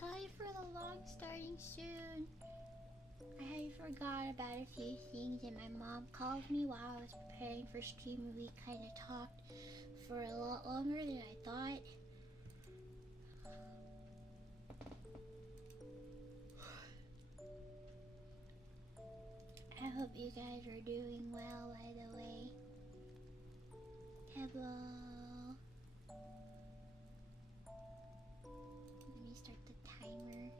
Sorry for the log starting soon. I forgot about a few things and my mom called me while I was preparing for stream and we kind of talked for a lot longer than I thought. I hope you guys are doing well, by the way. Hello. Let me start the timer,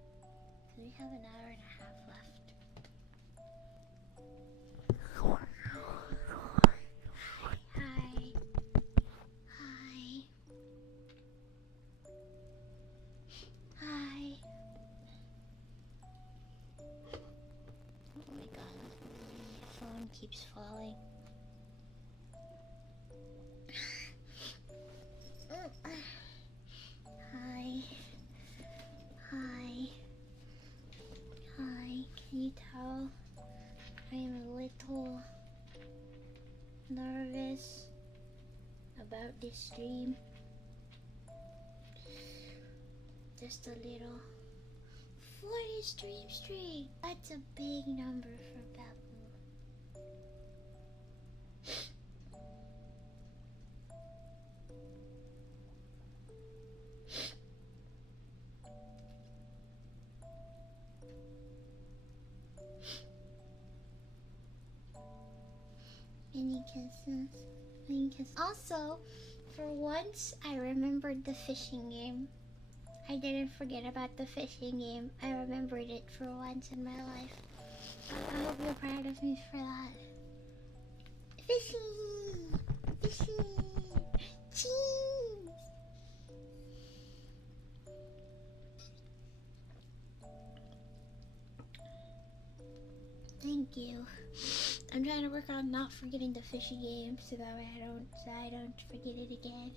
because we have an hour and a half left. Hi. Hi. Hi. Oh my god, my phone keeps falling. Hi. Hi. Hi. Can you tell I am a little nervous about this stream? Just a little. 40 stream streak! That's a big number for Babu. Many kisses. Many kisses. Also, for once, I remembered the fishing game. I didn't forget about the fishing game. I remembered it for once in my life. I hope you're proud of me for that. Fishing! Fishing! Cheese! Thank you. I'm trying to work on not forgetting the fishing game so that way I don't forget it again.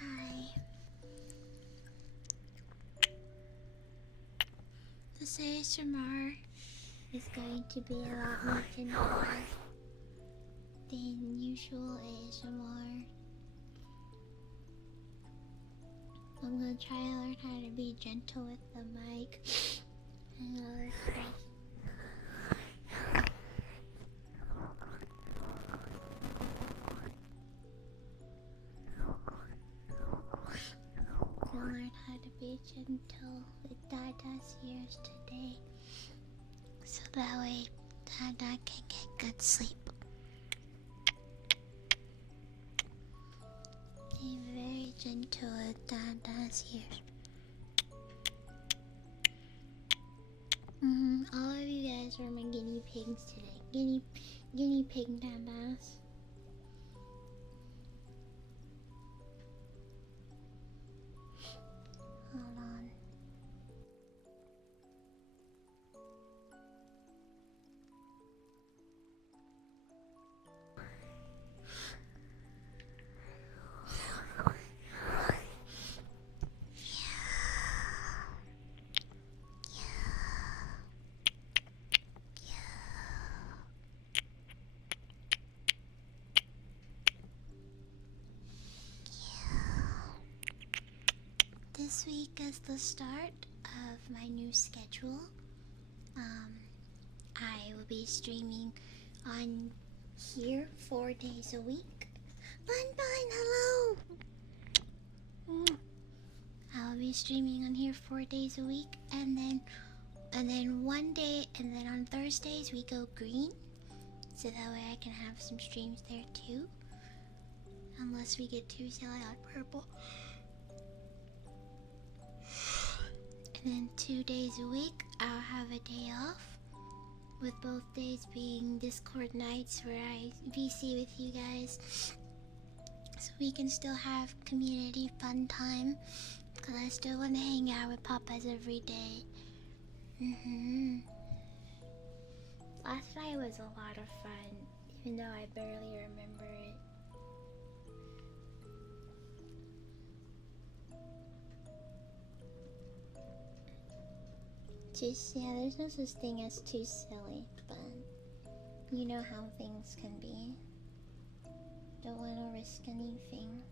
Hi. This ASMR is going to be a lot more gentle than usual ASMR. I'm gonna try to learn how to be gentle with the mic and other stuff. I'll learn how to be gentle with Dada's ears today, so that way Dada can get good sleep. Be very gentle with Dada's ears. All of you guys are my guinea pigs today. Guinea pig Dadas. Hold on. This week is the start of my new schedule. I will be streaming on here 4 days a week. Bun, hello! I'll be streaming on here 4 days a week, and then one day, and then on Thursdays we go green, so that way I can have some streams there too. Unless we get too silly on purple. And then 2 days a week I'll have a day off, with both days being Discord nights where I VC with you guys, so we can still have community fun time, because I still want to hang out with Papas every day. Last night was a lot of fun, even though I barely remember it. Yeah, there's no such thing as too silly, but you know how things can be. risk anything.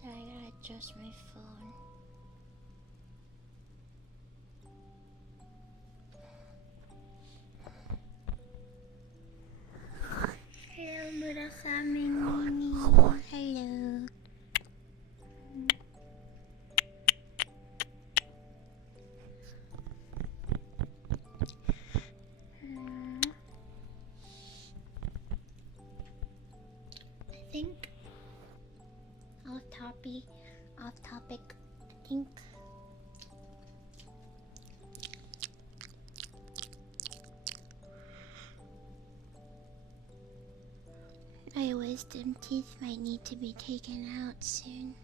So I gotta adjust my phone. Hello, Murakami Mimi. Hello. I think off topic. I think my wisdom teeth might need to be taken out soon.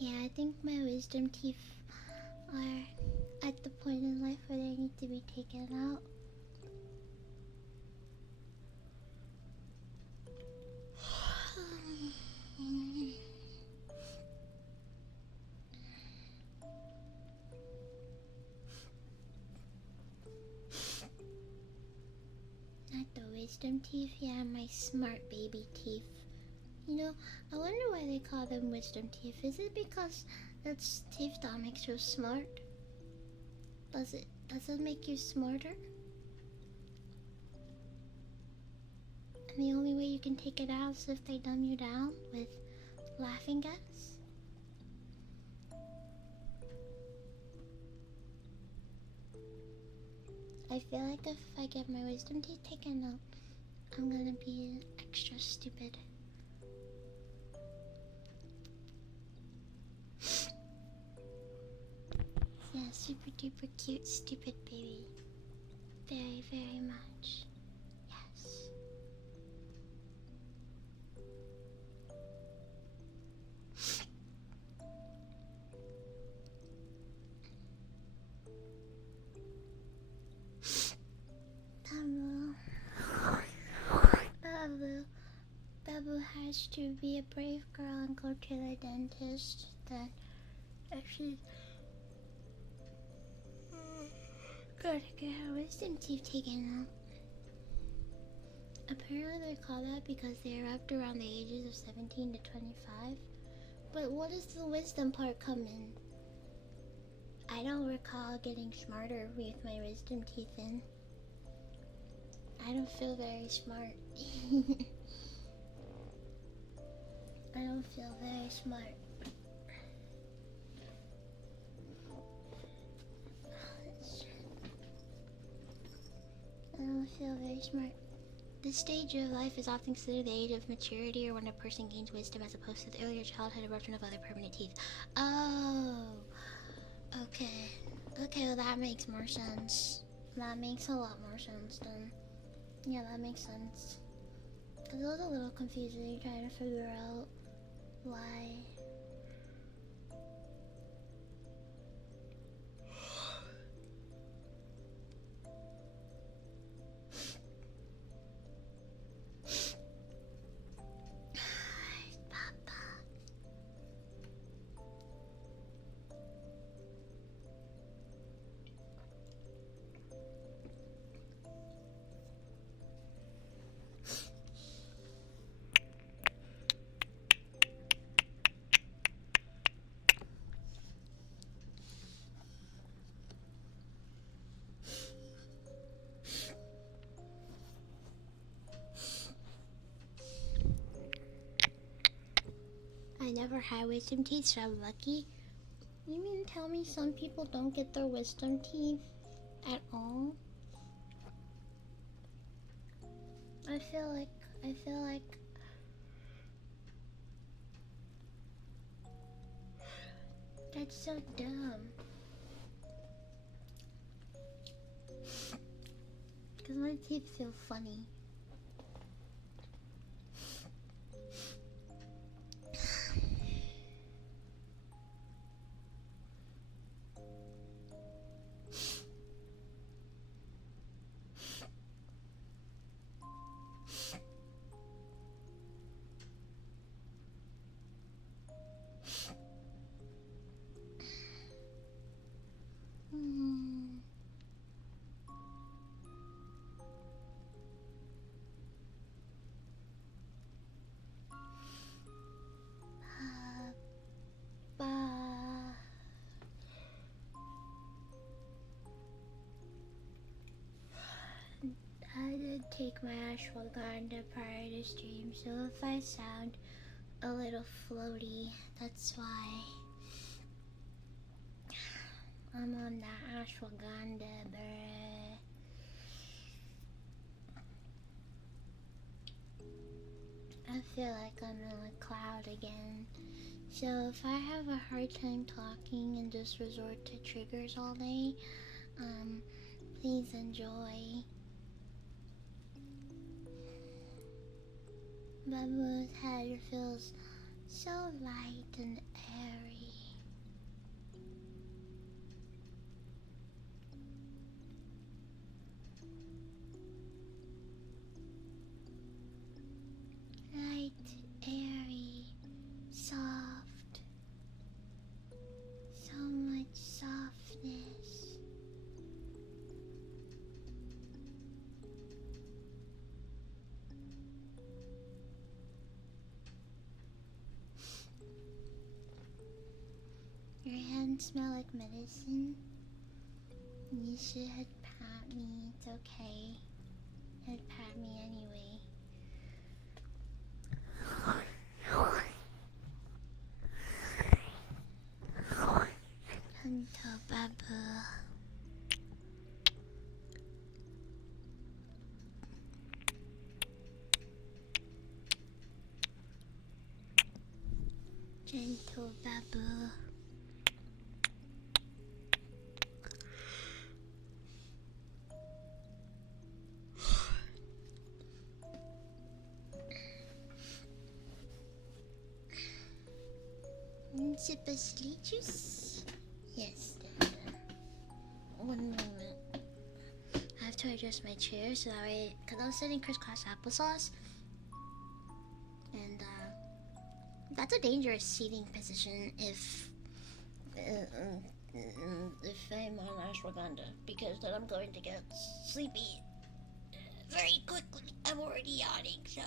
Yeah, I think my wisdom teeth are at the point in life where they need to be taken out. Not the wisdom teeth, yeah, my smart baby teeth. You know, I wonder why they call them wisdom teeth. Is it because that's teeth that makes you smart? Does it make you smarter? And the only way you can take it out is if they dumb you down with laughing gas? I feel like if I get my wisdom teeth taken out, I'm gonna be extra stupid. Yeah, super duper cute, stupid baby. Very, very much. Yes. Babu has to be a brave girl and go to the dentist. Then actually gotta get her wisdom teeth taken out. Apparently they call that because they erupt around the ages of 17 to 25. But what does the wisdom part come in? I don't recall getting smarter with my wisdom teeth in. I don't feel very smart. I don't feel very smart. I don't feel very smart. This stage of life is often considered the age of maturity, or when a person gains wisdom, as opposed to the earlier childhood eruption of other permanent teeth. Oh, okay. Okay, well that makes more sense. That makes a lot more sense then. Yeah, that makes sense. Cause it was a little confusing trying to figure out why. I never had wisdom teeth, so I'm lucky. You mean to tell me some people don't get their wisdom teeth at all? I feel like that's so dumb. want to feel funny. I did take my ashwagandha prior to stream, so if I sound a little floaty, that's why. I'm on that ashwagandha, bruh. I feel like I'm in a cloud again. So if I have a hard time talking and just resort to triggers all day, please enjoy. Babu's head feels so light and airy. Light, airy, soft. So much softness. Your hands smell like medicine. You should pat me. It's okay. Head pat me anyway. Hunter Babu. Gentle Babu. Sip of sleep juice? Yes. One moment. I have to adjust my chair so that way, because I was sitting crisscross applesauce. And, that's a dangerous seating position if I'm on ashwagandha, because then I'm going to get sleepy very quickly. I'm already yawning, so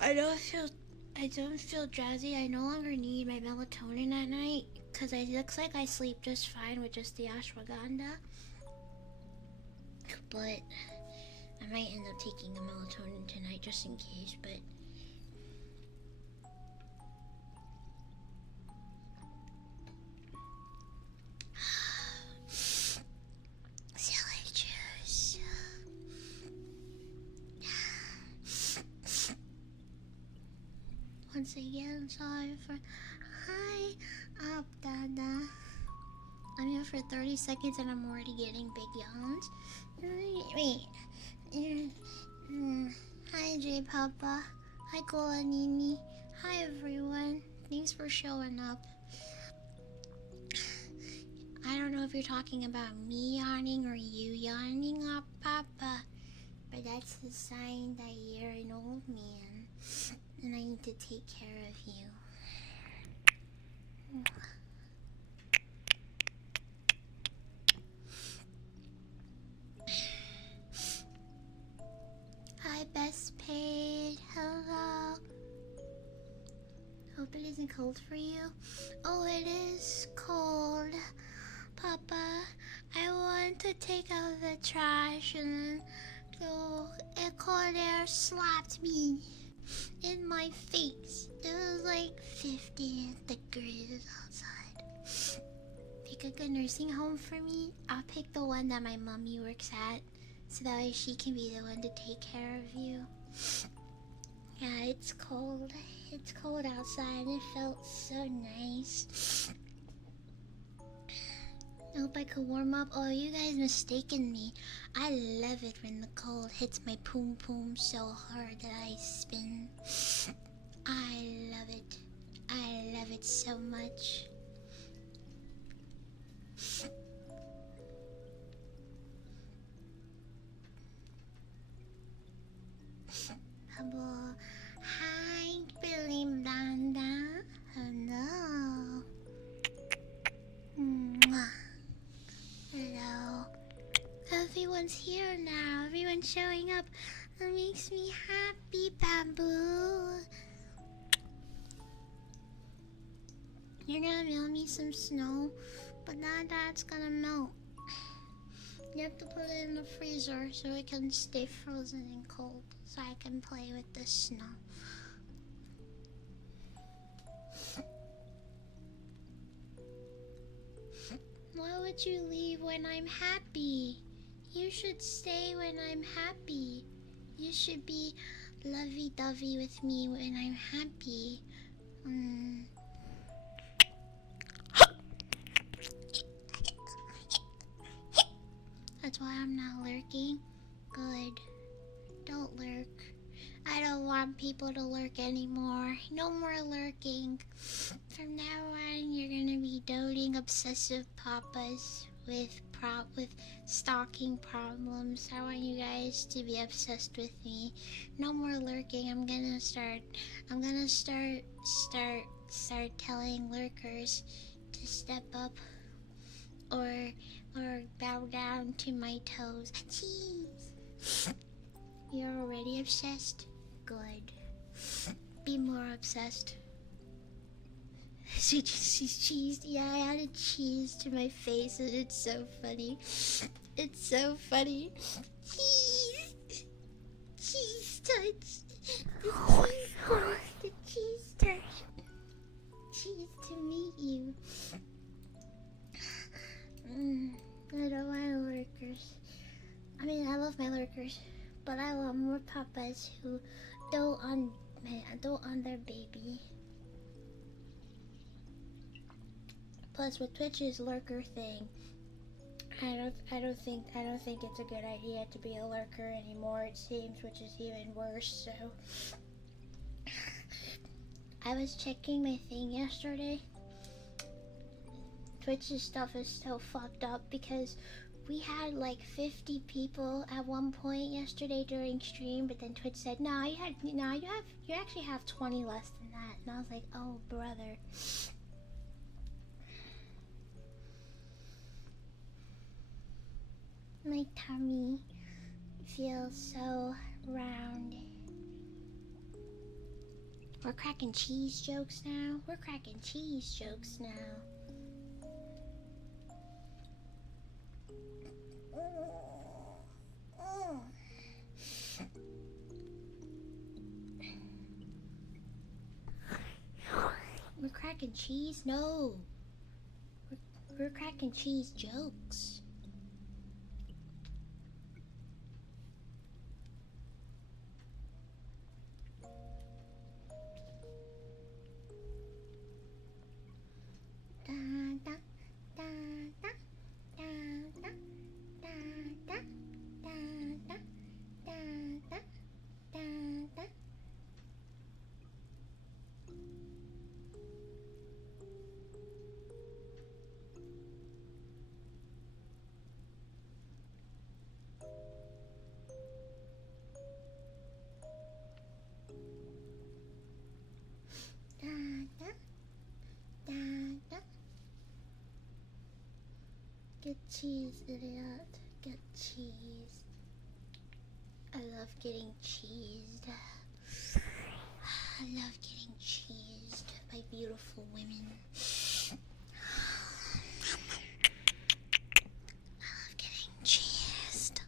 I don't feel drowsy. I no longer need my melatonin at night because it looks like I sleep just fine with just the ashwagandha. But I might end up taking a melatonin tonight just in case, but silly juice. Once again, sorry for. Hi, Dada. I'm here for 30 seconds and I'm already getting big yawns. Wait. Hi, J Papa. Hi, Kola Nini. Hi, everyone. Thanks for showing up. I don't know if you're talking about me yawning or you yawning, Papa. But that's the sign that you're an old man. And I need to take care of you. Hi, Best Paid. Hello. Hope it isn't cold for you. Oh, it is cold. Papa, I want to take out the trash and then a cold air slapped me in my face. It was like 50 degrees outside. Pick a good nursing home for me. I'll pick the one that my mommy works at, so that way she can be the one to take care of you. Yeah, it's cold. It's cold outside. It felt so nice. I hope I could warm up. Oh, you guys mistaken me. I love it when the cold hits my poom poom so hard that I spin. I love it. I love it so much. Hello. Hi, Billy Blanda. Hello. Mwah. Hello. Everyone's here now. Everyone's showing up. That makes me happy, Bamboo. You're gonna mail me some snow, but that's gonna melt. You have to put it in the freezer so it can stay frozen and cold, so I can play with the snow. Why would you leave when I'm happy? You should stay when I'm happy. You should be lovey-dovey with me when I'm happy. That's why I'm not lurking. Good. Don't lurk. I don't want people to lurk anymore. No more lurking. From now on, you're gonna be doting obsessive papas with stalking problems. I want you guys to be obsessed with me. No more lurking. I'm gonna start telling lurkers to step up or bow down to my toes. Cheese. You're already obsessed? Good. Be more obsessed. She's cheesed. Yeah, I added cheese to my face and it's so funny. It's so funny. Cheese! Cheese touch! The cheese touch! The cheese touch! Cheese to meet you. I don't want lurkers. I mean, I love my lurkers, but I want more papas who dote on their baby. Plus, with Twitch's lurker thing, I don't think it's a good idea to be a lurker anymore. It seems, which is even worse. So, I was checking my thing yesterday. Twitch's stuff is so fucked up because we had like 50 people at one point yesterday during stream, but then Twitch said, "No, you actually have 20 less than that." And I was like, "Oh, brother." My tummy feels so round. We're cracking cheese jokes now. We're cracking cheese jokes now. We're cracking cheese? No. We're cracking cheese jokes. Get cheese, idiot. Get cheese. I love getting cheesed. I love getting cheesed by beautiful women. I love getting cheesed.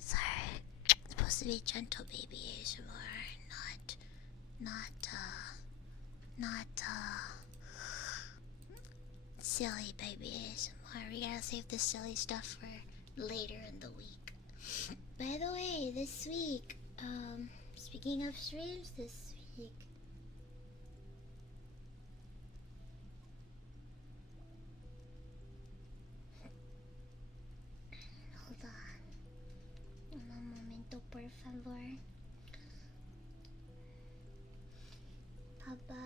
Sorry. It's supposed to be gentle baby ASMR, not silly baby ASMR. We gotta save the silly stuff for later in the week. By the way, this week, speaking of streams this week, favor. Papa.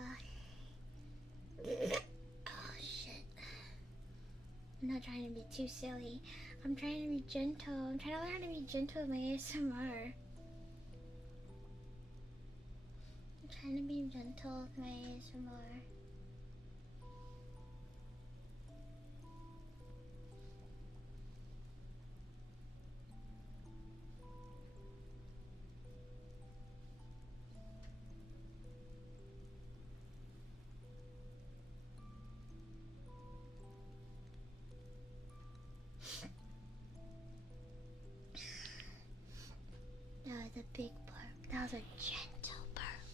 Oh shit. I'm not trying to be too silly. I'm trying to be gentle. I'm trying to learn how to be gentle with my ASMR. I'm trying to be gentle with my ASMR. That was a big burp. That was a gentle burp.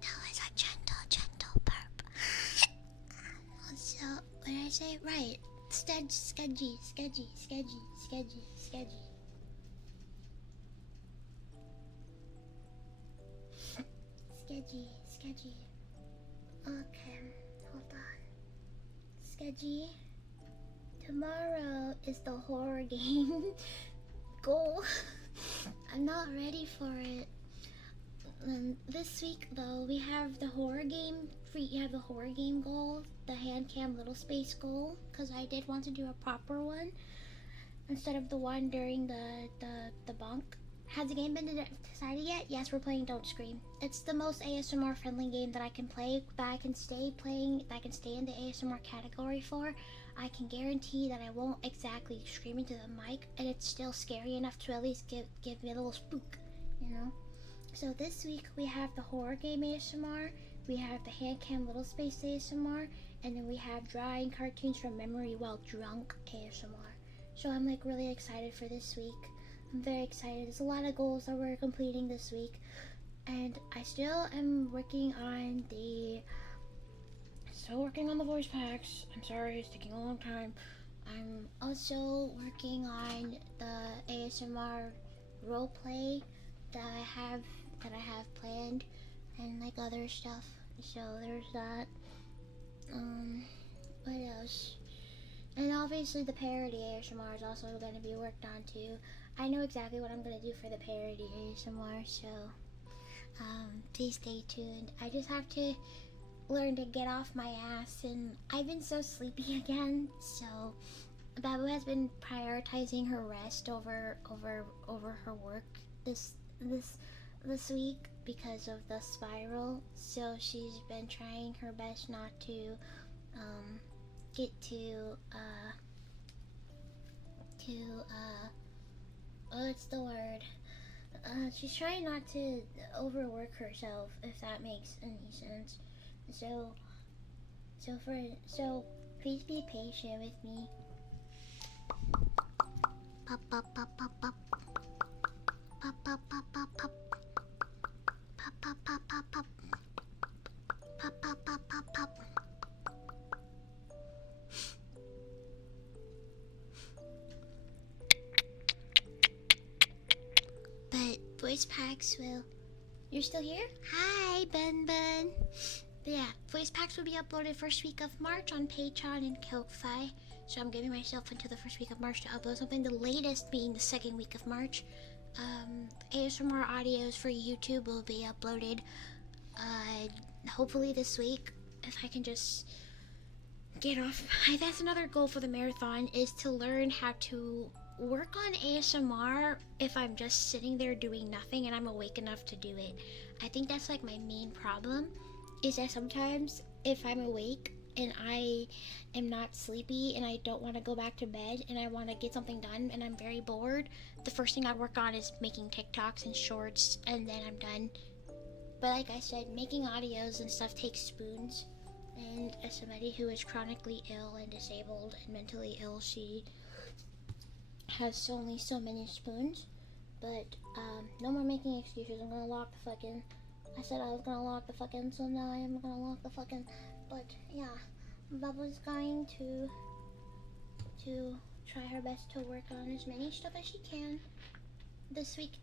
That was a gentle burp. So, what did I say? Right. Sketchy. Sketchy. Okay, hold on. Sketchy. Tomorrow is the horror game goal. I'm not ready for it. This week though, we have the horror game. You have the horror game goal, the hand cam little space goal, because I did want to do a proper one instead of the one during the bunk. Has the game been decided yet? Yes, we're playing Don't Scream. It's the most ASMR friendly game that I can play, that I can stay playing, that I can stay in the ASMR category for. I can guarantee that I won't exactly scream into the mic, and it's still scary enough to at least give me a little spook, you know? So this week we have the horror game ASMR, we have the hand cam little space ASMR, and then we have drawing cartoons from memory while drunk ASMR. So I'm like really excited for this week. I'm very excited. There's a lot of goals that we're completing this week, and I still am working on the voice packs. I'm sorry, it's taking a long time. I'm also working on the ASMR roleplay that I have planned, and like other stuff. So there's that. What else? And obviously the parody ASMR is also going to be worked on too. I know exactly what I'm going to do for the parody ASMR, so please stay tuned. I just have to learn to get off my ass, and I've been so sleepy again, so Babu has been prioritizing her rest over her work this week because of the spiral, so she's been trying her best not to get what's the word? She's trying not to overwork herself, if that makes any sense. So please be patient with me. Pop pop pop pop pop. Pop pop pop pop pop. Pop pop pop pop pop. Pop pop pop pop pop. But voice packs will... You're still here? Hi, Ben. But yeah, voice packs will be uploaded first week of March on Patreon and Ko-Fi. So I'm giving myself until the first week of March to upload something, the latest being the second week of March. ASMR audios for YouTube will be uploaded hopefully this week, if I can just get off. That's another goal for the marathon, is to learn how to work on ASMR if I'm just sitting there doing nothing and I'm awake enough to do it. I think that's like my main problem, is that sometimes if I'm awake and I am not sleepy and I don't want to go back to bed and I want to get something done and I'm very bored, the first thing I work on is making TikToks and shorts, and then I'm done. But like I said, making audios and stuff takes spoons, and as somebody who is chronically ill and disabled and mentally ill, she has only so many spoons. But no more making excuses. I'm gonna lock the fucking... I said I was gonna lock the fucking, so now I am gonna lock the fucking... But yeah, Bubba's going to try her best to work on as many stuff as she can this week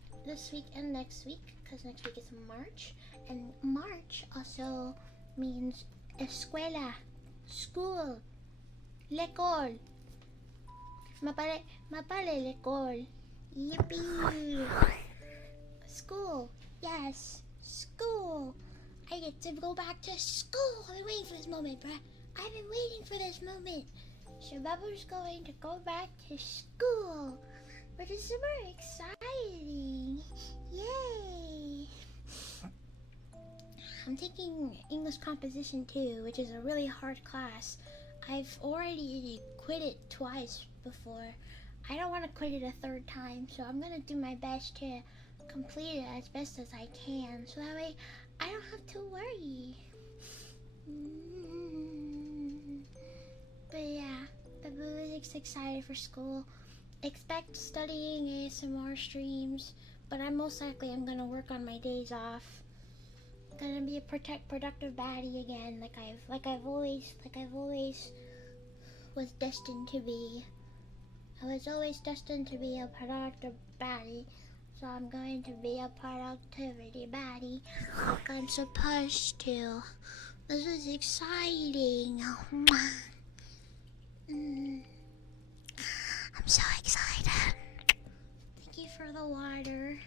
and next week, because next week is March, and March also means escuela, school, l'école. Mapale l'école. Yippee! School. Yes. School. I get to go back to school. I've been waiting for this moment, bruh. I've been waiting for this moment. So Bubba's going to go back to school, which is super exciting. Yay! I'm taking English composition too, which is a really hard class. I've already quit it twice before. I don't want to quit it a third time, so I'm gonna do my best to complete it as best as I can, so that way I don't have to worry. But yeah, Babu is excited for school. Expect studying ASMR streams, but I'm gonna work on my days off. Gonna be a productive baddie again, like I've always was destined to be. I was always destined to be a productive baddie, so I'm going to be a productivity baddie, like I'm supposed to. This is exciting. I'm so excited. Thank you for the water.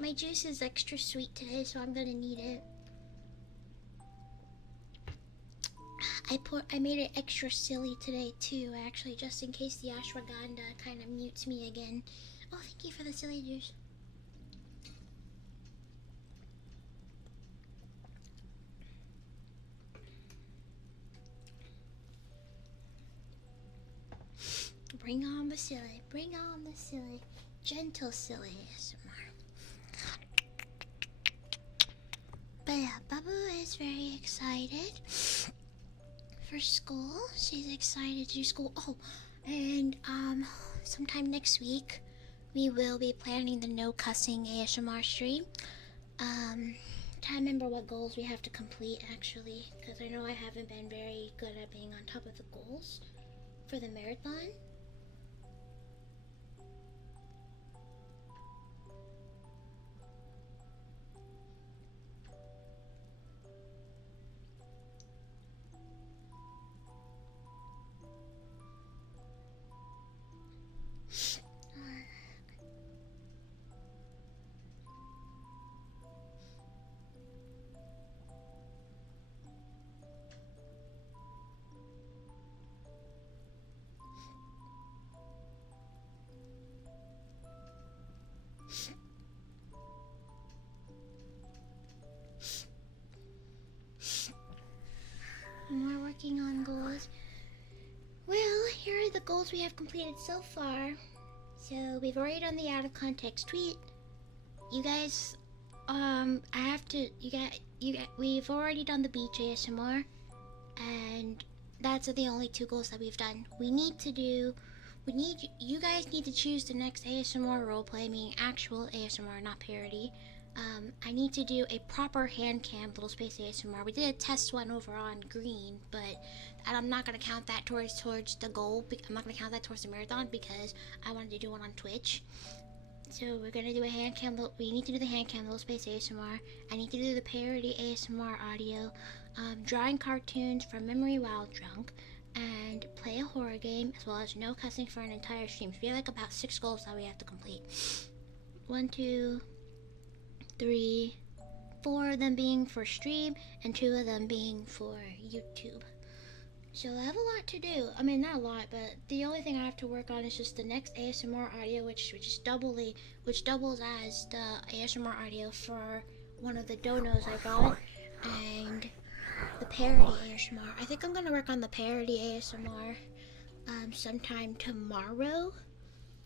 My juice is extra sweet today, so I'm gonna need it. I made it extra silly today too, actually, just in case the ashwagandha kind of mutes me again. Oh, thank you for the silly juice. Bring on the silly, bring on the silly. Gentle silly ASMR. But yeah, Babu is very excited for school. She's excited to do school. Oh, and sometime next week we will be planning the no cussing ASMR stream. Trying to remember what goals we have to complete actually, because I know I haven't been very good at being on top of the goals for the marathon. More working on goals. Well, here are the goals we have completed so far. So we've already done the out of context tweet. You guys, we've already done the beach ASMR, and that's the only two goals that we've done. You guys need to choose the next ASMR roleplay, meaning actual ASMR, not parody. I need to do a proper hand cam little space ASMR. We did a test one over on green, but I'm not gonna count that towards the goal. I'm not gonna count that towards the marathon because I wanted to do one on Twitch. So we're gonna do a hand cam. We need to do the hand cam little space ASMR. I need to do the parody ASMR audio, drawing cartoons from memory while drunk, and play a horror game, as well as no cussing for an entire stream. So we have like about 6 goals that we have to complete. 1, 2, 3, 4 of them being for stream, and 2 of them being for YouTube. So I have a lot to do. I mean, not a lot, but the only thing I have to work on is just the next ASMR audio, which doubles as the ASMR audio for one of the donos I got, and the parody ASMR. I think I'm gonna work on the parody ASMR sometime tomorrow,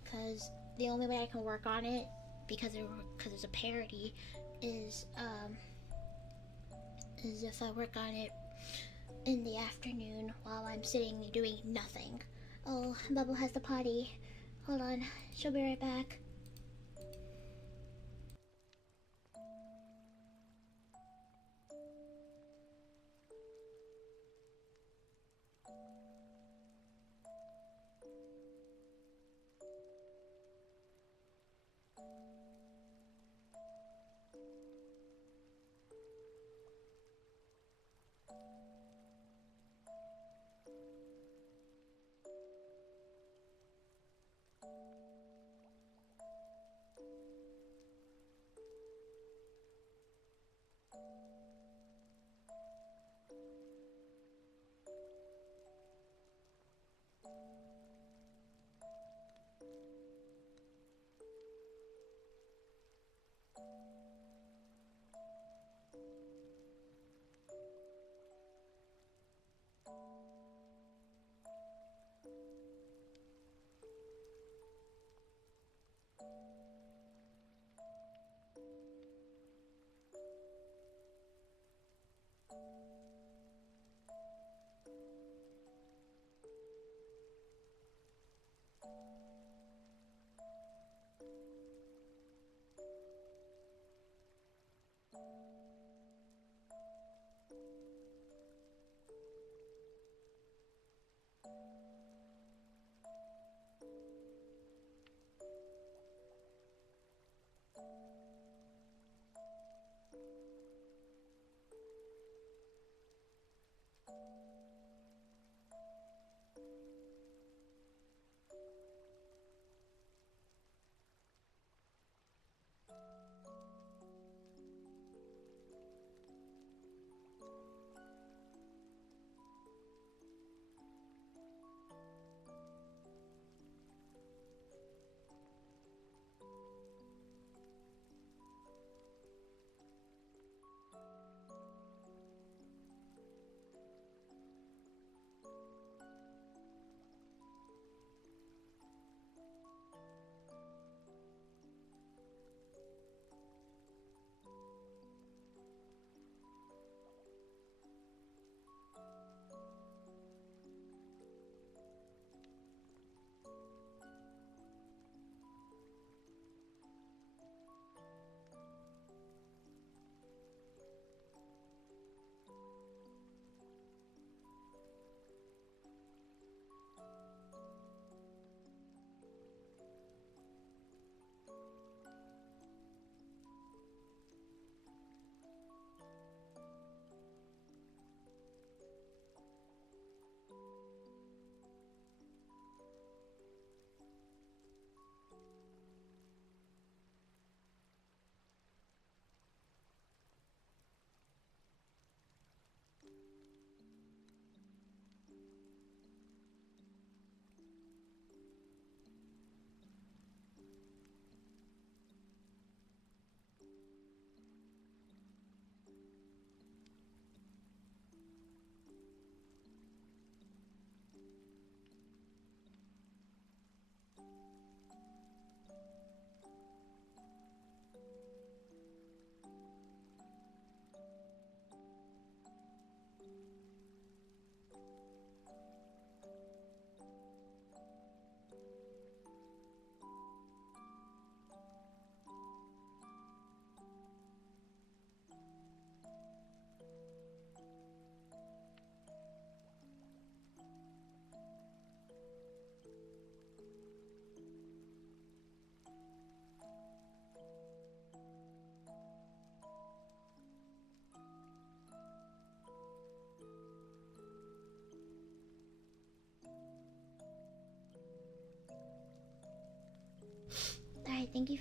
because the only way I can work on it, because it's a parody, is if I work on it in the afternoon while I'm sitting doing nothing. Oh, Bubble has the potty. Hold on, she'll be right back.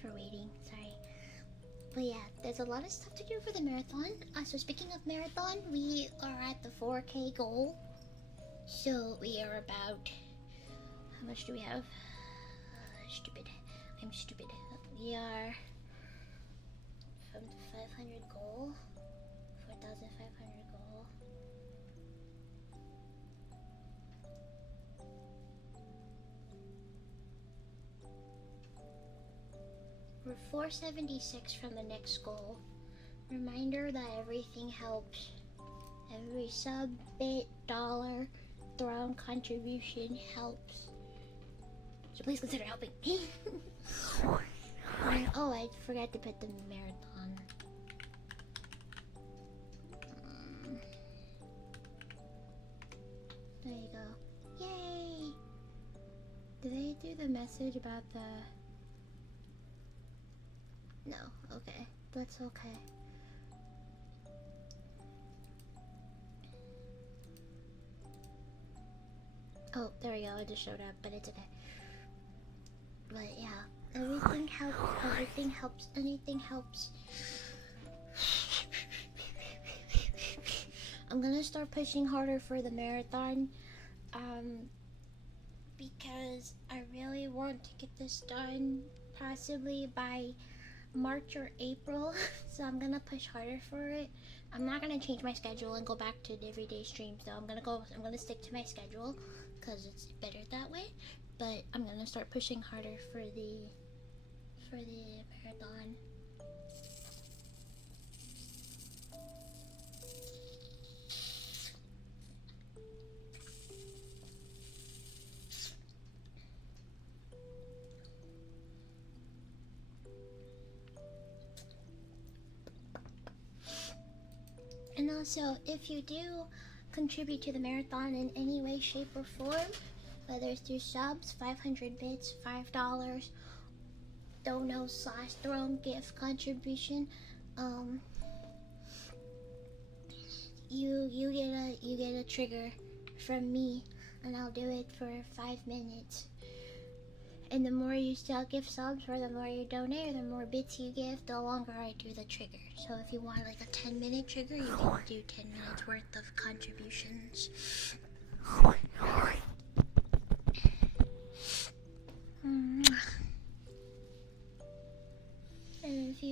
for waiting. Sorry. But yeah, there's a lot of stuff to do for the marathon. So speaking of marathon, we are at the 4K goal. So we are about... How much do we have? Stupid. I'm stupid. We are from the 500 goal. 4,500 goal. We're 476 from the next goal. Reminder that everything helps. Every sub, bit, dollar, thrown contribution helps. So please consider helping me. Oh, I forgot to put the marathon. There you go. Yay! Did I do the message about the... No, okay. That's okay. Oh, there we go. It just showed up, but it's okay. But yeah, everything helps. Everything helps. Anything helps. I'm gonna start pushing harder for the marathon. Because I really want to get this done possibly by March or April. So I'm gonna push harder for it. I'm not gonna change my schedule and go back to the everyday streams though. I'm gonna stick to my schedule because it's better that way. But I'm gonna start pushing harder for the marathon. And also, if you do contribute to the marathon in any way, shape, or form, whether it's through subs, 500 bits, $5, dono / throne gift contribution, you get a trigger from me, and I'll do it for 5 minutes. And the more you still give subs, or the more you donate, or the more bits you give, the longer I do the trigger. So if you want like a 10-minute trigger, you can do 10 minutes worth of contributions. And if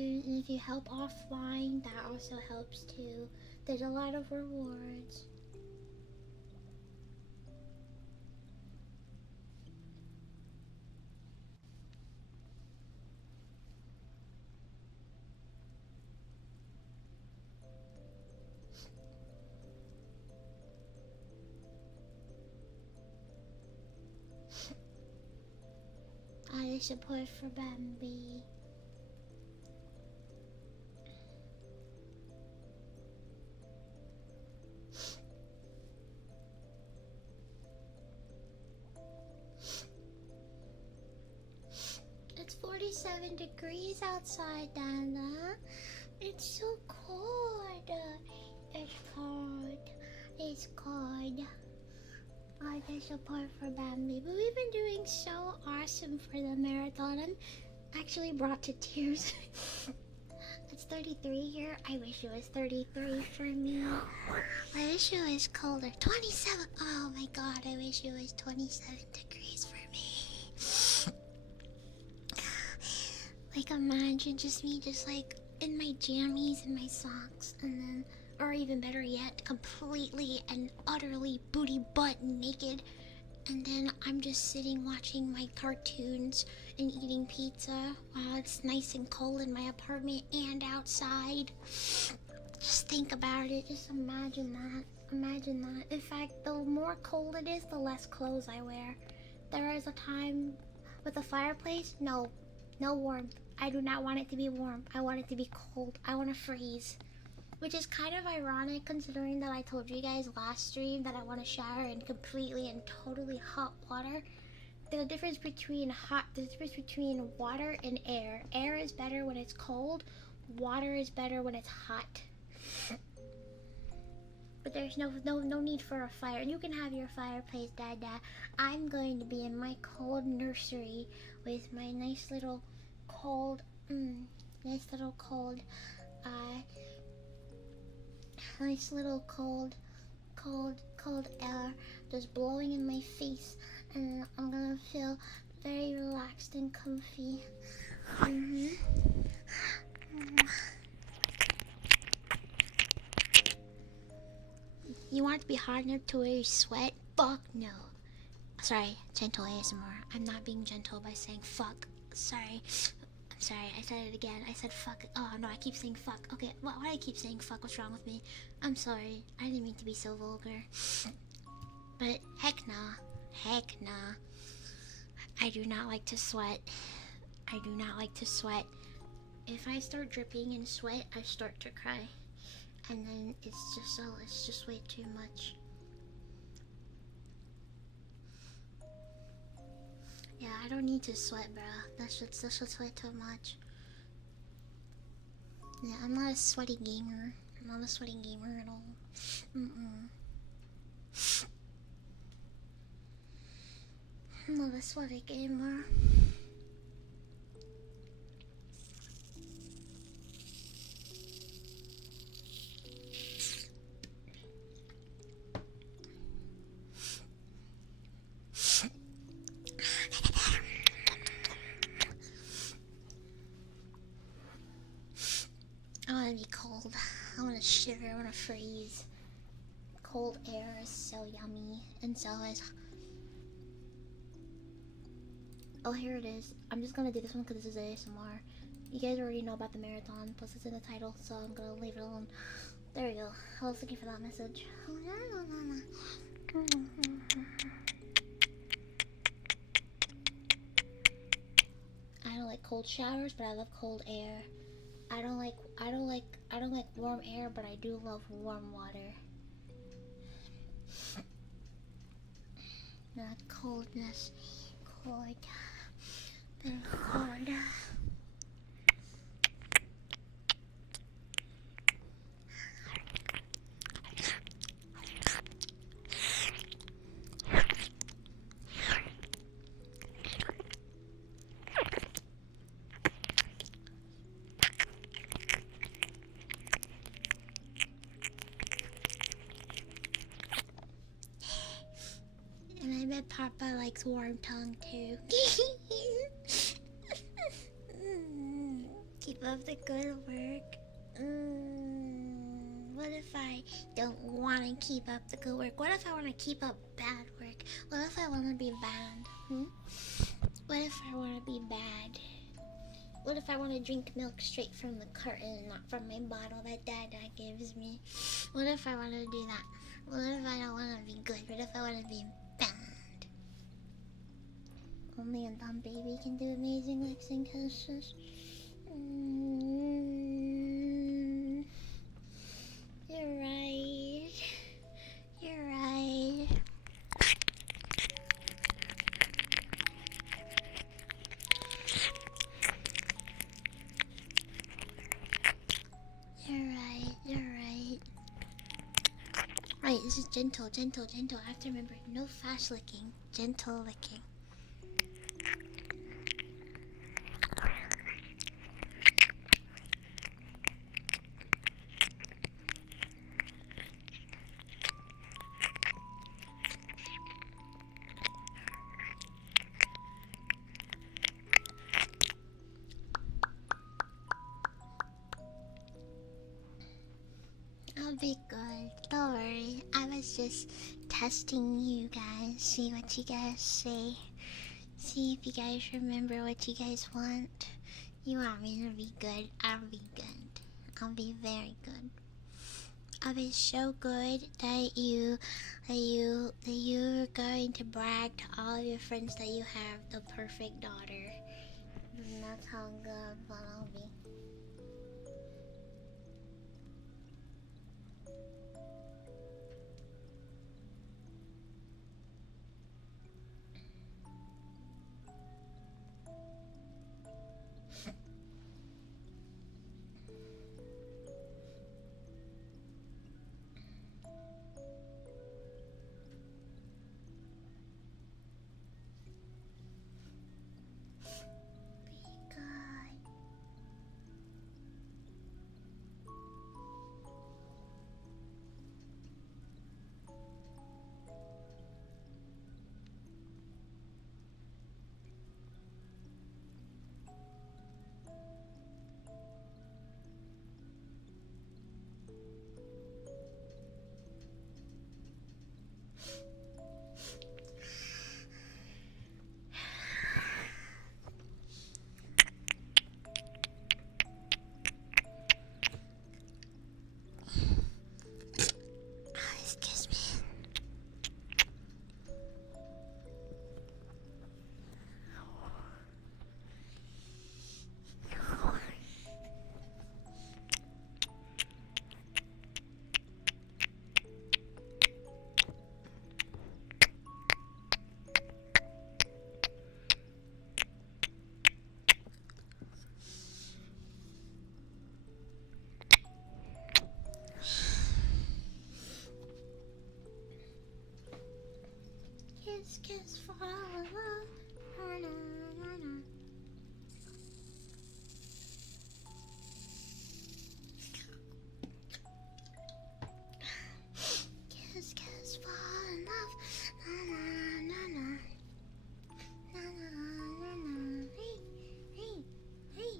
you help offline, that also helps too. There's a lot of rewards. Added support for Bambi. It's 47 degrees outside, Dana. It's so cold. It's cold. It's cold. I get support for Bambi, but we've been doing so awesome for the marathon. I'm actually brought to tears. It's 33 here. I wish it was 33 for me. I wish it was colder. 27. Oh my god, I wish it was 27 degrees for me. Like imagine just me just like in my jammies and my socks, and then, or even better yet, completely and utterly booty butt naked, and then I'm just sitting watching my cartoons and eating pizza while it's nice and cold in my apartment and outside. Just think about it. Just imagine that. Imagine that. In fact, the more cold it is, the less clothes I wear. There is a time with a fireplace. No warmth. I do not want it to be warm. I want it to be cold. I want to freeze. Which is kind of ironic considering that I told you guys last stream that I want to shower in completely and totally hot water. The difference between water and air. Air is better when it's cold. Water is better when it's hot. But there's no need for a fire. You can have your fireplace, Dada. I'm going to be in my cold nursery with my nice little cold, nice little cold, uh, nice little cold air just blowing in my face, and I'm gonna feel very relaxed and comfy. You want it to be hard enough to where you sweat? Fuck no. Sorry, gentle ASMR. I'm not being gentle by saying fuck. Sorry. I'm sorry, I said it again. I said fuck. Oh no, I keep saying fuck. Okay, why do I keep saying fuck? What's wrong with me? I'm sorry. I didn't mean to be so vulgar. But heck nah. Heck nah. I do not like to sweat. I do not like to sweat. If I start dripping in sweat, I start to cry. And then it's just way too much. Yeah, I don't need to sweat, bro. That's just way too much. Yeah, I'm not a sweaty gamer. I'm not a sweaty gamer at all. I'm not a sweaty gamer. I wanna be cold. I wanna shiver. I wanna freeze. Cold air is so yummy, and so is. Oh, here it is. I'm just gonna do this one because this is ASMR. You guys already know about the marathon, plus it's in the title, so I'm gonna leave it alone. There we go. I was looking for that message. I don't like cold showers, but I love cold air. I don't like warm air, but I do love warm water. Not coldness. Cold. Very cold. And I bet Papa likes warm tongue too. Keep up the good work. What if I don't want to keep up the good work? What if I want to keep up bad work? What if I want to be bad? What if I want to be bad? What if I want to drink milk straight from the carton, not from my bottle that Dad gives me? What if I want to do that? What if I don't want to be good? What if I want to be bad? Only a dumb baby can do amazing lip sync kisses. You're right. You're right. You're right. You're right. Right, this is gentle. I have to remember, no fast licking, gentle licking. I'll be good. Don't worry. I was just testing you guys. See what you guys say. See if you guys remember what you guys want. You want me to be good? I'll be good. I'll be very good. I'll be so good that you're going to brag to all of your friends that you have the perfect daughter. And that's how good I'll be. Be good. Kiss, kiss, fall in love. Na, na, na, na. Kiss, kiss, fall in love. Na, na, na, na. Na, na, na, na. Hey, hey, hey.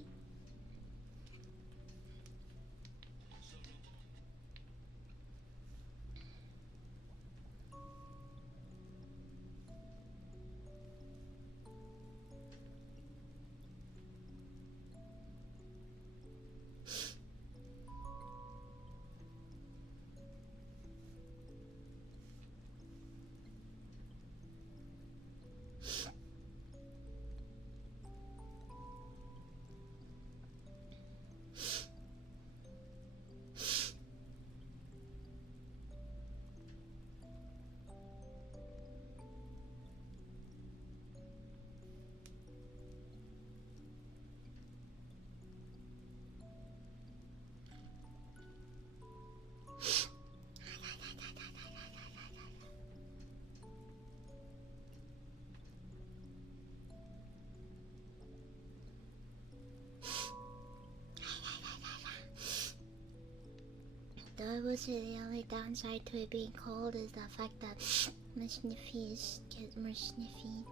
I would say the only downside to it being cold is the fact that my sniffies get more sniffy.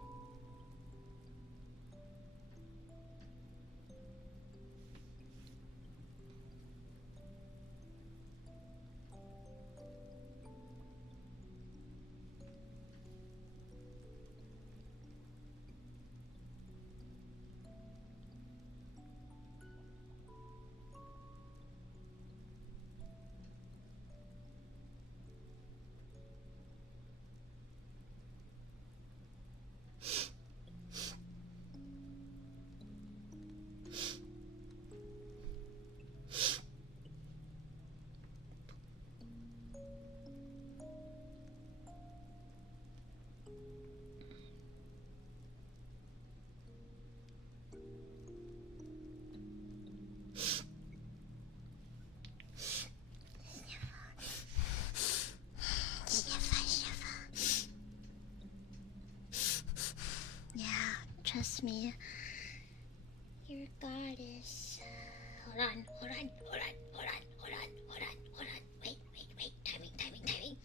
Yeah, trust me. You're a goddess. Hold on, hold on, hold on, hold on, hold on, hold on, hold on. Wait, wait, wait. Timing, timing, timing.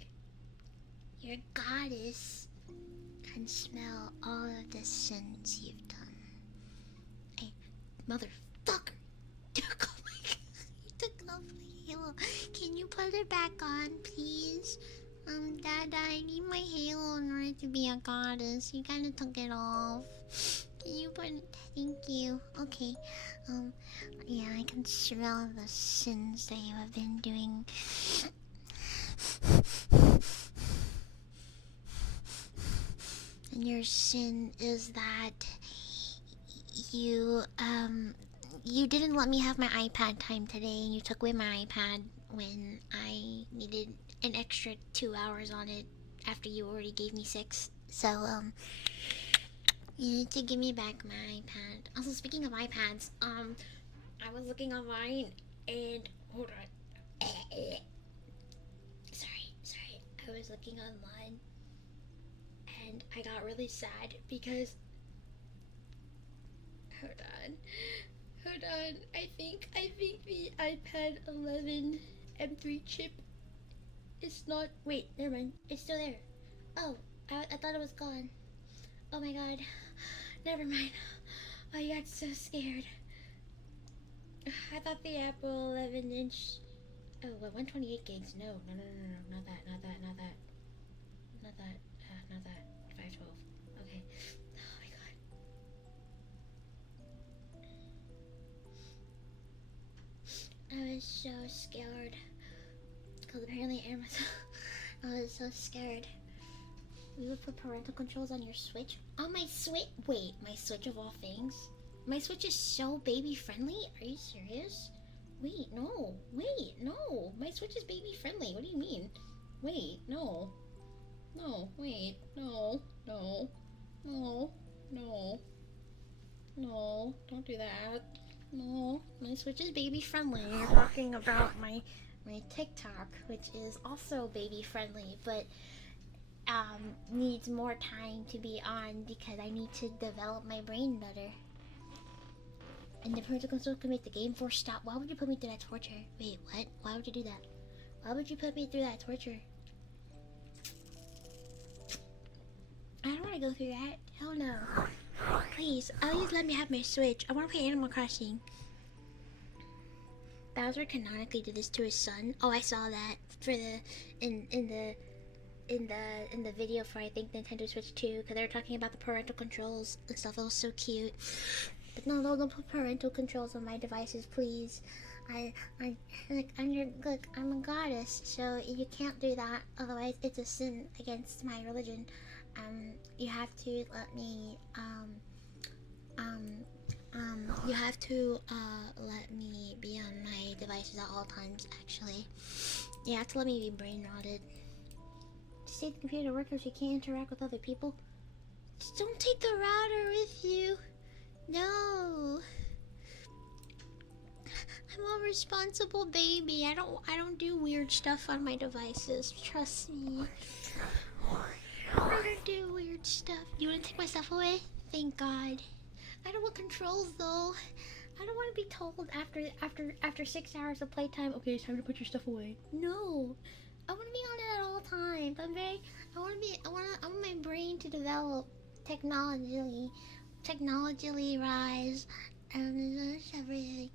Your goddess can smell all of the sins you've done. Hey, motherfucker! Took off my, you took off my halo. Can you put it back on, please? Dada, I need my halo in order to be a goddess. You kinda took it off. Can you put it? Thank you. Okay. Yeah, I can smell the sins that you have been doing. And your sin is that you didn't let me have my iPad time today, and you took away my iPad when I needed an extra 2 hours on it after you already gave me 6. So, you need to give me back my iPad. Also, speaking of iPads, I was looking online and hold on. Sorry. I was looking online and I got really sad because hold on. I think the iPad 11 M3 chip is not. Wait, never mind. It's still there. Oh, I thought it was gone. Oh my god. Never mind. I got so scared. I thought the Apple 11 inch. Oh, what, 128 gigs? No. Not that. 512. Okay. Oh my god. I was so scared. Because apparently Amazon. I was so scared. We would put parental controls on your Switch? On my Switch? Wait, my Switch of all things? My Switch is so baby friendly? Are you serious? Wait, no. My Switch is baby friendly. What do you mean? Wait, no. No, wait, no. No, don't do that. No, my Switch is baby friendly. You're talking about my TikTok, which is also baby friendly, but needs more time to be on because I need to develop my brain better. And the parental control can make the game force stop. Why would you put me through that torture? Wait, what? Why would you do that? Why would you put me through that torture? I don't want to go through that. Hell no. Please, at least let me have my Switch. I want to play Animal Crossing. Bowser canonically did this to his son. Oh, I saw that for the in the video for I think Nintendo Switch 2 because they were talking about the parental controls and stuff. It was so cute. But no, don't put parental controls on my devices, please. I'm a goddess, so you can't do that. Otherwise, it's a sin against my religion. You have to let me you have to let me be on my devices at all times. Actually, you have to let me be brain rotted. To save the computer work if you can't interact with other people. Just don't take the router with you. No. I'm a responsible baby. I don't do weird stuff on my devices. Trust me. I don't do weird stuff. You wanna take my stuff away? Thank God. I don't want controls though. I don't want to be told after 6 hours of playtime. Okay, it's time to put your stuff away. No. I want to be on it at all times. I want my brain to develop technologically rise, and everything.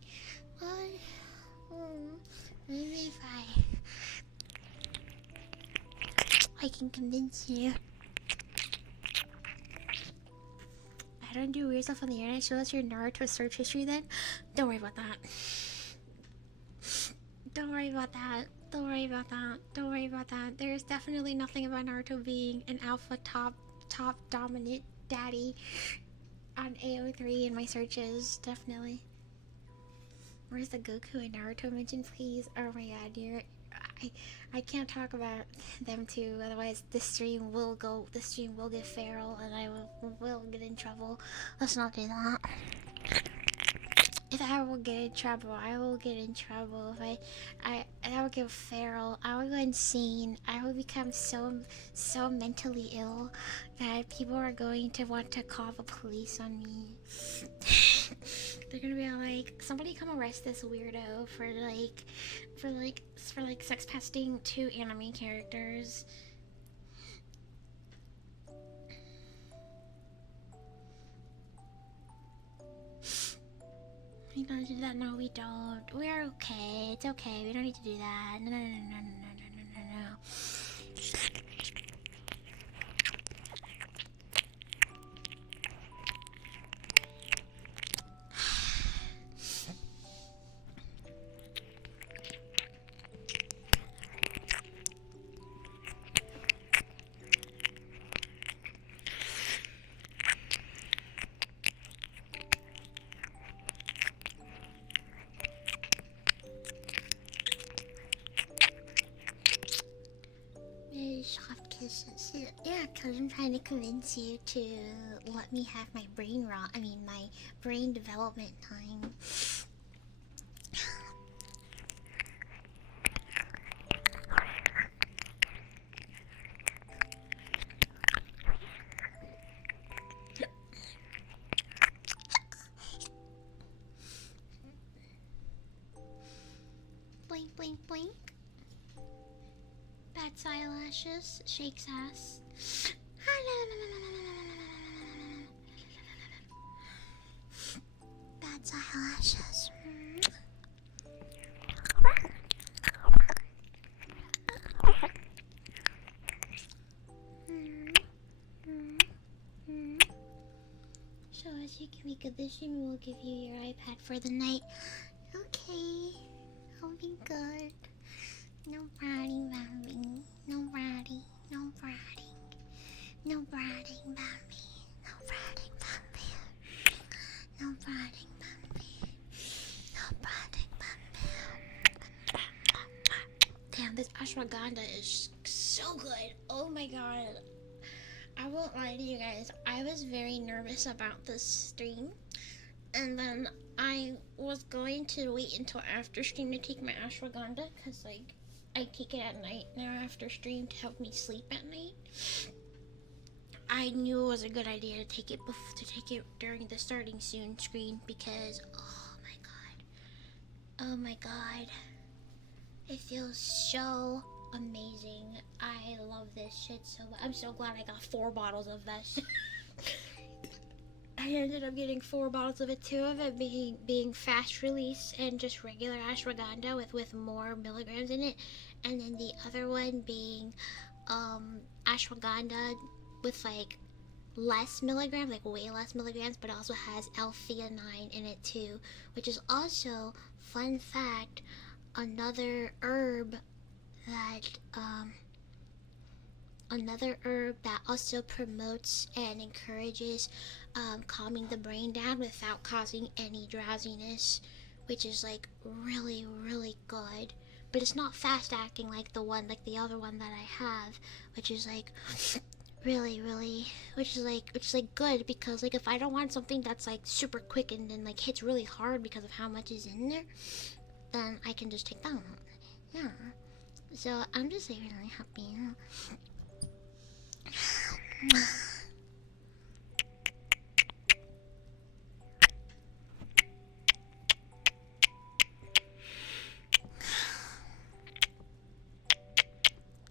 Maybe if I can convince you. I don't do weird stuff on the internet. So that's your Naruto search history then? Don't worry about that. Don't worry about that. Don't worry about that. Don't worry about that. There's definitely nothing about Naruto being an alpha top dominant daddy on AO3 in my searches. Definitely. Where's the Goku and Naruto mention, please? Oh my god, dear. I can't talk about them too, otherwise the stream will get feral and I will get in trouble. Let's not do that. If I will get in trouble, I will get in trouble. If I will go feral, I will go insane. I will become so mentally ill that people are going to want to call the police on me. They're gonna be like, somebody come arrest this weirdo for sex pesting 2 anime characters. We don't do that. No, we don't. We're okay. It's okay. We don't need to do that. No. Soft kisses. Yeah, because I'm trying to convince you to let me have my brain my brain development time. Blink, blink, blink. Bats eyelashes, shakes ass. Bats eyelashes. So as you can be good this stream, we'll give you your iPad for the night. Okay, I'll be good. No bratting about me. No bratting. No bratting. No bratting about me. No bratting about me. No bratting about me. No bratting about me. Damn, this ashwagandha is so good. Oh my god. I won't lie to you guys. I was very nervous about this stream. And then I was going to wait until after stream to take my ashwagandha because, like, I take it at night now after stream to help me sleep at night. I knew it was a good idea to take it during the starting soon screen because oh my god, it feels so amazing. I love this shit so much. I'm so glad I got 4 bottles of that shit. I ended up getting 4 bottles of it, 2 of it being fast release and just regular ashwagandha with more milligrams in it, and then the other one being ashwagandha with like less milligrams, like way less milligrams, but also has L-theanine in it too, which is also, fun fact, another herb that also promotes and encourages calming the brain down without causing any drowsiness, which is like really, really good. But it's not fast acting like the other one that I have, which is like really, really, which is like good because like if I don't want something that's like super quick and then like hits really hard because of how much is in there, then I can just take that one. Yeah. So I'm just like really happy.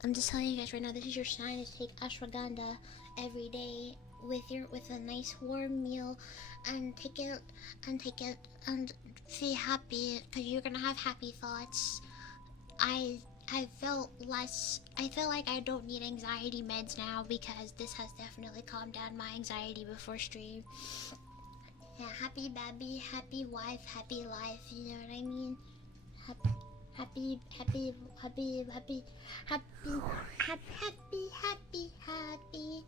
I'm just telling you guys right now, this is your sign to take ashwagandha every day with a nice warm meal, and take it and be happy because you're gonna have happy thoughts. I feel like I don't need anxiety meds now because this has definitely calmed down my anxiety before stream. Yeah, happy baby, happy wife, happy life, you know what I mean? Happy, happy, happy, happy, happy, happy, happy, happy, happy,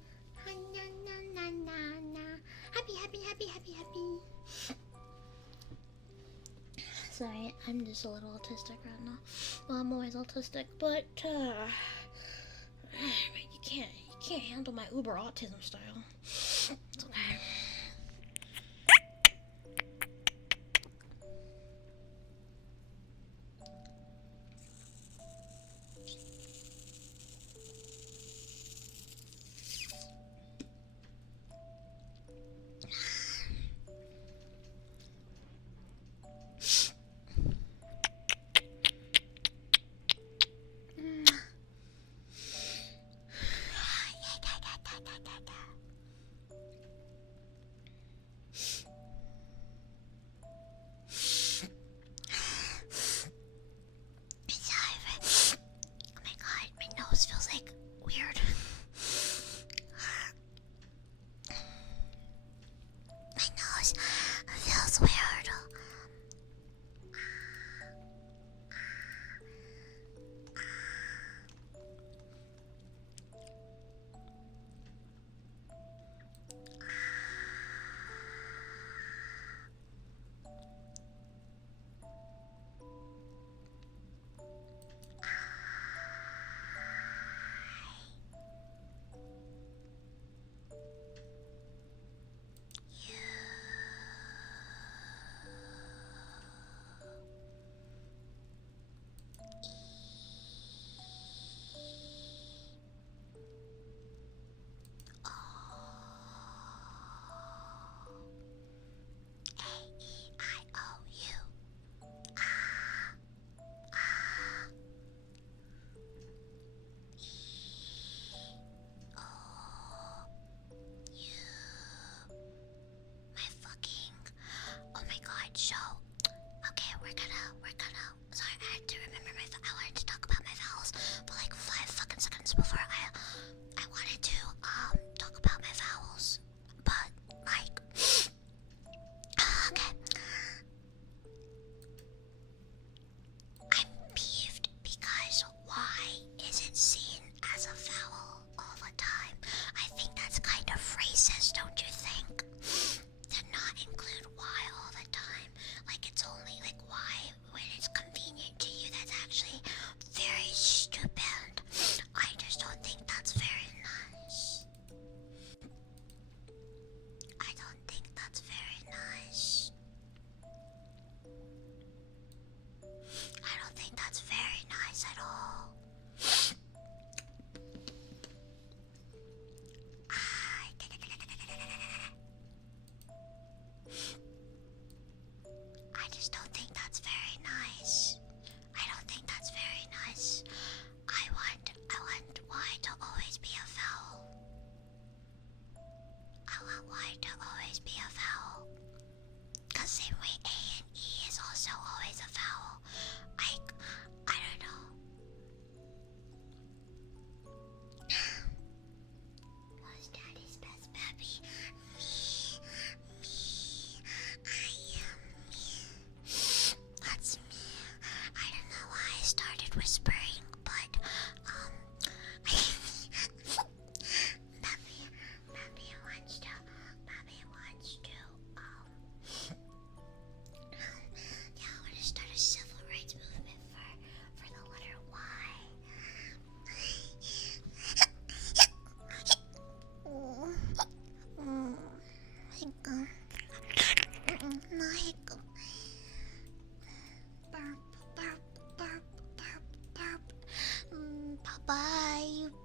na na na na na, happy, happy, happy, happy, happy. Sorry, I'm just a little autistic right now. Well, I'm always autistic, but you can't handle my uber autism style. It's okay.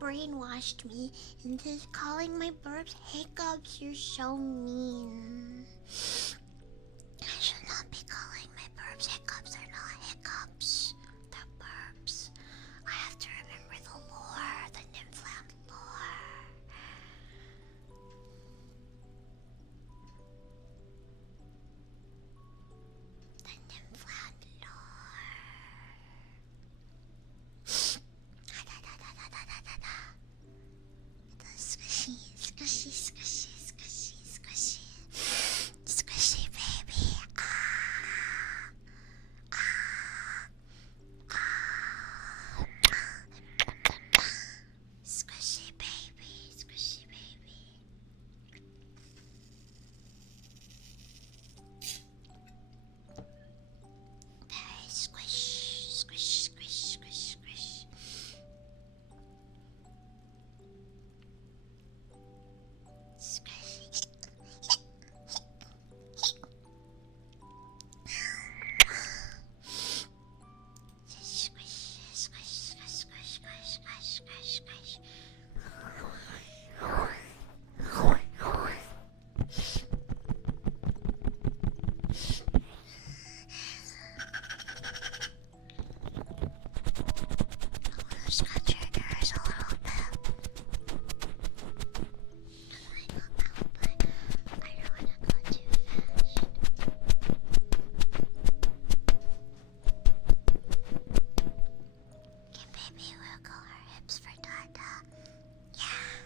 brainwashed me into calling my burps hiccups. You're so mean. I should not be calling my burps hiccups. They're not hiccups. They're burps. I have to remember the lore, the Nymphland lore. The Nymphland lore. Squishy, squishy, squishy, squishy, squishy. Squishy baby. Squishy baby, squishy baby. Very squish, squish, squish, squish, squish. Squishy. Squish, squish, squish, squish, squish, squish, squish, squish. Scratch your ears a little bit. I don't want to go too fast. Can baby wiggle her hips for Dada? Yeah.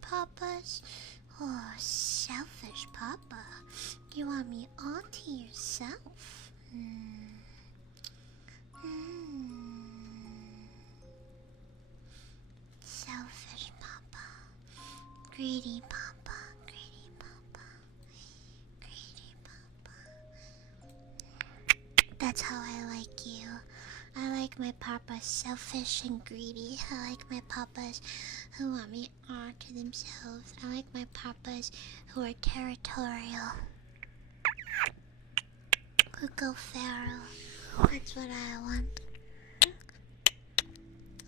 papas? Oh, selfish papa. You want me all to yourself? Selfish papa. Greedy papa. Greedy papa. Greedy papa. That's how I like you. I like my papas selfish and greedy. I like my papas who want me all to themselves. I like my papas who are territorial. Who go feral. That's what I want.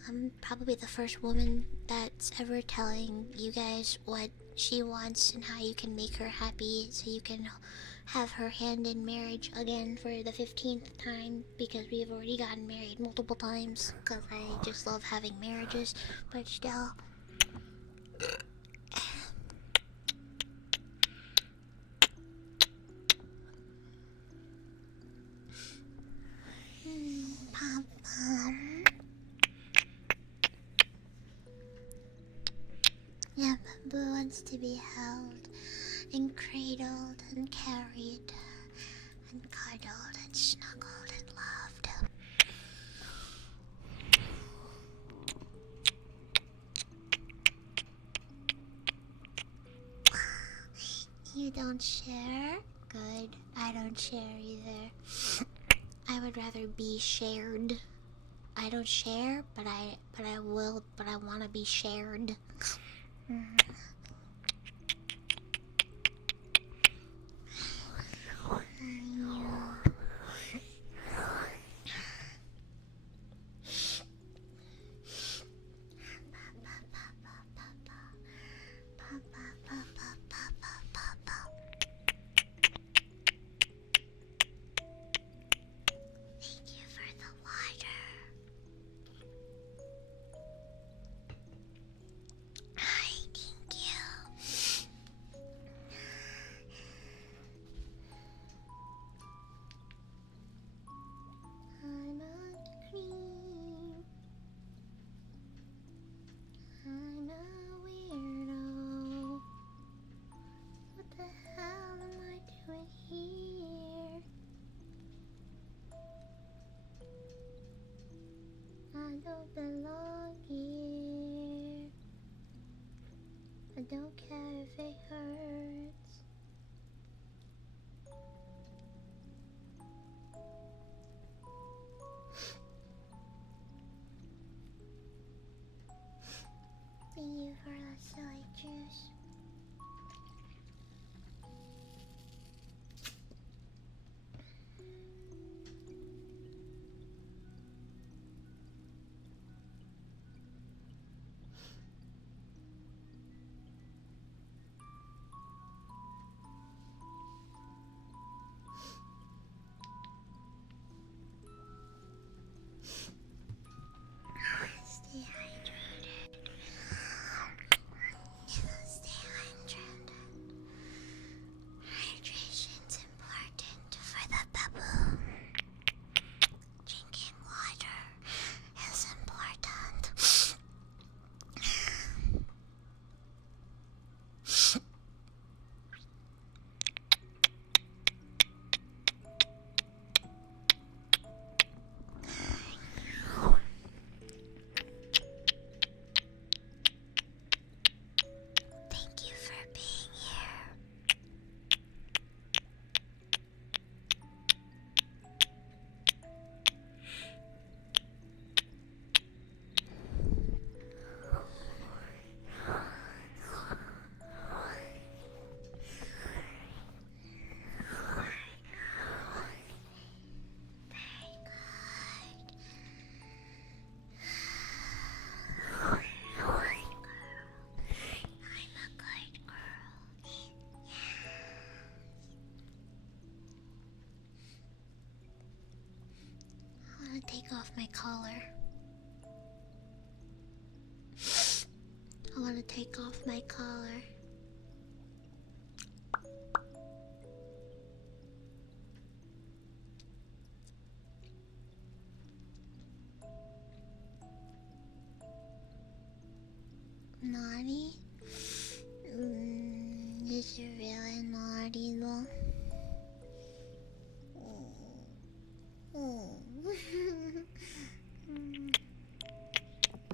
I'm probably the first woman that's ever telling you guys what she wants and how you can make her happy so you can have her hand in marriage again for the 15th time, because we've already gotten married multiple times because I just love having marriages, but still. Papa. Yeah, Boo wants to be held and cradled and carried and cuddled and snuggled and loved. You don't share? Good. I don't share either. I would rather be shared. I don't share, but I want to be shared. Thank you for the water. Hi, thank you. I'm a cream. I'm a weirdo. What the hell am I doing here? I don't belong here. I don't care if it hurts. Thank you for the silly juice. Stay hydrated. Stay hydrated. Hydration's important for the baboon. Drinking water is important. Thank you for being here. I'm a good girl. I want to take off my collar. I want to take off my collar. Naughty? Is it really naughty though?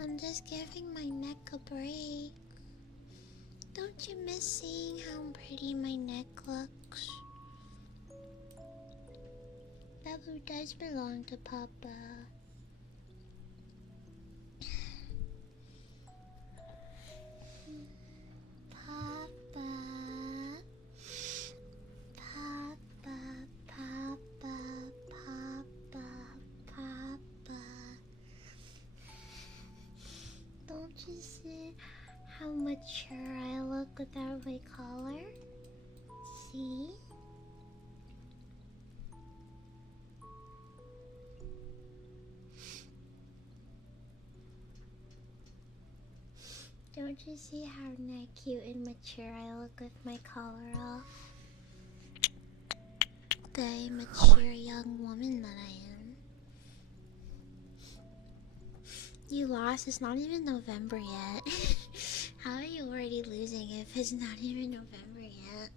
I'm just giving my neck a break. Don't you miss seeing how pretty my neck looks? Babu does belong to Papa. Papa, Papa, Papa, Papa, Papa. Don't you see how mature I look without my collar? See? Don't you see how cute and mature I look with my collar off? The mature young woman that I am. You lost? It's not even November yet. How are you already losing if it's not even November yet?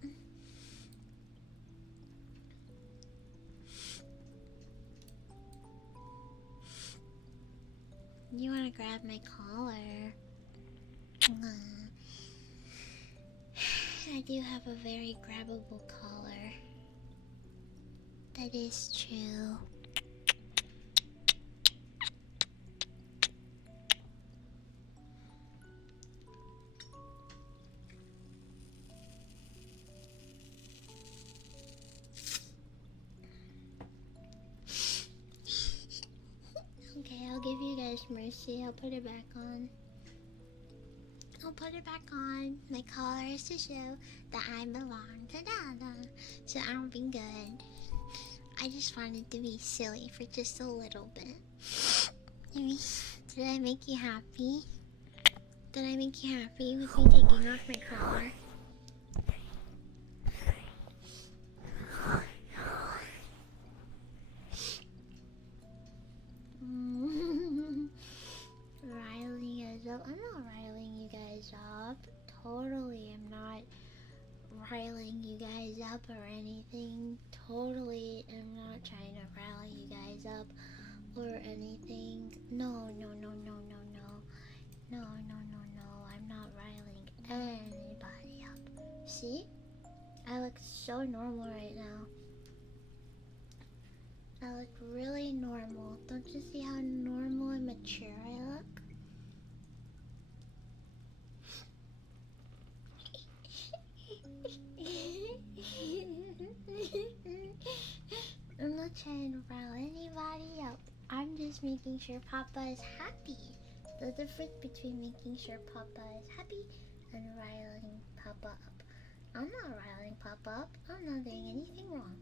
You wanna grab my collar? I do have a very grabbable collar. That is true. Okay, I'll give you guys mercy. I'll put it back on. I'll put it back on. My collar is to show that I belong to Dada. So I'll be good. I just wanted to be silly for just a little bit. Did I make you happy? Did I make you happy with me taking off my collar? Riling you guys up? I'm not riling you guys up. Totally, I'm not riling you guys up or anything. Totally, I'm not trying to rile you guys up or anything. No, no, no, no, no, no. No, no, no, no. I'm not riling anybody up. See? I look so normal right now. I look really normal. Don't you see how normal and mature I look? I'm not trying to rile anybody up. I'm just making sure Papa is happy. The difference between making sure Papa is happy and riling Papa up. I'm not riling Papa up. I'm not doing anything wrong.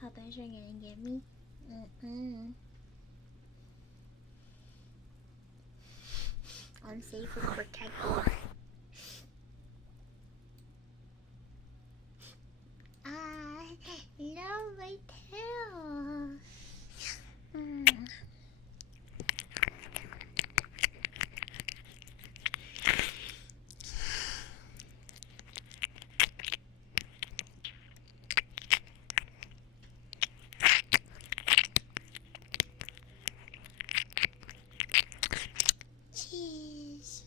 Papa's are gonna get me. I'm safe and protected. I love my tail. Cheese.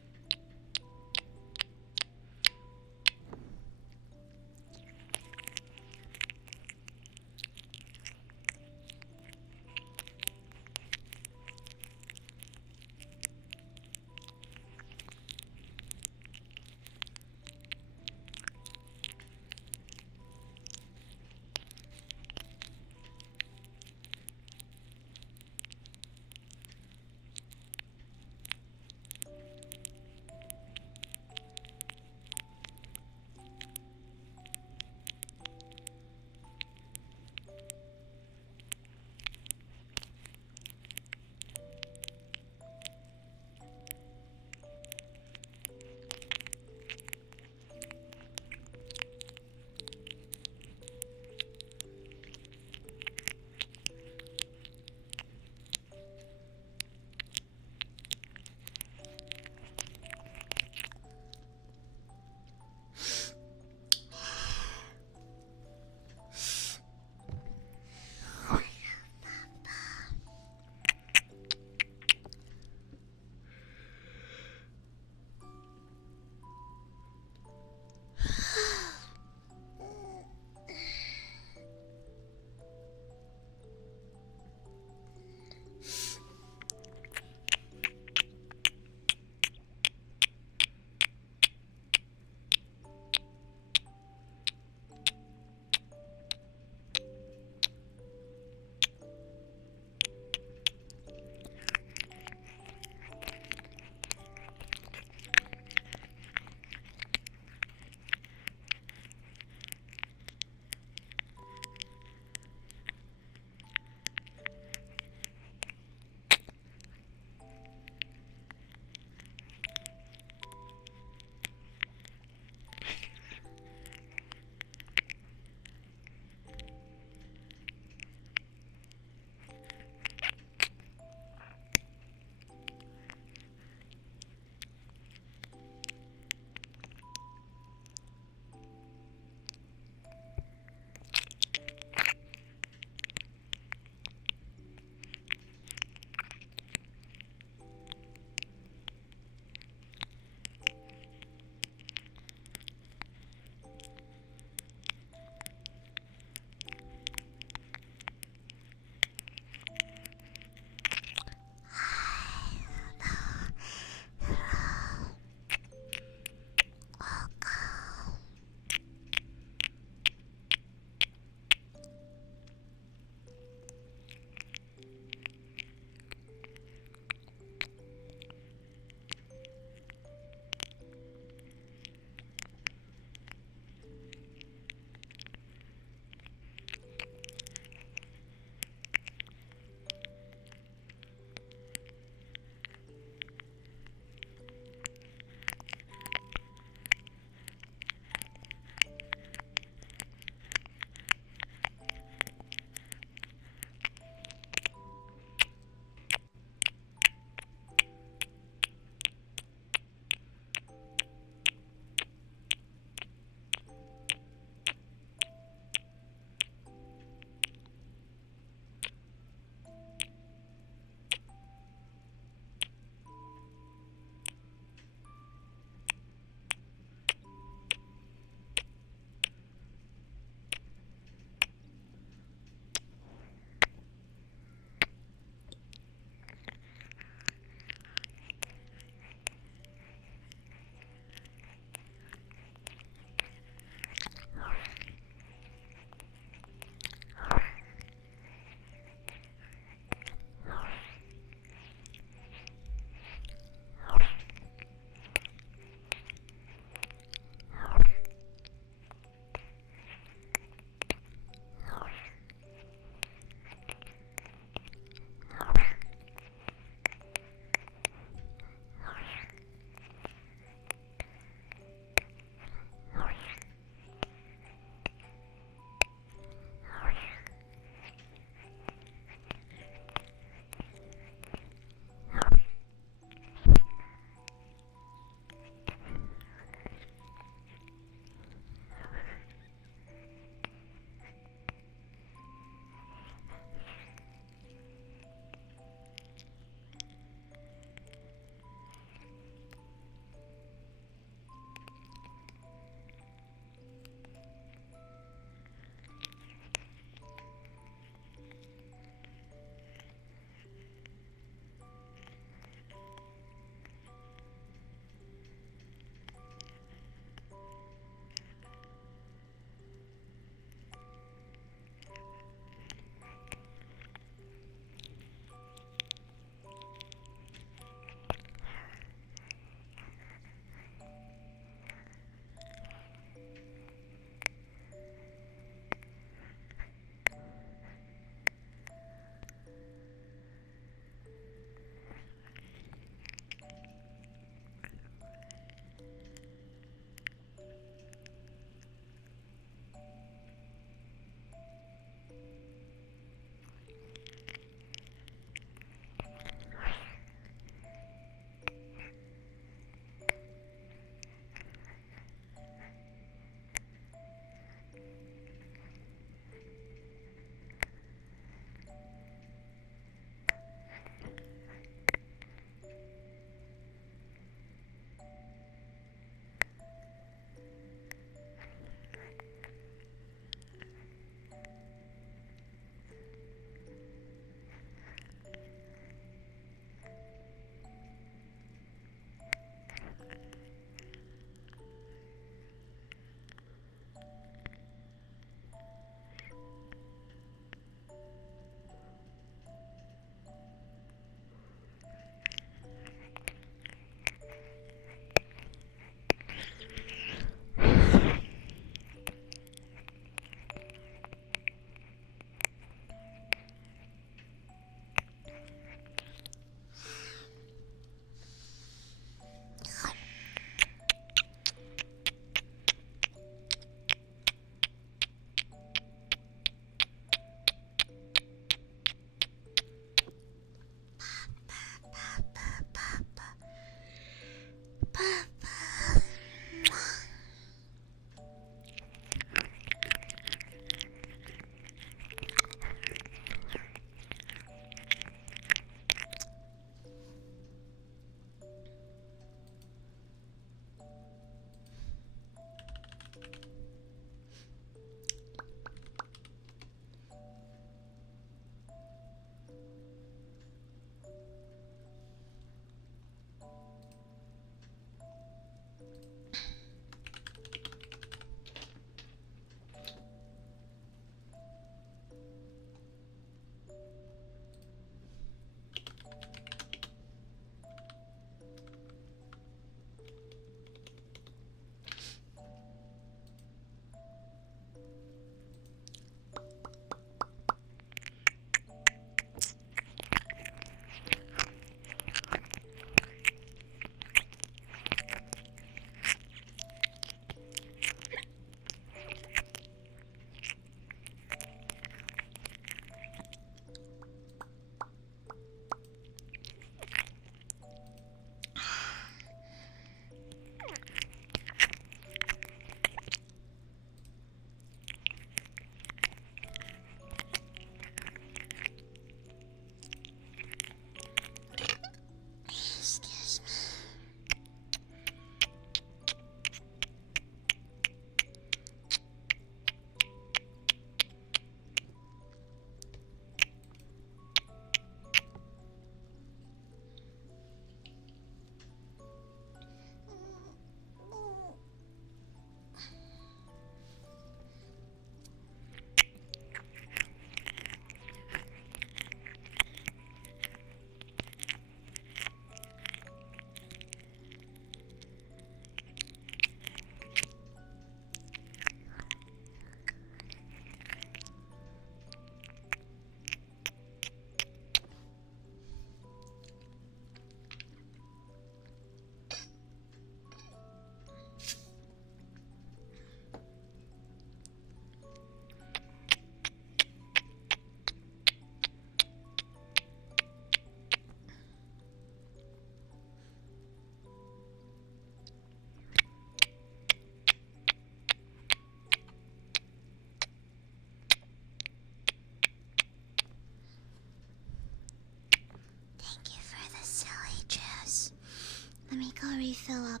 fill up.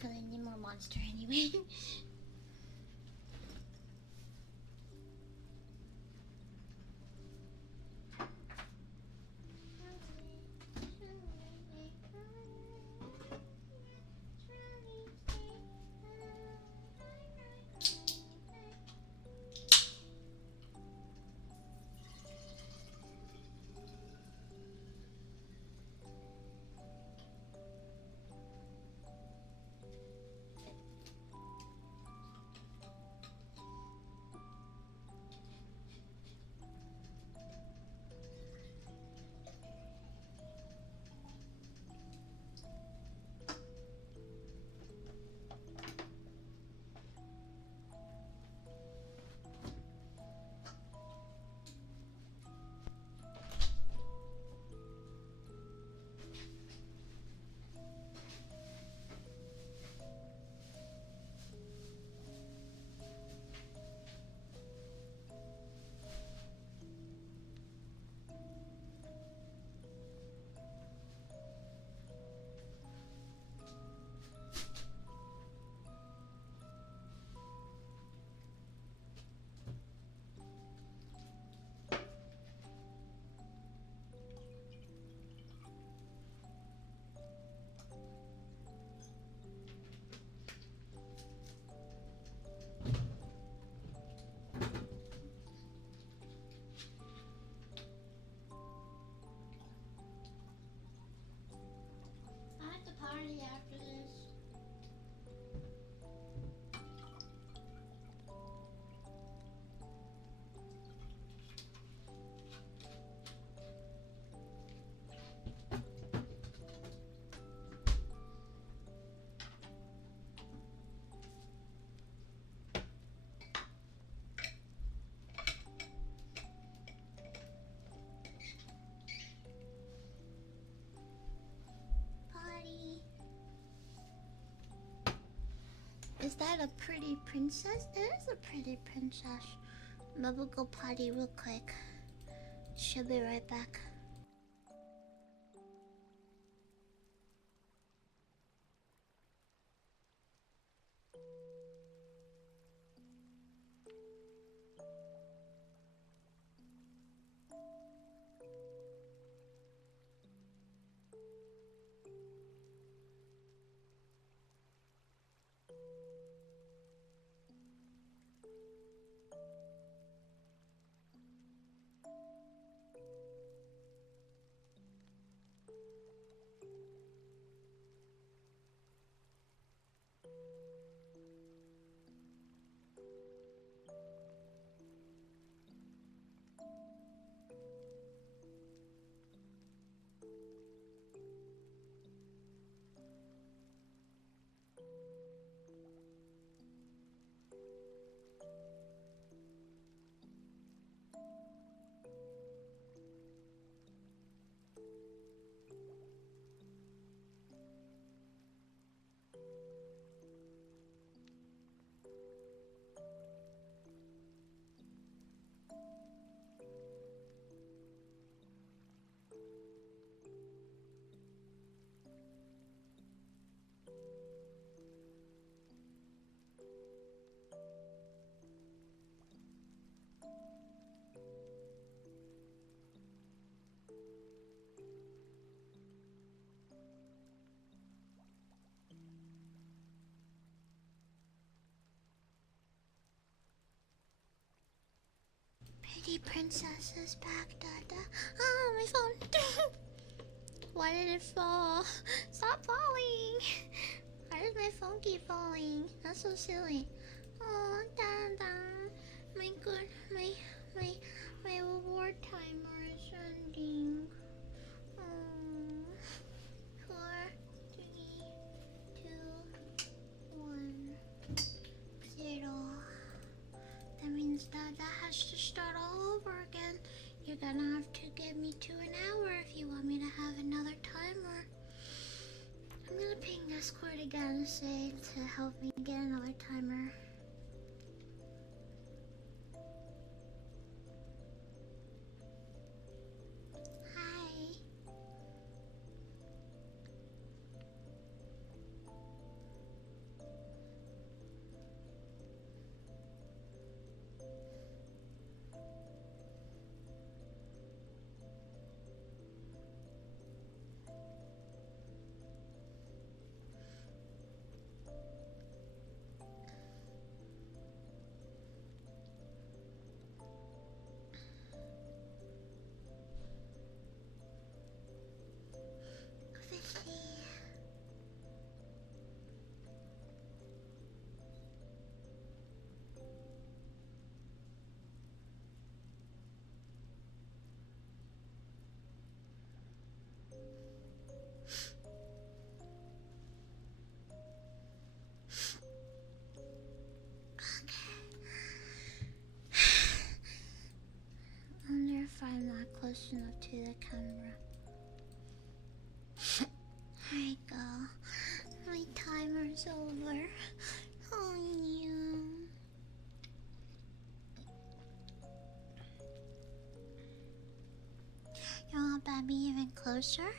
Cause I need more monster anyway. I have to party after this. Party. Is that a pretty princess? It is a pretty princess. But we'll go potty real quick. She'll be right back. Pretty princess is back, Dada. Oh, my phone. Why did it fall? Stop falling. Why does my phone keep falling? That's so silly. Oh, Dada. My good, my reward timer is ending. Oh. 4, 3, 2, 1, 0. That means that has to start all over again. You're gonna have to give me to an hour if you want me to have another timer. I'm gonna ping Discord again say to help me get another timer. Hi. camera. There you go. My timer's over. Oh, yeah. You want Babby even closer?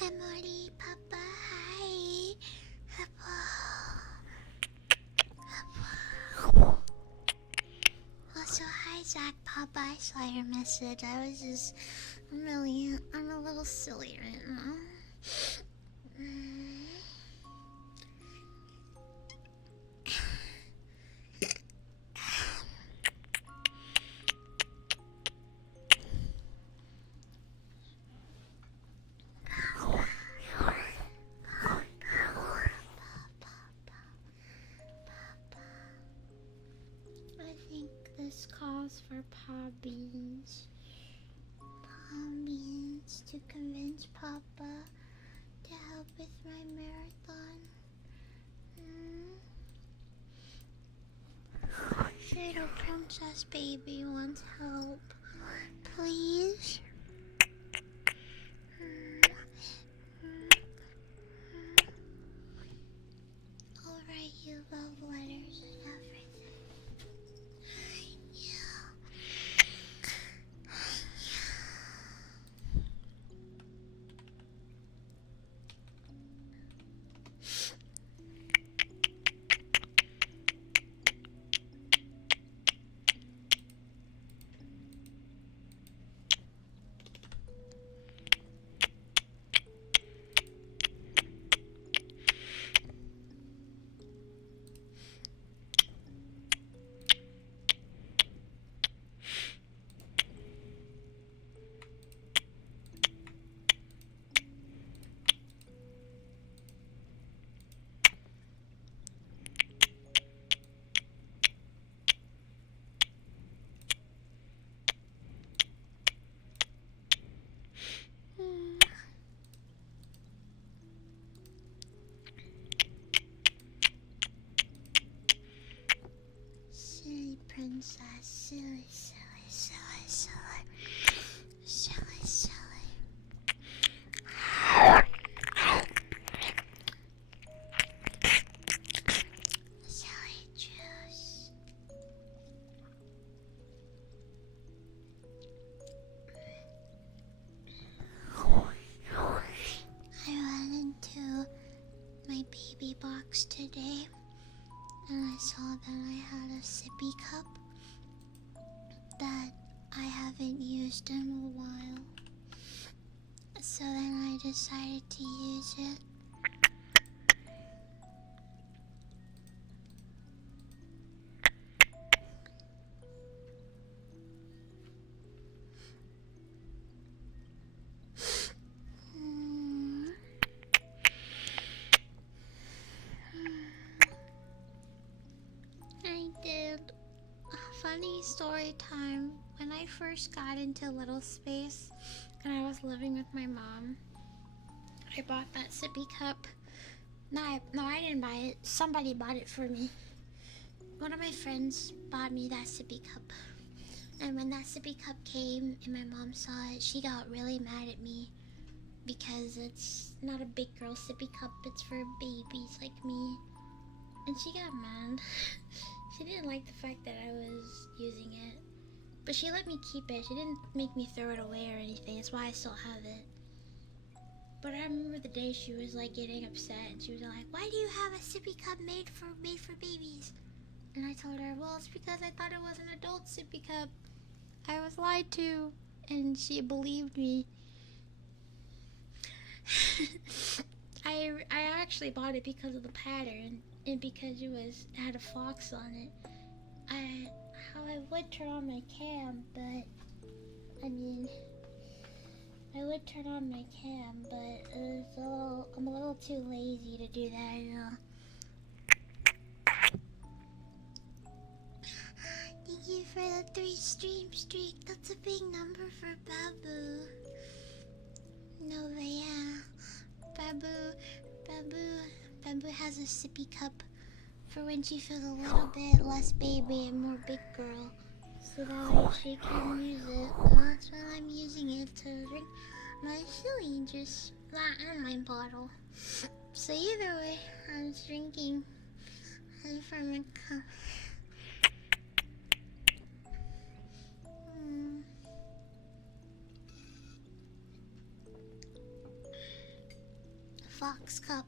Emily, Papa, hi. Also, hi Zach, Papa. I saw your message. I'm a little silly right now. I think this calls for paw beans. Paw beans to convince Papa to help with my marathon. Little princess baby wants help. Please? I'll write you love letters and everything. Yeah. Silly princess, silly, silly, silly, silly, silly, silly. Silly juice. I went into my baby box today and I saw that I had a sippy cup that I haven't used in a while. So then I decided to use it. I did. Funny story time. When I first got into Little Space and I was living with my mom, I bought that sippy cup. No, I didn't buy it. Somebody bought it for me. One of my friends bought me that sippy cup. And when that sippy cup came and my mom saw it, she got really mad at me because it's not a big girl sippy cup, it's for babies like me. And she got mad. She didn't like the fact that I was using it. But she let me keep it. She didn't make me throw it away or anything. That's why I still have it. But I remember the day she was like getting upset and she was like, "Why do you have a sippy cup made for babies?" And I told her, "Well, it's because I thought it was an adult sippy cup. I was lied to." And she believed me. I actually bought it because of the pattern and because it had a fox on it. I would turn on my cam, but I would turn on my cam, but I'm a little too lazy to do that, you know. Thank you for the 3 stream streak. That's a big number for Babu. No, but yeah. Babu has a sippy cup for when she feels a little bit less baby and more big girl. So that way she can use it. And that's what I'm using it to drink my silly juice. That and my bottle. So either way, I'm drinking from a cup. Fox cup.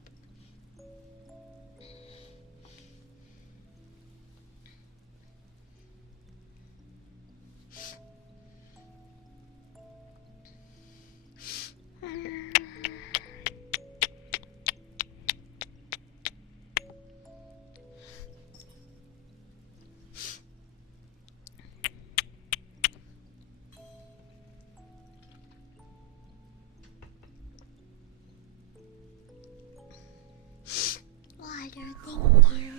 Water, thank you.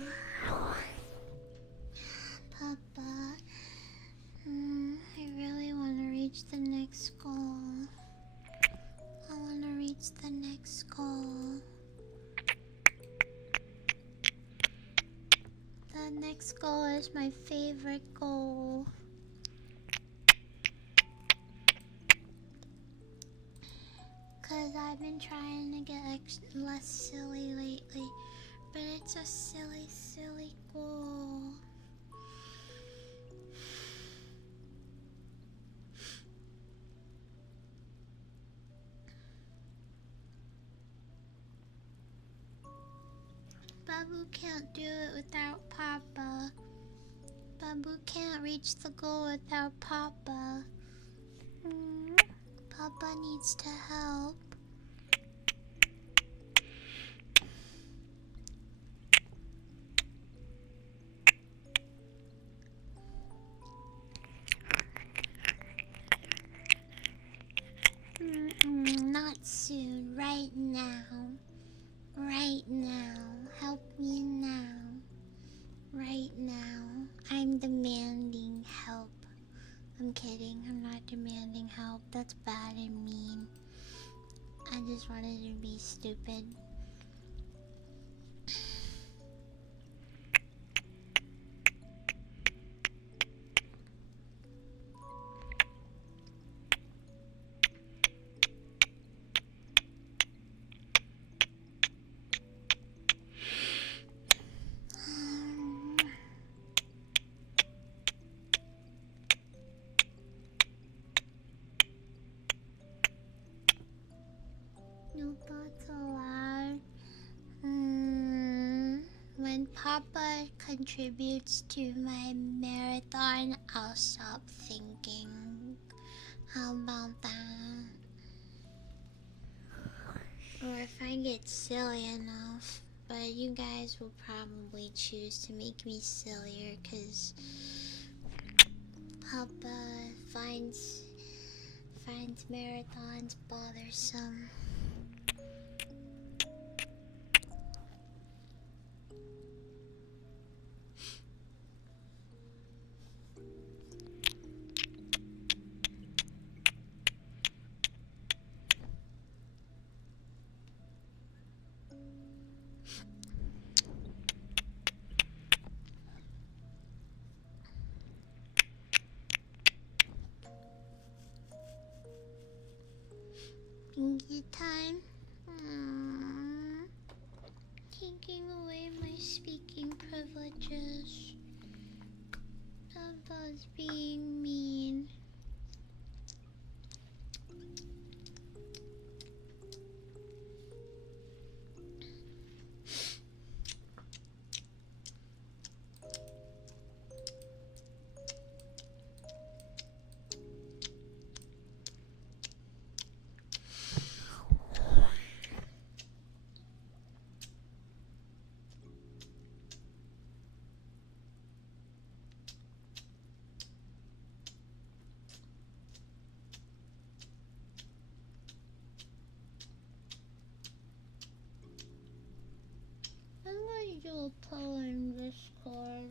Papa, I really want to reach the next goal. I want to reach the next goal. The next goal is my favorite goal. Cause I've been trying to get less silly lately. But it's a silly, silly goal. Babu can't do it without Papa. Babu can't reach the goal without Papa. Papa needs to help. Not soon, right now. Right now. Help me now. Right now. I'm demanding help. I'm kidding, I'm not demanding help. That's bad and mean. I just wanted to be stupid. No thoughts allowed. When Papa contributes to my marathon, I'll stop thinking. How about that? Or if I get silly enough. But you guys will probably choose to make me sillier because Papa finds marathons bothersome. Binky time. Taking away my speaking privileges. Papa's being mean. I'm going to do a poll in Discord.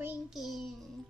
drinking.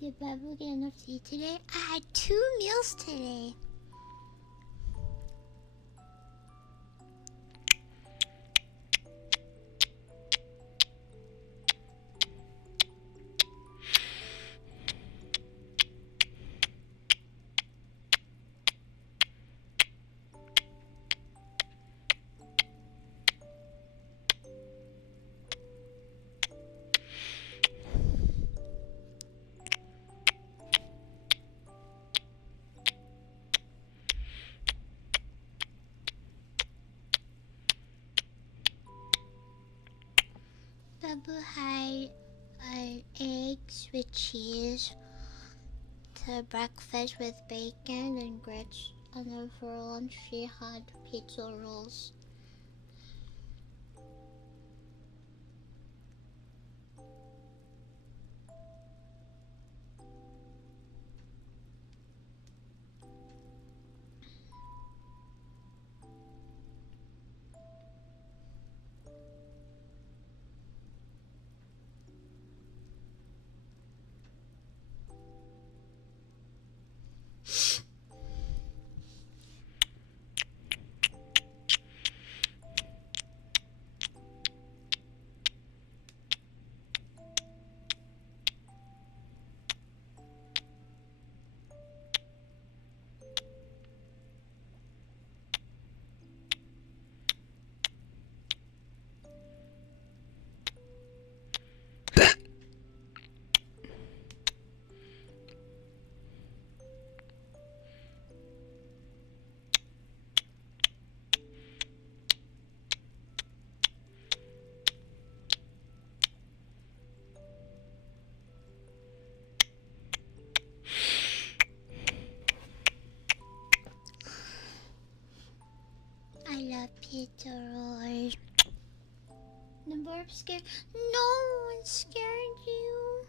Did Babu get enough to eat today? I had 2 meals today. Babu had eggs with cheese to breakfast with bacon and grits, and then for lunch she had pizza rolls. I love pizza rolls. The burp scared. No one scared you.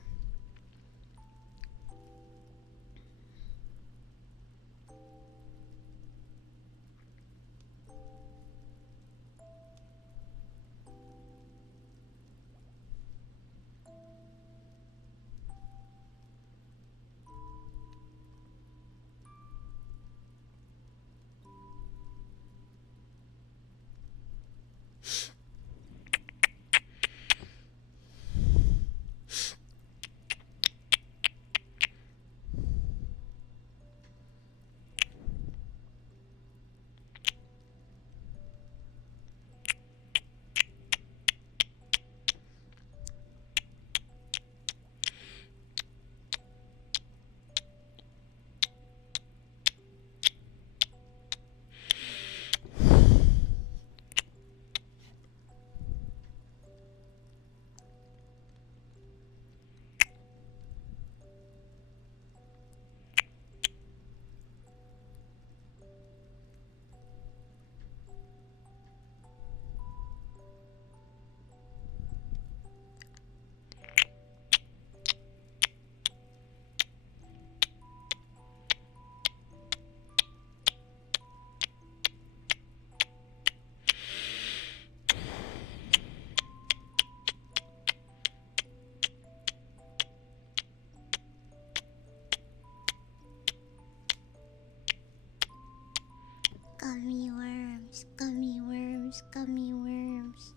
gummy worms.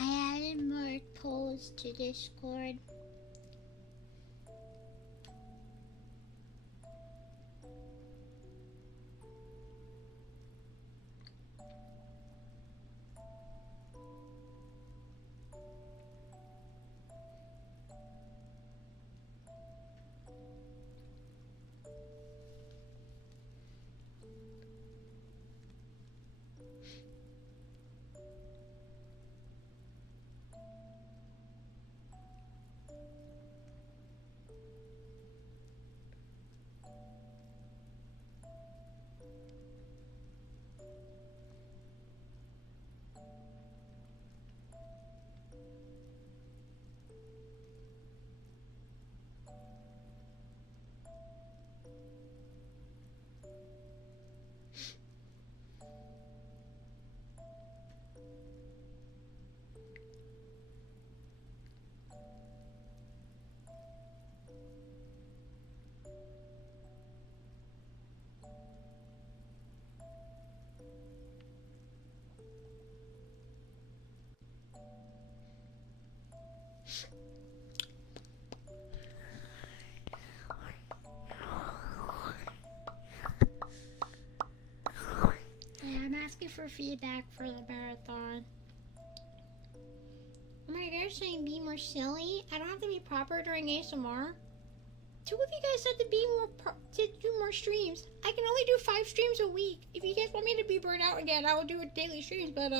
I added more polls to Discord. Yeah, I'm asking for feedback for the marathon. Oh my gosh, saying be more silly? I don't have to be proper during ASMR. Two of you guys said to be to do more streams. I can only do 5 streams a week. If you guys want me to be burnt out again, I will do it daily streams. But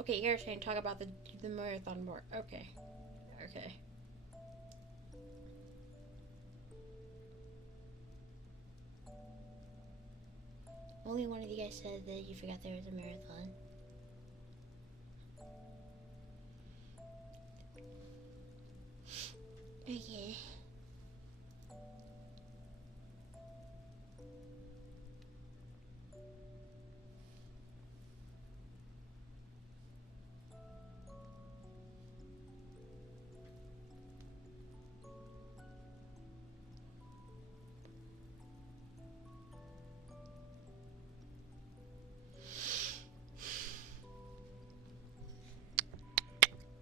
okay, you're saying talk about the marathon more. Okay. Only one of you guys said that you forgot there was a marathon. Okay.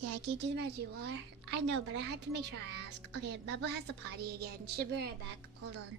Yeah, can you do them as you are? I know, but I had to make sure I ask. Okay, Bubba has the potty again. She'll be right back. Hold on.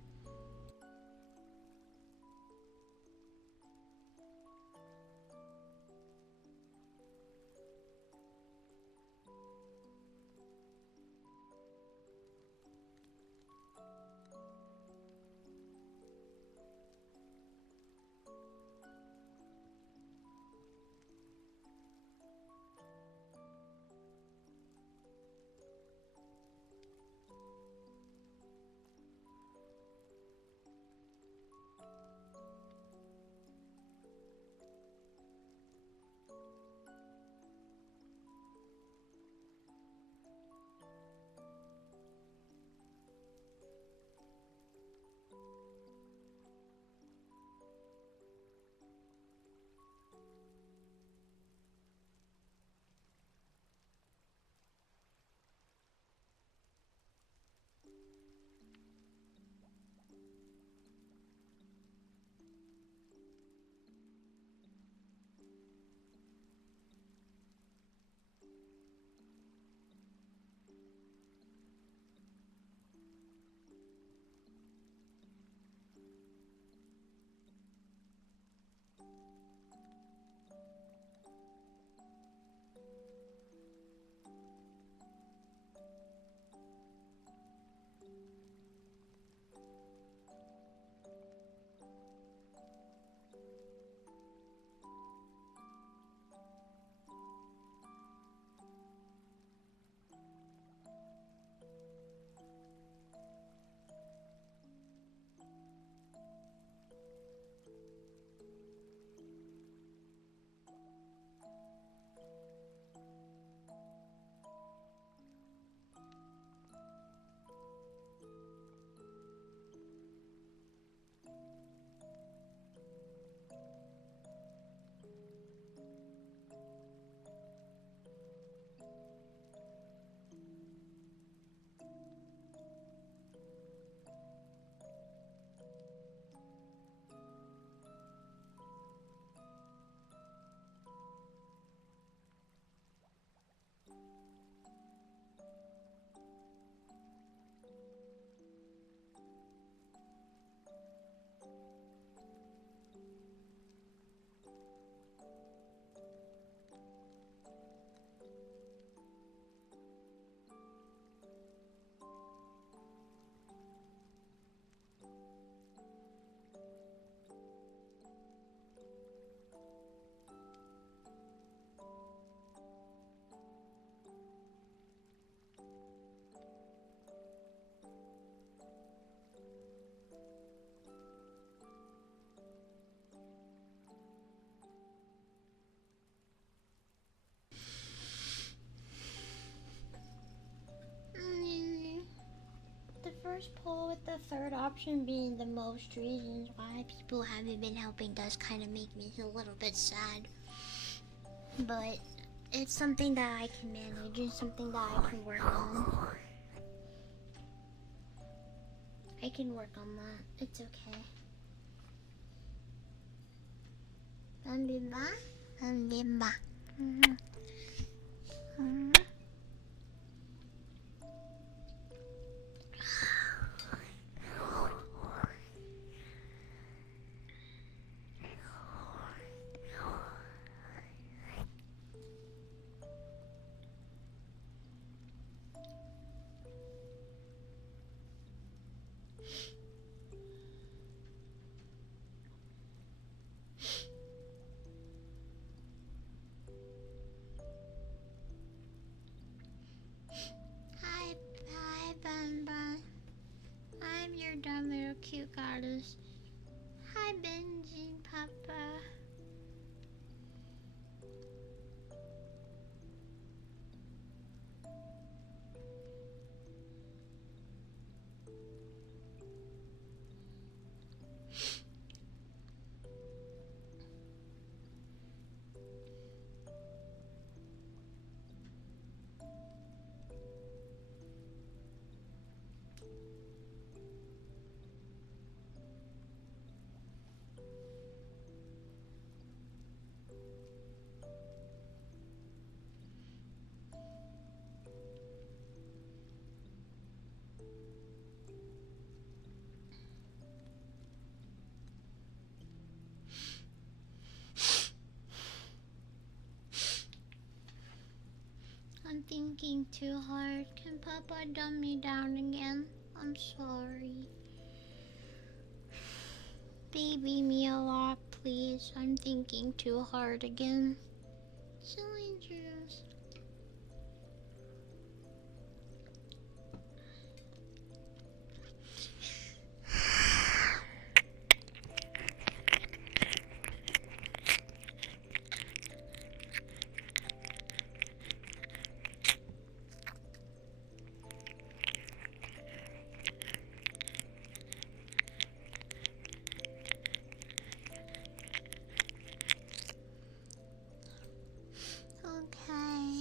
first poll with the third option being the most reasons why people haven't been helping does kind of make me a little bit sad. But it's something that I can manage and something that I can work on. I can work on that. It's okay. Bimba. Hi, Bamba. I'm your dumb little cute goddess. Hi, Benji, Papa. I'm thinking too hard. Can Papa dumb me down again? I'm sorry. Baby me a lot, please. I'm thinking too hard again. Silly juice. Okay.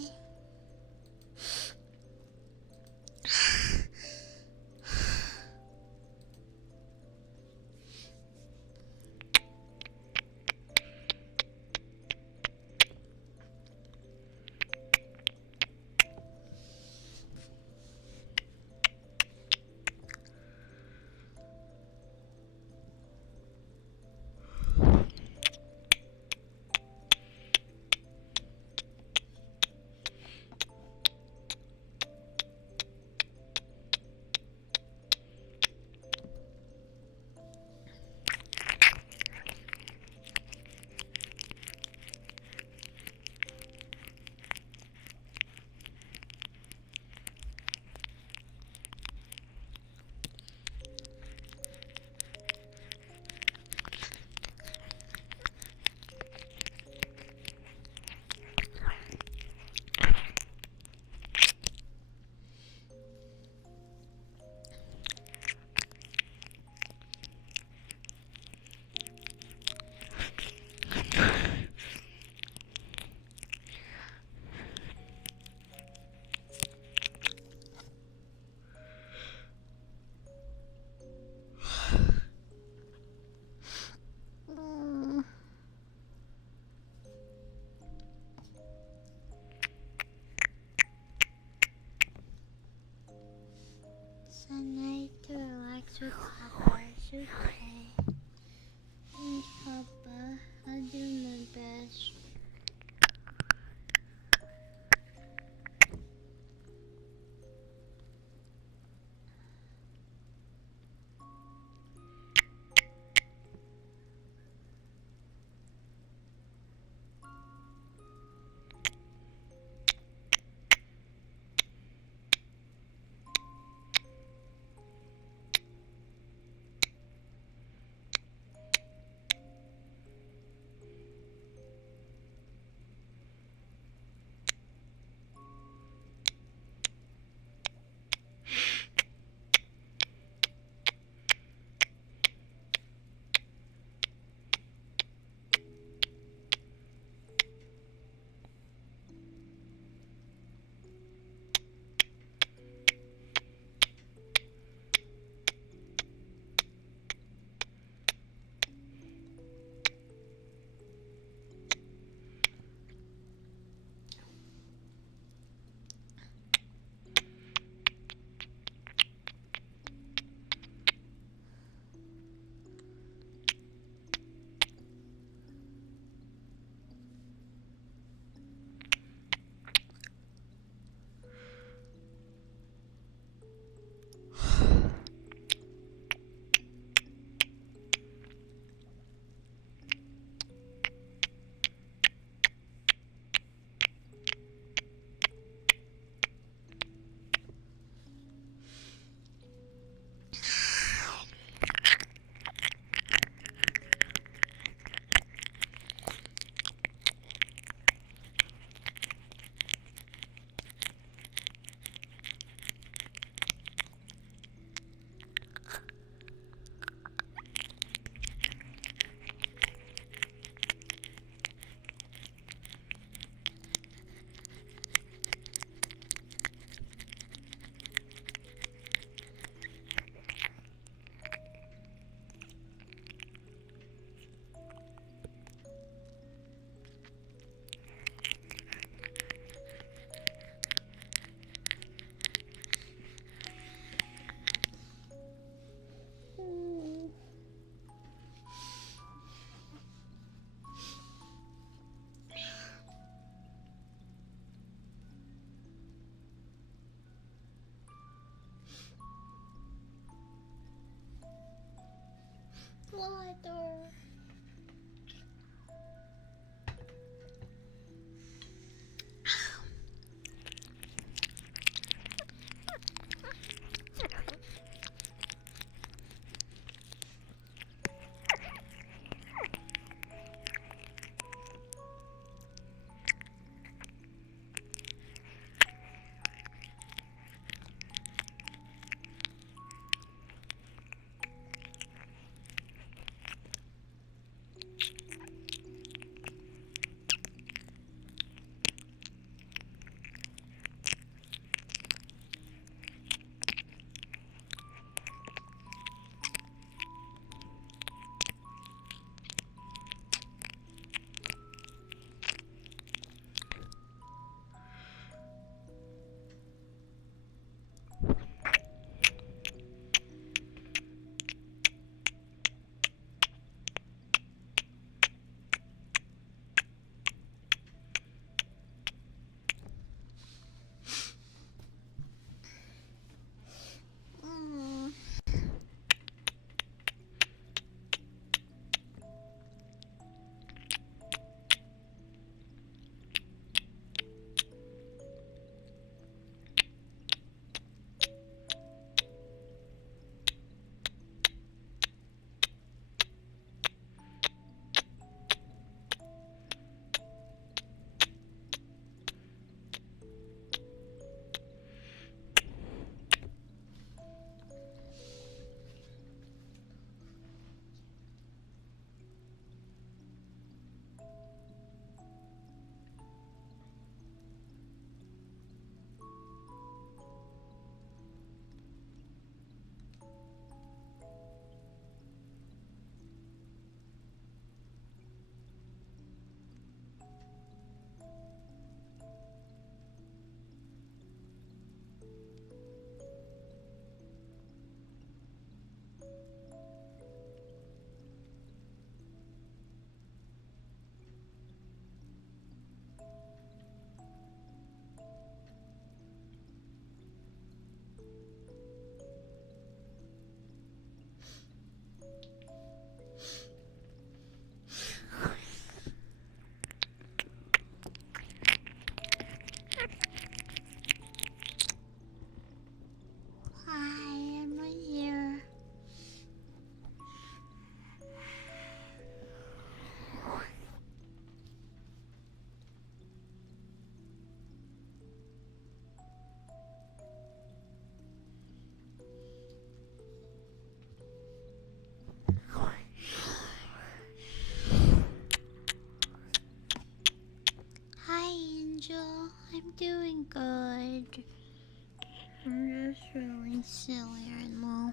I'm just really silly right now.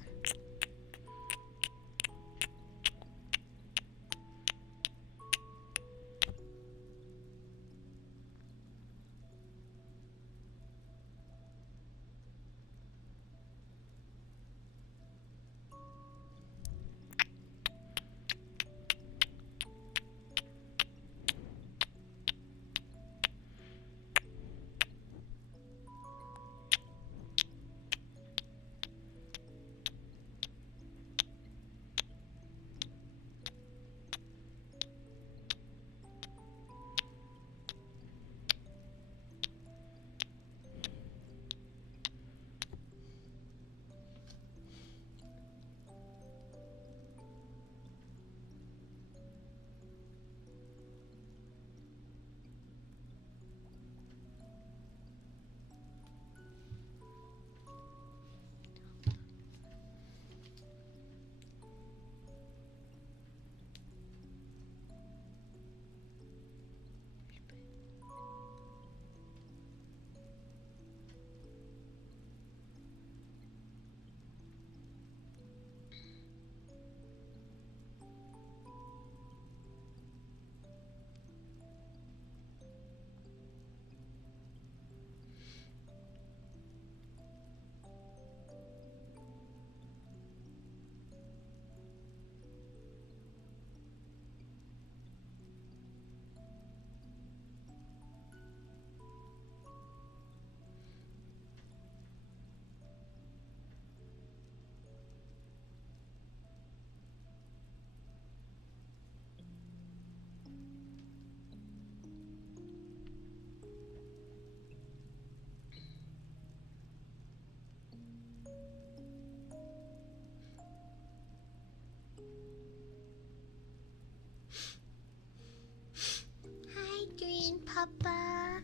Hi, Green Papa.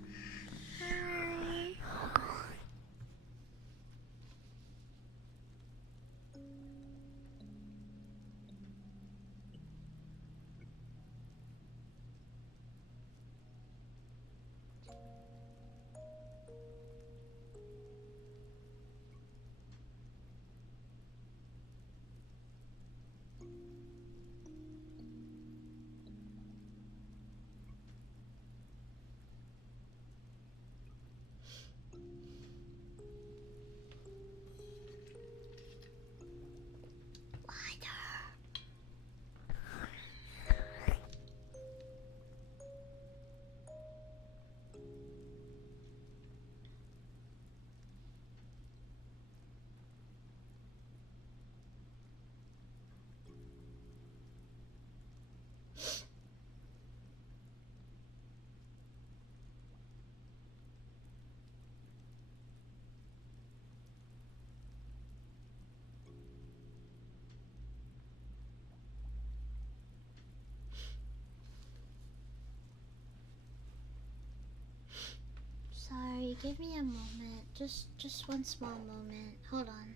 Hi. Sorry, give me a moment. Just one small moment. Hold on.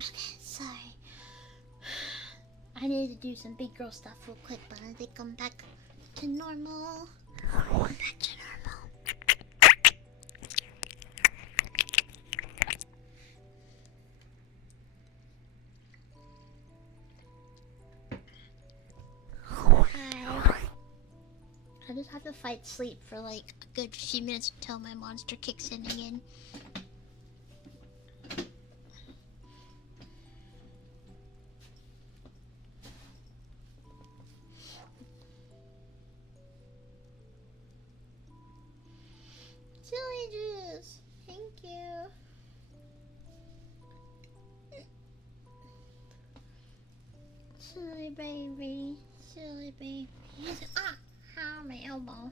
Okay, sorry. I need to do some big girl stuff real quick, but I think I'm back to normal. I'm back to normal. Hi. I just have to fight sleep for like a good few minutes until my monster kicks in again. Silly juice, thank you. Silly baby, silly baby. Ah, my elbow.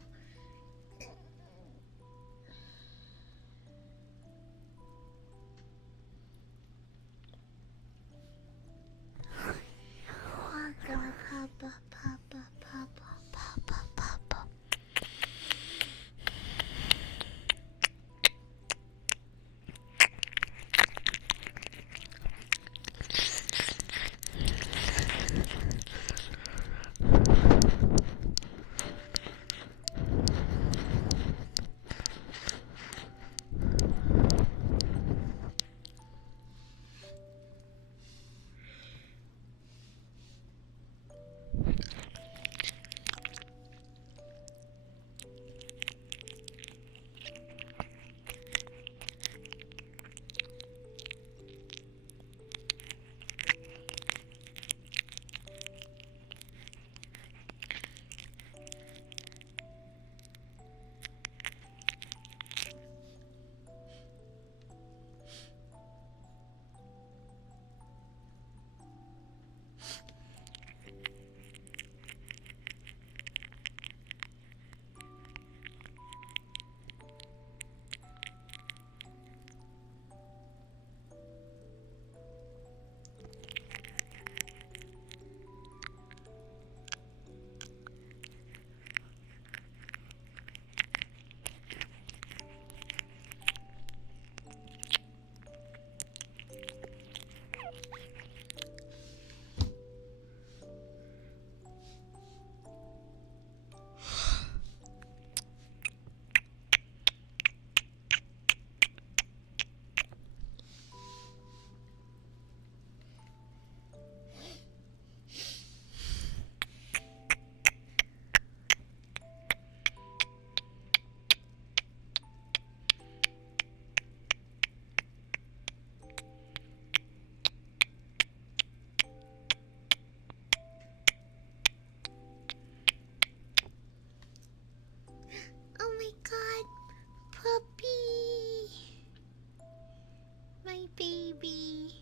Papa, papa, papa, papa, papa, papa. Oh my god, puppy, my baby.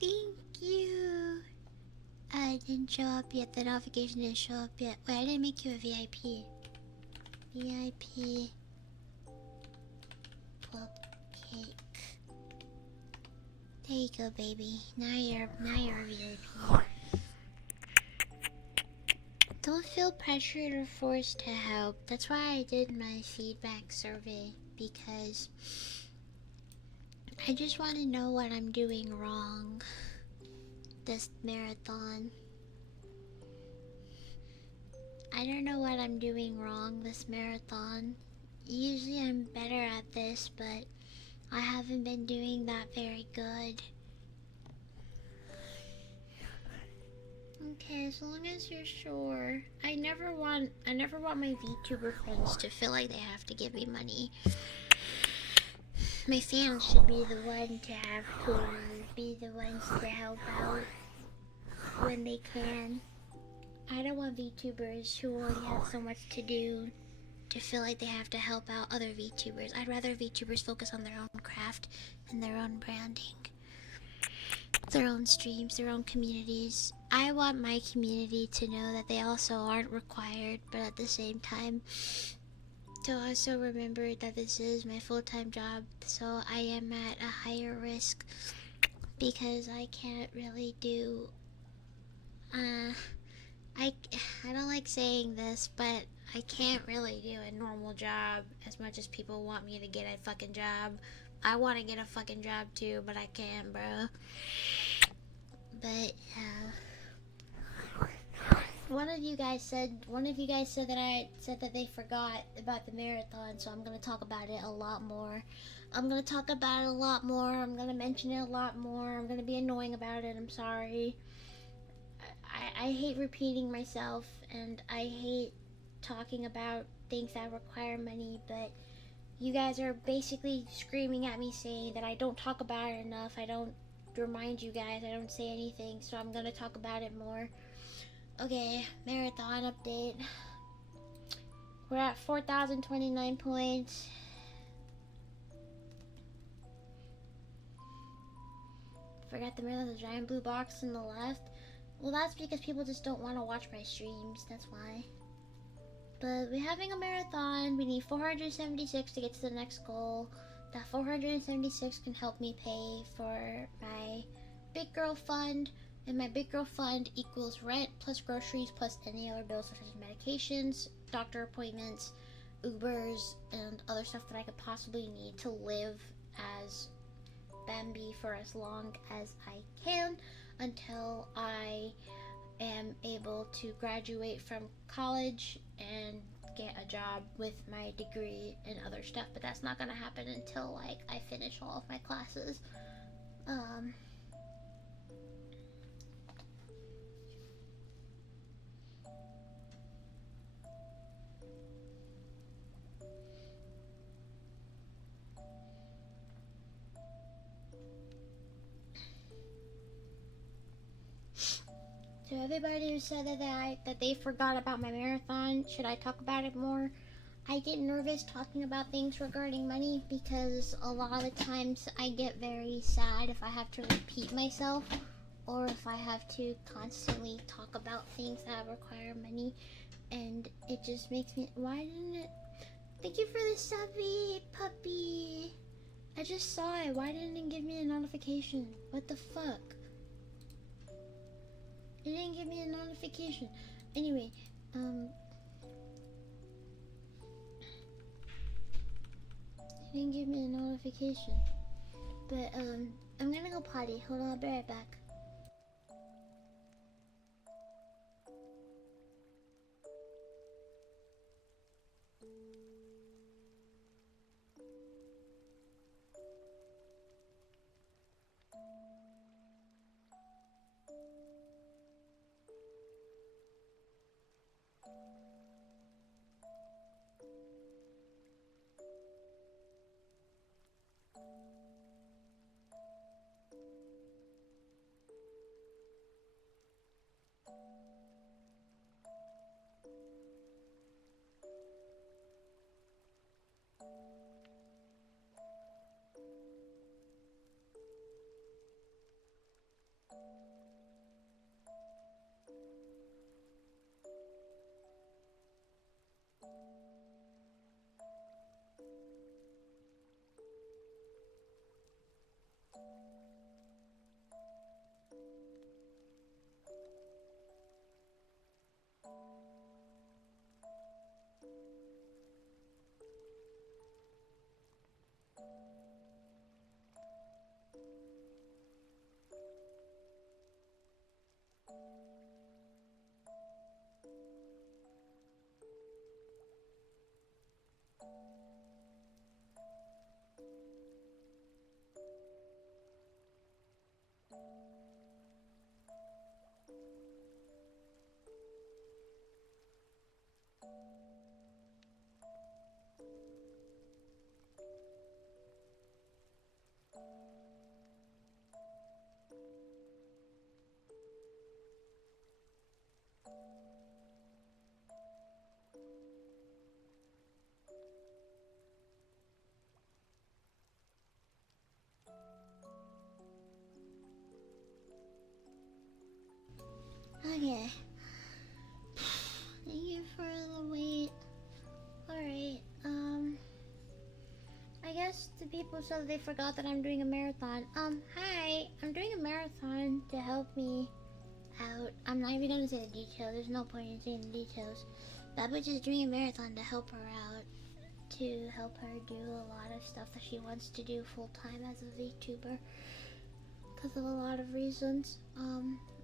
Thank you. I didn't show up yet. The notification didn't show up yet. Wait, I didn't make you a VIP. VIP pup cake. There you go, baby. Now you're a VIP. Don't feel pressured or forced to help. That's why I did my feedback survey, because I just want to know what I'm doing wrong this marathon. I don't know what I'm doing wrong this marathon. Usually I'm better at this, but I haven't been doing that very good. Okay, as long as you're sure. I never want my VTuber friends to feel like they have to give me money. My fans should be the one to have to be the ones to help out when they can. I don't want VTubers who already have so much to do to feel like they have to help out other VTubers. I'd rather VTubers focus on their own craft and their own branding, their own streams, their own communities. I want my community to know that they also aren't required, but at the same time to also remember that this is my full-time job, so I am at a higher risk because I can't really do I don't like saying this, but I can't really do a normal job as much as people want me to get a fucking job, I want to get a fucking job too, but I can't, bro. But one of you guys said that I said that they forgot about the marathon, so I'm gonna talk about it a lot more. I'm gonna mention it a lot more. I'm gonna be annoying about it. I'm sorry. I hate repeating myself, and I hate talking about things that require money, but you guys are basically screaming at me saying that I don't talk about it enough. I don't remind you guys. I don't say anything, so I'm gonna talk about it more. Okay, marathon update. We're at 4,029 points. Forgot the middle of the giant blue box on the left. Well, that's because people just don't want to watch my streams. That's why. But we're having a marathon. We need 476 to get to the next goal. That 476 can help me pay for my big girl fund. And my big girl fund equals rent plus groceries plus any other bills such as medications, doctor appointments, Ubers, and other stuff that I could possibly need to live as Bambi for as long as I can until I am able to graduate from college and get a job with my degree and other stuff. But that's not gonna happen until like I finish all of my classes. To everybody who said that they forgot about my marathon, should I talk about it more? I get nervous talking about things regarding money because a lot of the times I get very sad if I have to repeat myself or if I have to constantly talk about things that require money, and it just makes me. Why didn't it? Thank you for the subby, puppy. I just saw it. Why didn't it give me a notification? What the fuck? It didn't give me a notification. Anyway, it didn't give me a notification. But, I'm gonna go potty. Hold on, I'll be right back. Okay. Thank you for the wait. Alright, I guess the people said they forgot that I'm doing a marathon. Hi, I'm doing a marathon to help me out. I'm not even gonna say the details, there's no point in saying the details. That bitch is doing a marathon to help her out. to help her do a lot of stuff that she wants to do full-time as a VTuber because of a lot of reasons.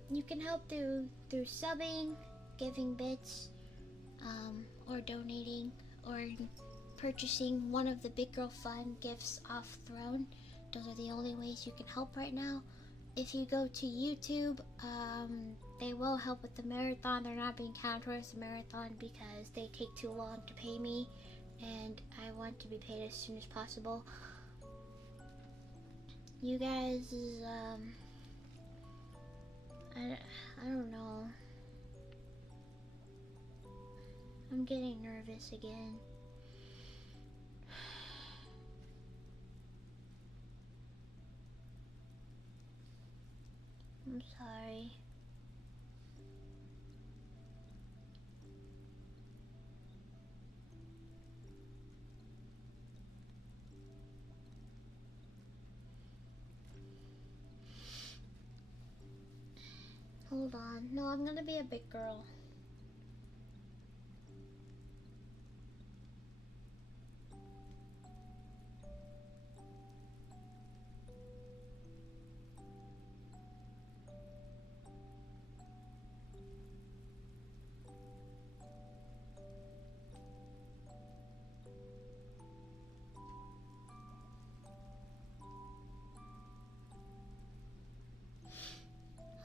You can help through subbing, giving bits, or donating, or purchasing one of the Big Girl Fun gifts off Throne. Those are the only ways you can help right now. If you go to YouTube, they will help with the marathon. They're not being counted towards the marathon because they take too long to pay me, and I want to be paid as soon as possible. You guys, I don't know. I'm getting nervous again. I'm sorry. Hold on. No, I'm gonna be a big girl.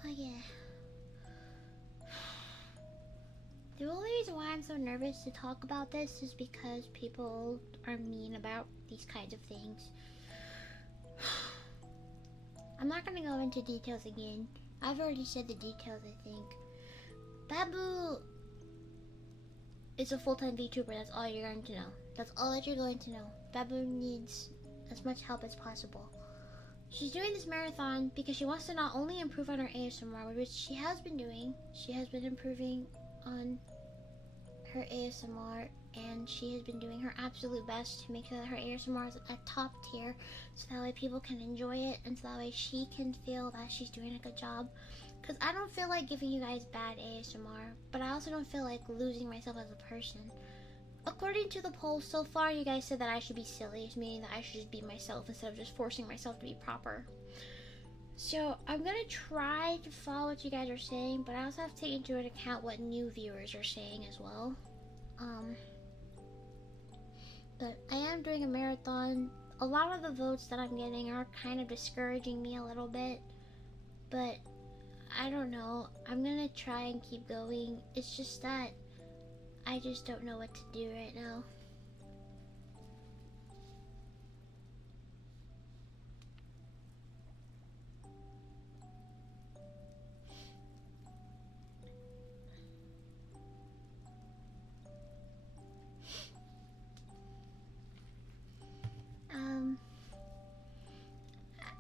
Oh yeah. The only reason why I'm so nervous to talk about this is because people are mean about these kinds of things. I'm not gonna go into details again. I've already said the details, I think. Babu is a full-time VTuber, that's all you're going to know. That's all that you're going to know. Babu needs as much help as possible. She's doing this marathon because she wants to not only improve on her ASMR, which she has been doing. She has been improving on her ASMR, and she has been doing her absolute best to make sure that her ASMR is at top tier, so that way people can enjoy it, and so that way she can feel that she's doing a good job. Because I don't feel like giving you guys bad ASMR, but I also don't feel like losing myself as a person. According to the poll, so far you guys said that I should be silly, meaning that I should just be myself instead of just forcing myself to be proper. So I'm gonna try to follow what you guys are saying, but I also have to take into account what new viewers are saying as well. But I am doing a marathon. A lot of the votes that I'm getting are kind of discouraging me a little bit, but I don't know. I'm gonna try and keep going. It's just that I just don't know what to do right now.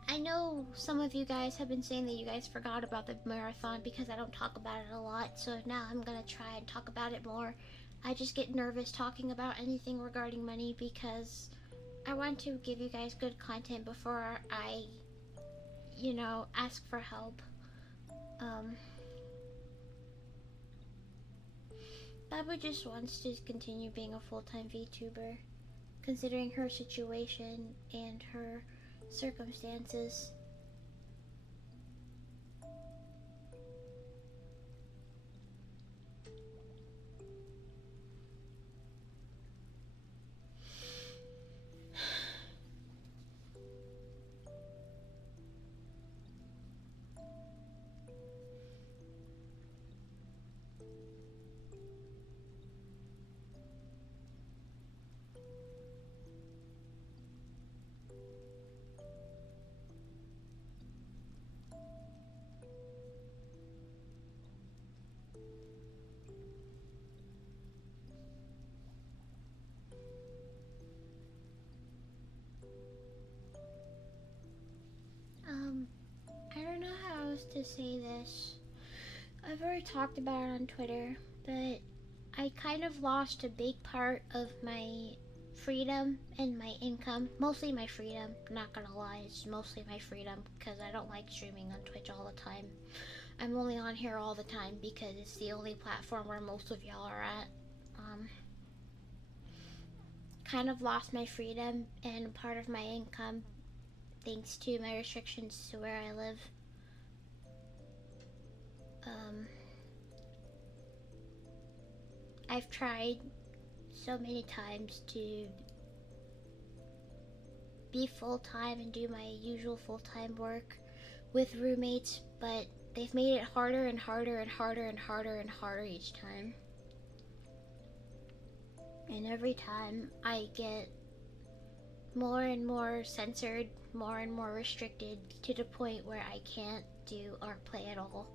I know some of you guys have been saying that you guys forgot about the marathon because I don't talk about it a lot, so now I'm gonna try and talk about it more. I just get nervous talking about anything regarding money because I want to give you guys good content before I, ask for help. Babu just wants to continue being a full-time VTuber, considering her situation and her circumstances. I don't know how else to say this. I've already talked about it on Twitter, but I kind of lost a big part of my freedom and my income. Mostly my freedom, not gonna lie, it's mostly my freedom because I don't like streaming on Twitch all the time. I'm only on here all the time because it's the only platform where most of y'all are at. kind of lost my freedom and part of my income thanks to my restrictions to where I live. I've tried so many times to be full-time and do my usual full-time work with roommates, but they've made it harder and harder and harder and harder and harder each time. And every time I get more and more censored, more and more restricted, to the point where I can't do rplay at all.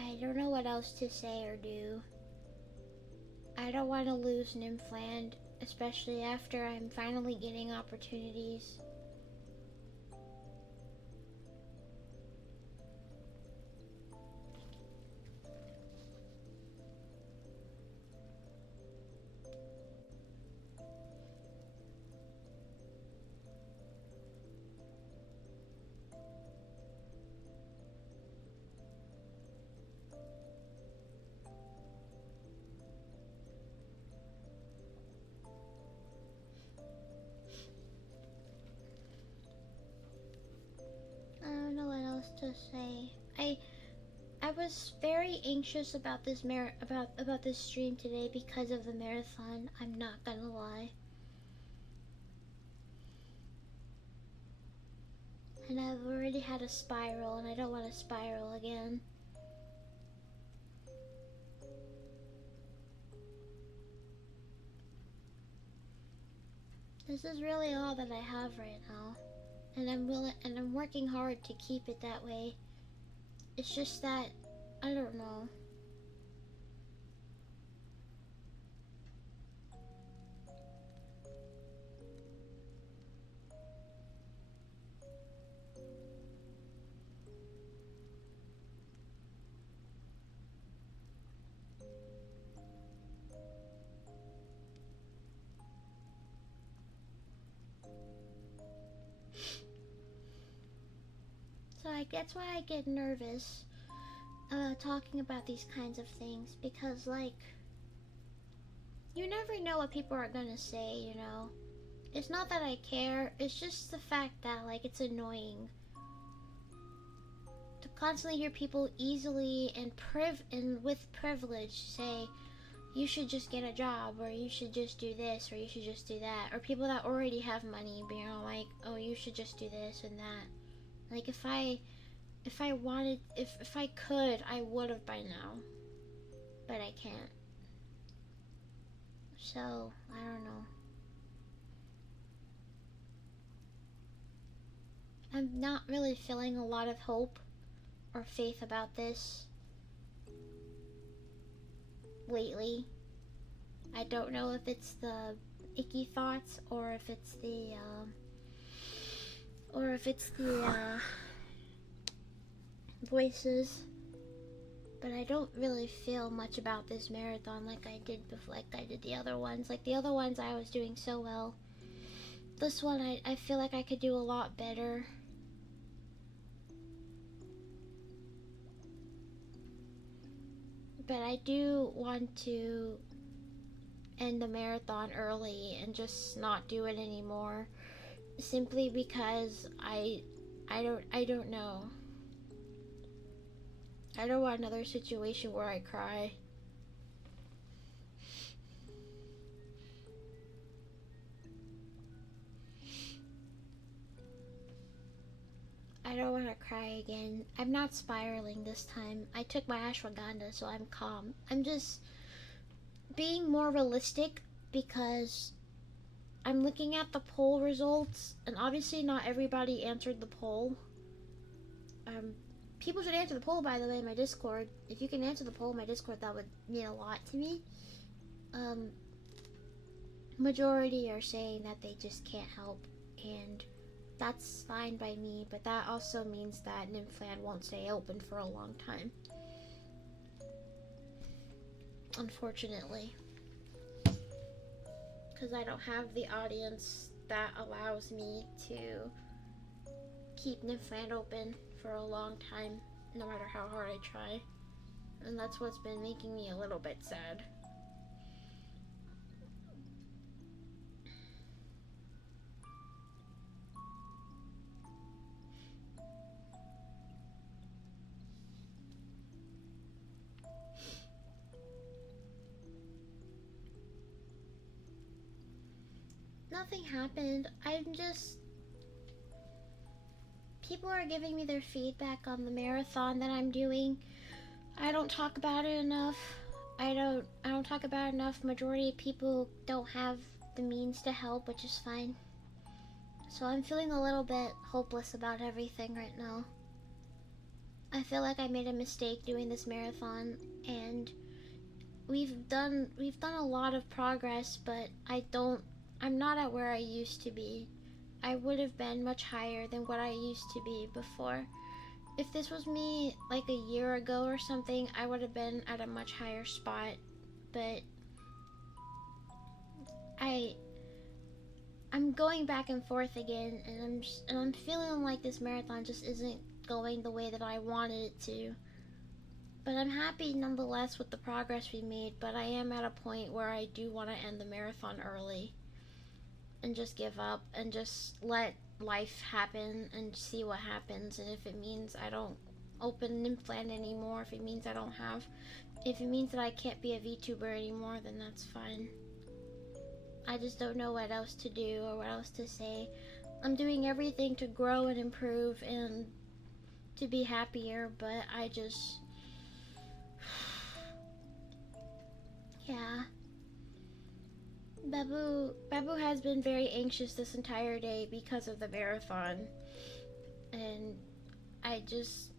I don't know what else to say or do. I don't want to lose Nymphland, especially after I'm finally getting opportunities. I don't know what else to say. I was very anxious about this about this stream today because of the marathon. I'm not gonna lie. And I've already had a spiral, and I don't want to spiral again. This is really all that I have right now, and I'm working hard to keep it that way. It's just that I don't know. So that's why I get nervous talking about these kinds of things, because like, you never know what people are gonna say, you know. It's not that I care, it's just the fact that like it's annoying to constantly hear people easily and with privilege say you should just get a job, or you should just do this, or you should just do that, or people that already have money being like, oh, you should just do this and that. Like, if I wanted, if I could, I would have by now, but I can't. So I don't know. I'm not really feeling a lot of hope or faith about this lately. I don't know if it's the icky thoughts, or if it's the voices, but I don't really feel much about this marathon like I did before, like I did the other ones. Like the other ones I was doing so well. This one I feel like I could do a lot better. But I do want to end the marathon early and just not do it anymore, simply because I don't know. I don't want another situation where I cry. I don't want to cry again. I'm not spiraling this time. I took my ashwagandha, so I'm calm. I'm just being more realistic, because I'm looking at the poll results, and obviously not everybody answered the poll. People should answer the poll, by the way, in my Discord. If you can answer the poll in my Discord, that would mean a lot to me. Majority are saying that they just can't help, and that's fine by me, but that also means that Nymphland won't stay open for a long time. Unfortunately. Because I don't have the audience that allows me to keep Nymphland open for a long time, no matter how hard I try. And that's what's been making me a little bit sad. Nothing happened. People are giving me their feedback on the marathon that I'm doing. I don't talk about it enough. I don't talk about it enough. Majority of people don't have the means to help, which is fine. So I'm feeling a little bit hopeless about everything right now. I feel like I made a mistake doing this marathon, and we've done a lot of progress, but I'm not at where I used to be. I would have been much higher than what I used to be before. If this was me like a year ago or something, I would have been at a much higher spot. But I'm going back and forth again, and I'm feeling like this marathon just isn't going the way that I wanted it to. But I'm happy nonetheless with the progress we made, but I am at a point where I do want to end the marathon early and just give up and just let life happen and see what happens. And if it means I don't open an implant anymore, if it means that I can't be a VTuber anymore, then that's fine. I just don't know what else to do or what else to say. I'm doing everything to grow and improve and to be happier, but I just... yeah. Babu has been very anxious this entire day because of the marathon. And I just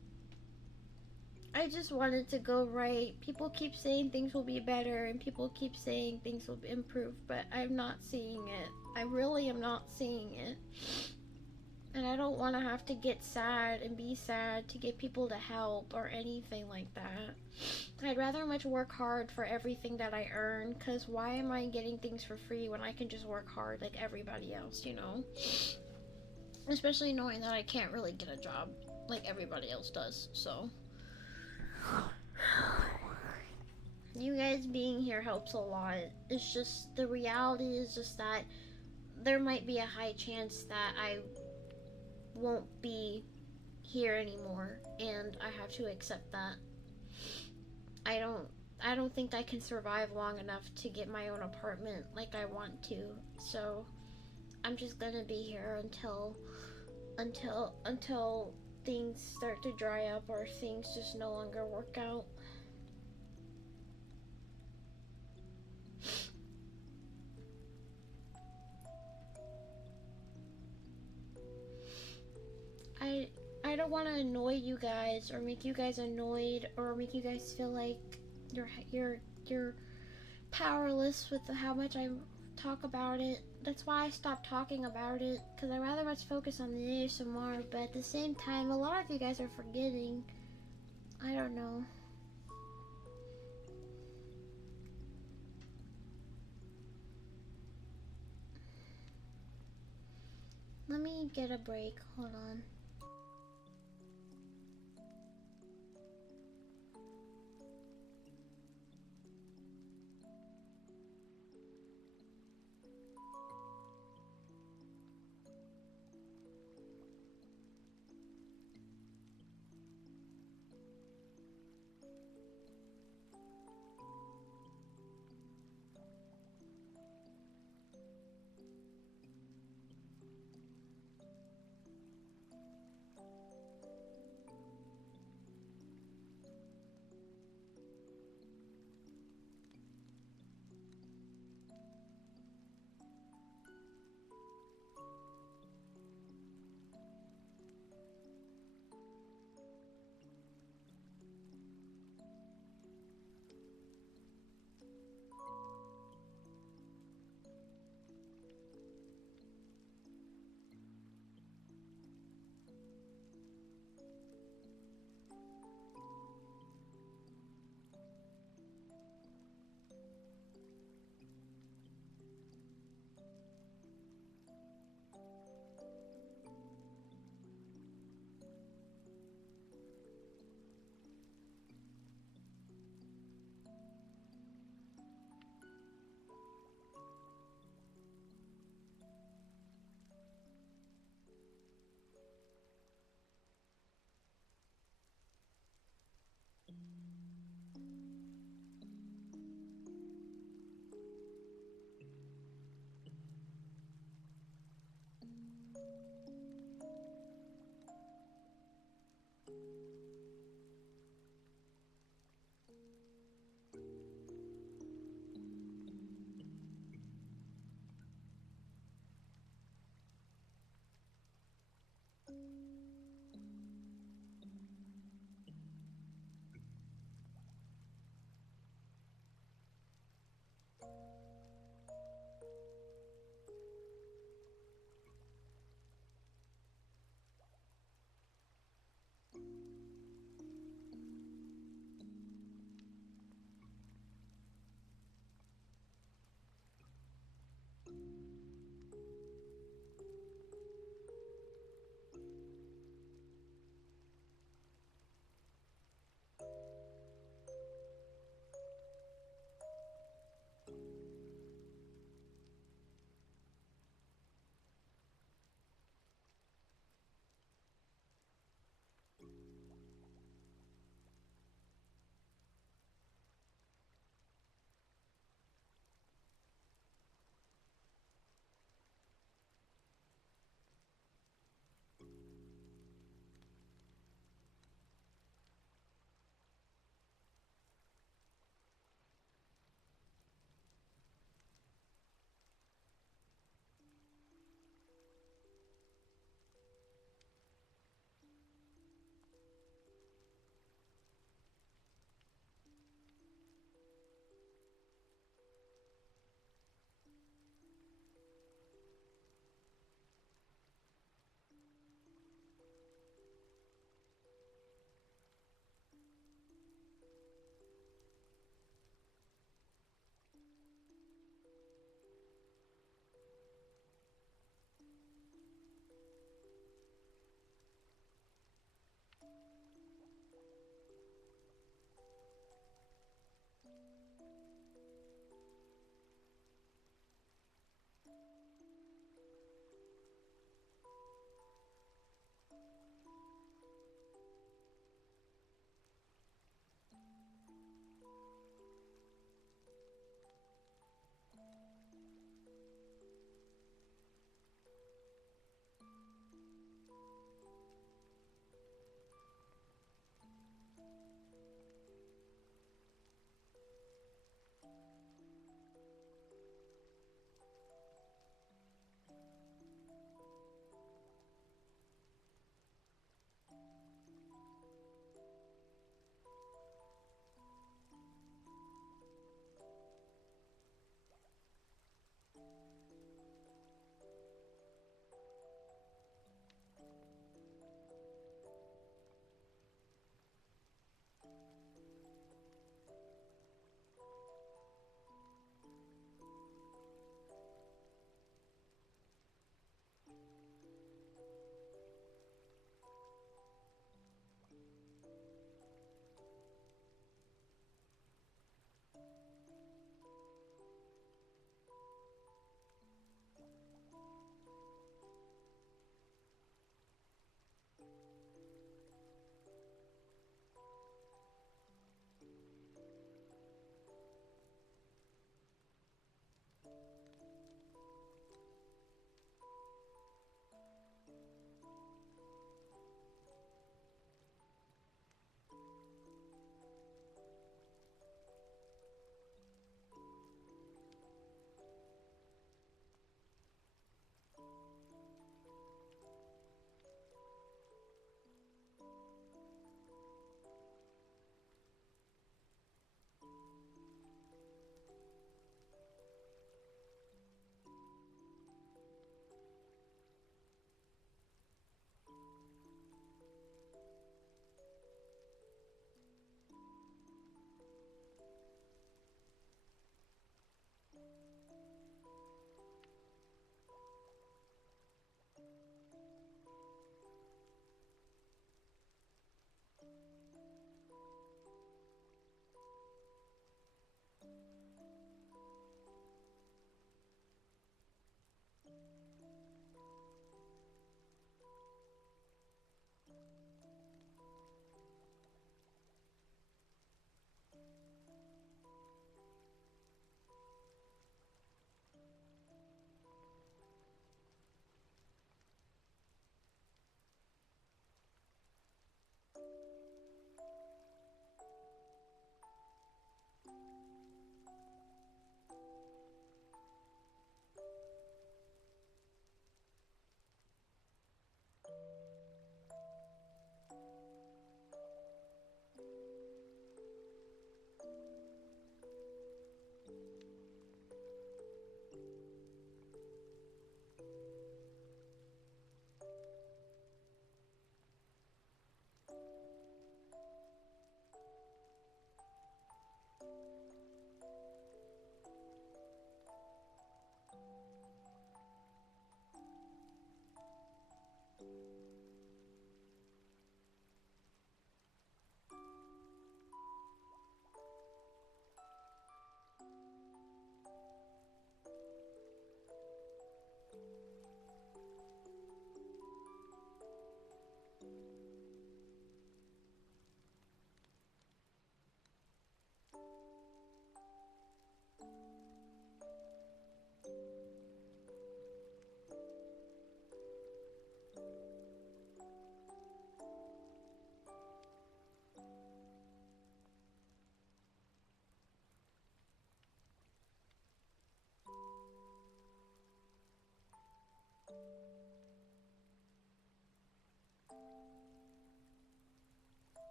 wanted to go right. People keep saying things will be better and people keep saying things will improve, but I'm not seeing it. I really am not seeing it. And I don't want to have to get sad and be sad to get people to help or anything like that. I'd rather much work hard for everything that I earn, because why am I getting things for free when I can just work hard like everybody else, you know? Especially knowing that I can't really get a job like everybody else does, so... you guys being here helps a lot. It's just, the reality is just that there might be a high chance that I won't be here anymore, and I have to accept that. I don't think I can survive long enough to get my own apartment like I want to, so I'm just gonna be here until things start to dry up or things just no longer work out. I don't want to annoy you guys or make you guys annoyed or make you guys feel like you're powerless with how much I talk about it. That's why I stopped talking about it, because I rather much focus on the ASMR, but at the same time, a lot of you guys are forgetting. I don't know. Let me get a break. Hold on.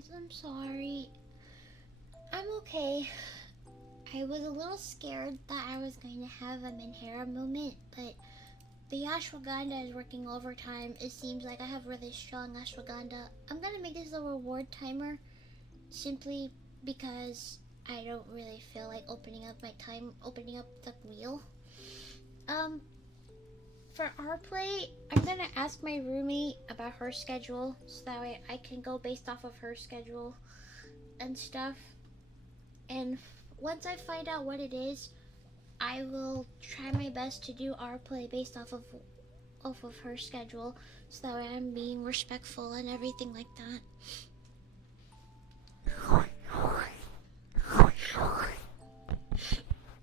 guys. I'm sorry. I'm okay. I was a little scared that I was going to have a Minhera moment, but the ashwagandha is working overtime. It seems like I have really strong ashwagandha. I'm gonna make this a reward timer simply because I don't really feel like opening up the wheel. For our play, I'm gonna ask my roommate about her schedule so that way I can go based off of her schedule and stuff. And once I find out what it is, I will try my best to do our play based off of her schedule so that way I'm being respectful and everything like that.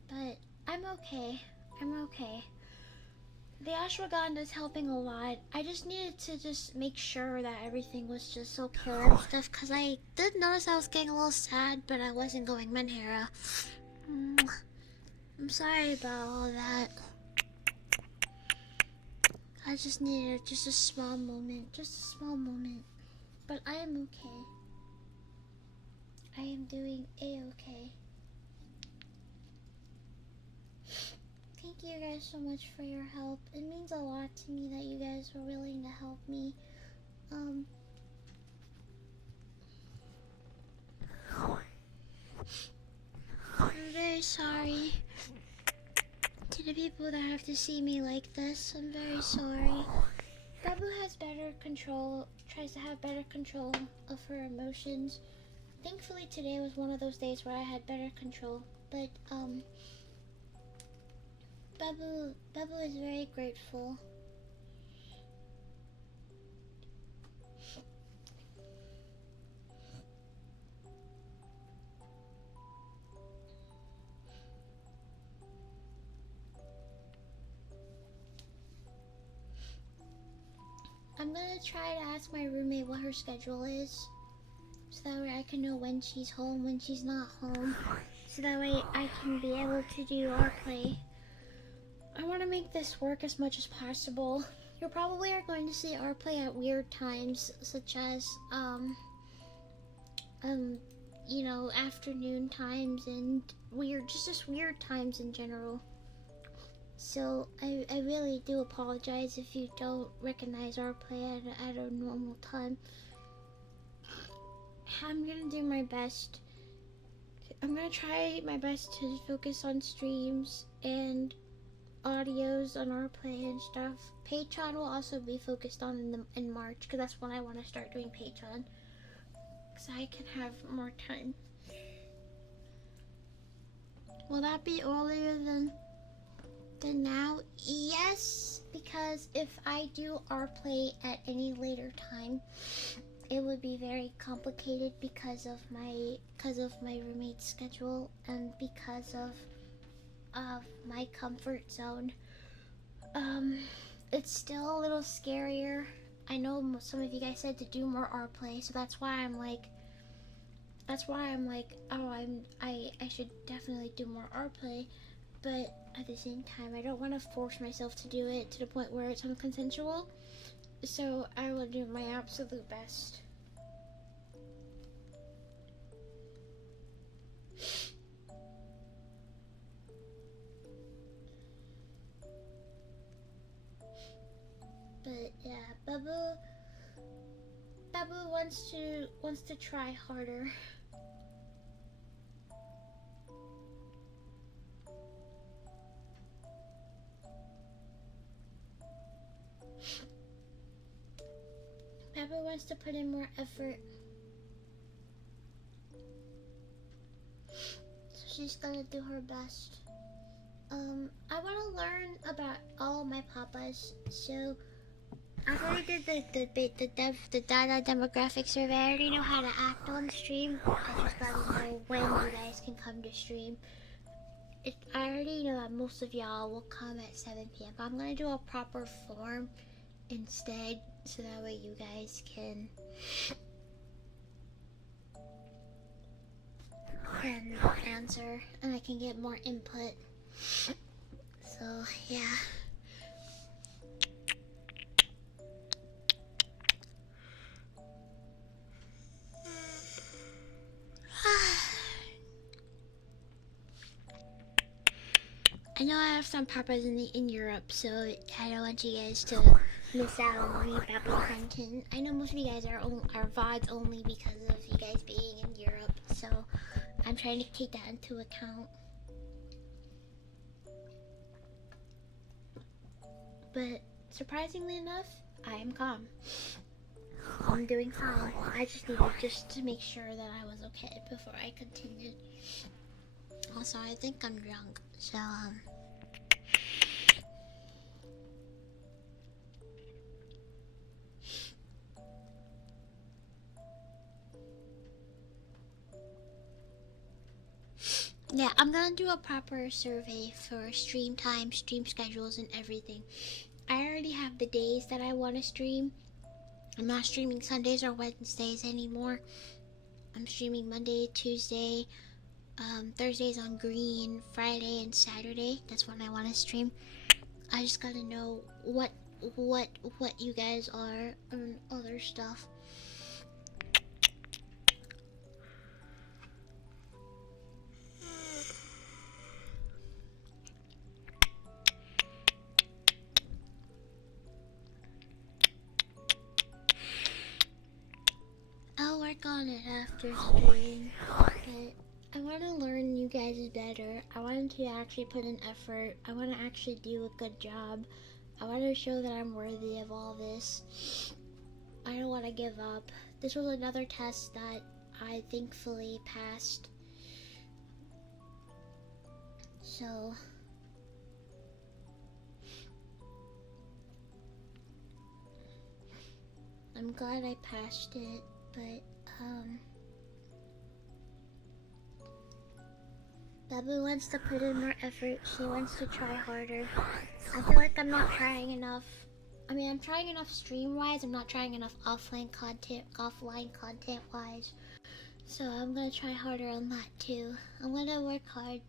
But I'm okay. The ashwagandha is helping a lot. I just needed to just make sure that everything was just okay and stuff, because I did notice I was getting a little sad, but I wasn't going Manhera. I'm sorry about all that. I just needed just a small moment. But I am okay. I am doing A-okay. Thank you guys so much for your help. It means a lot to me that you guys were willing to help me. I'm very sorry to the people that have to see me like this. I'm very sorry. Babu has better control, tries to have better control of her emotions. Thankfully today was one of those days where I had better control, but Babu is very grateful. I'm gonna try to ask my roommate what her schedule is, so that way I can know when she's home, when she's not home, so that way I can be able to do our play. I want to make this work as much as possible. You probably are going to see our play at weird times, such as you know, afternoon times and just weird times in general. So I really do apologize if you don't recognize our play at a normal time. I'm gonna do my best. I'm gonna try my best to focus on streams and audios on our play and stuff. Patreon will also be focused on in March, because that's when I want to start doing Patreon, because I can have more time. Will that be earlier than now? Yes, because if I do our play at any later time, it would be very complicated because of my roommate's schedule and because of my comfort zone. It's still a little scarier. I know some of you guys said to do more R play, so that's why I'm like, oh, I should definitely do more R play, but at the same time, I don't want to force myself to do it to the point where it's unconsensual. So I will do my absolute best. But yeah, Babu wants to try harder. Babu wants to put in more effort. So she's gonna do her best. I want to learn about all my papas, so I already did the data demographic survey. I already know how to act on stream. I just gotta know when you guys can come to stream. I already know that most of y'all will come at 7 p.m. but I'm gonna do a proper form instead, so that way you guys can answer and I can get more input. So yeah. I know I have some papas in Europe, so I don't want you guys to miss out on me papa content. I know most of you guys are VODs only because of you guys being in Europe, so I'm trying to take that into account. But surprisingly enough, I am calm. I'm doing fine. I just needed to make sure that I was okay before I continued. Also, I think I'm drunk, so yeah, I'm gonna do a proper survey for stream time, stream schedules, and everything. I already have the days that I want to stream. I'm not streaming Sundays or Wednesdays anymore. I'm streaming Monday, Tuesday, Thursdays on Green, Friday, and Saturday. That's when I want to stream. I just gotta know what you guys are and other stuff. I'll work on it after stream, but I want to learn you guys better. I want to actually put in effort. I want to actually do a good job. I want to show that I'm worthy of all this. I don't want to give up. This was another test that I thankfully passed. So I'm glad I passed it, but Bubba wants to put in more effort. She wants to try harder. I feel like I'm not trying enough. I mean, I'm trying enough stream-wise. I'm not trying enough offline content-wise. So I'm gonna try harder on that too. I'm gonna work hard.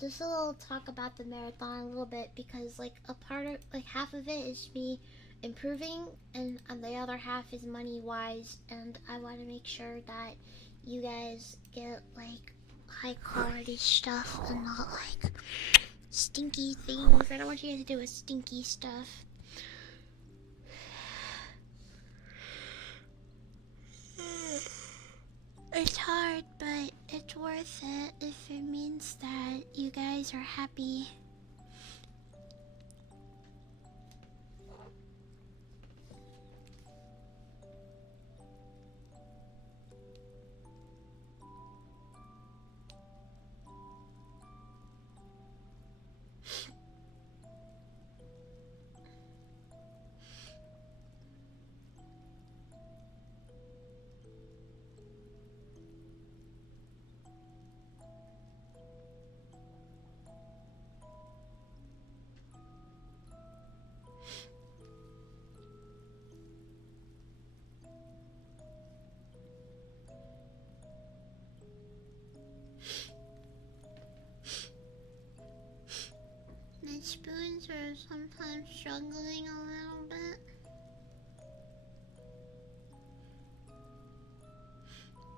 Just a little talk about the marathon a little bit, because like a part of, like half of it is me improving, and the other half is money-wise, and I want to make sure that you guys get like high quality stuff and not like stinky things. I don't want you guys to do with stinky stuff. It's hard, but it's worth it if it means that you guys are happy. My spoons are sometimes struggling a little bit,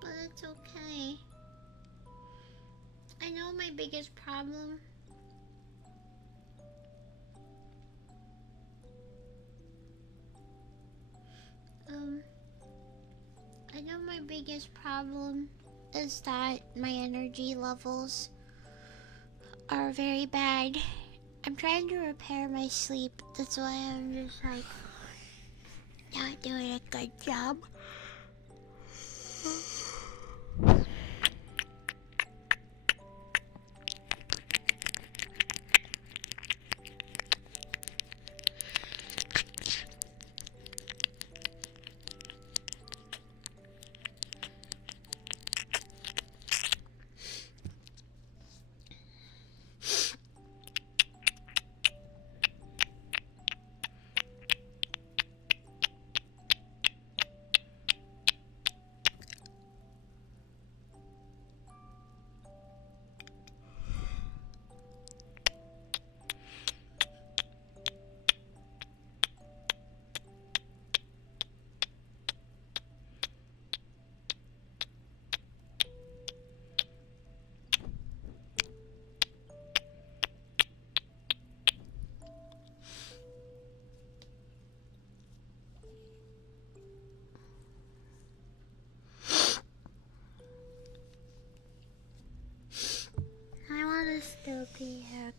but it's okay. I know my biggest problem is that my energy levels are very bad. I'm trying to repair my sleep. That's why I'm just like not doing a good job.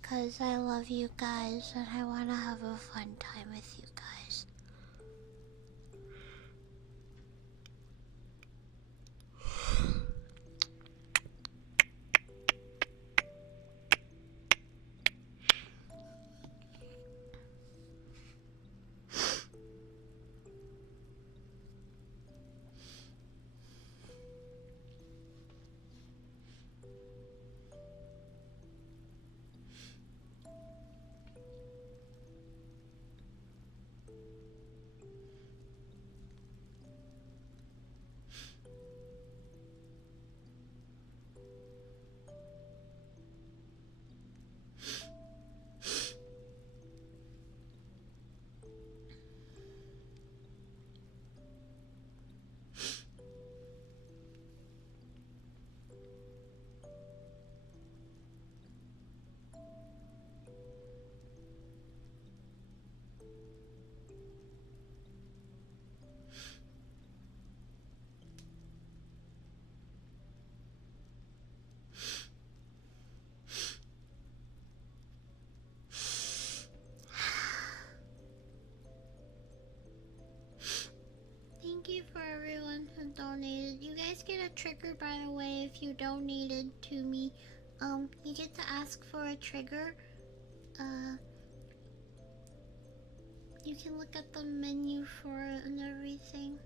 because I love you guys and I want to have a fun time with you guys. Thank you for everyone who donated. You guys get a trigger, by the way, if you donated to me. You get to ask for a trigger. You can look at the menu for it and everything.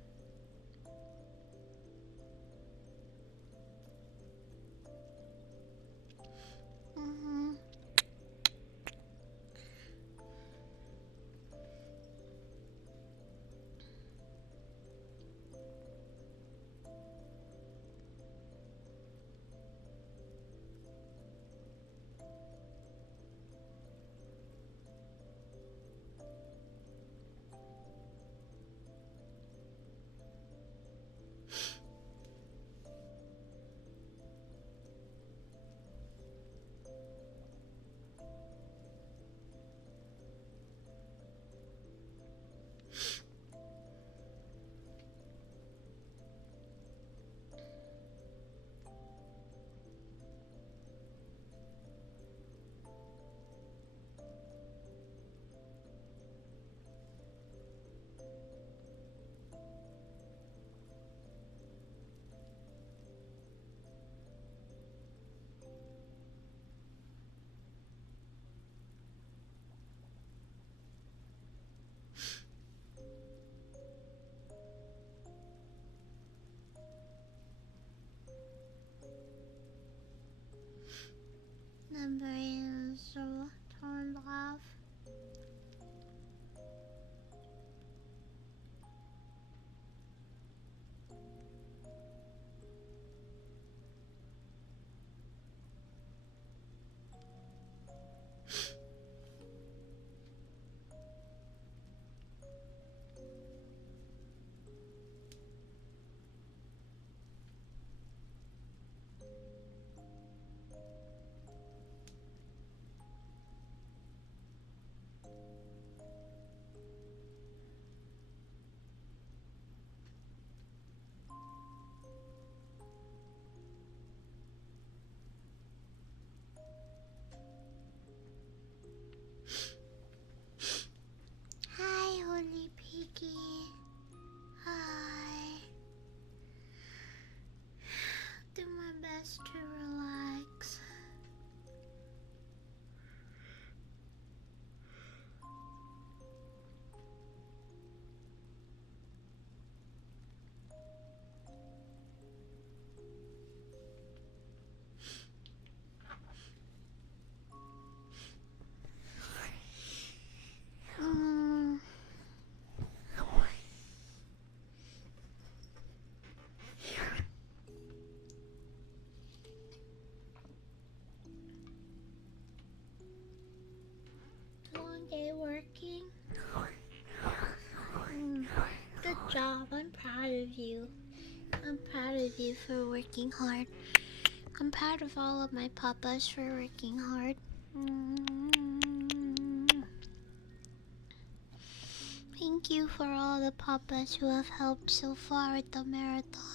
The brain is so turned off. Hi, Holy Piggy. Hi. Do my best to relax. Long day working. Good job. I'm proud of you. I'm proud of you for working hard. I'm proud of all of my papas for working hard. Thank you for all the papas who have helped so far at the marathon.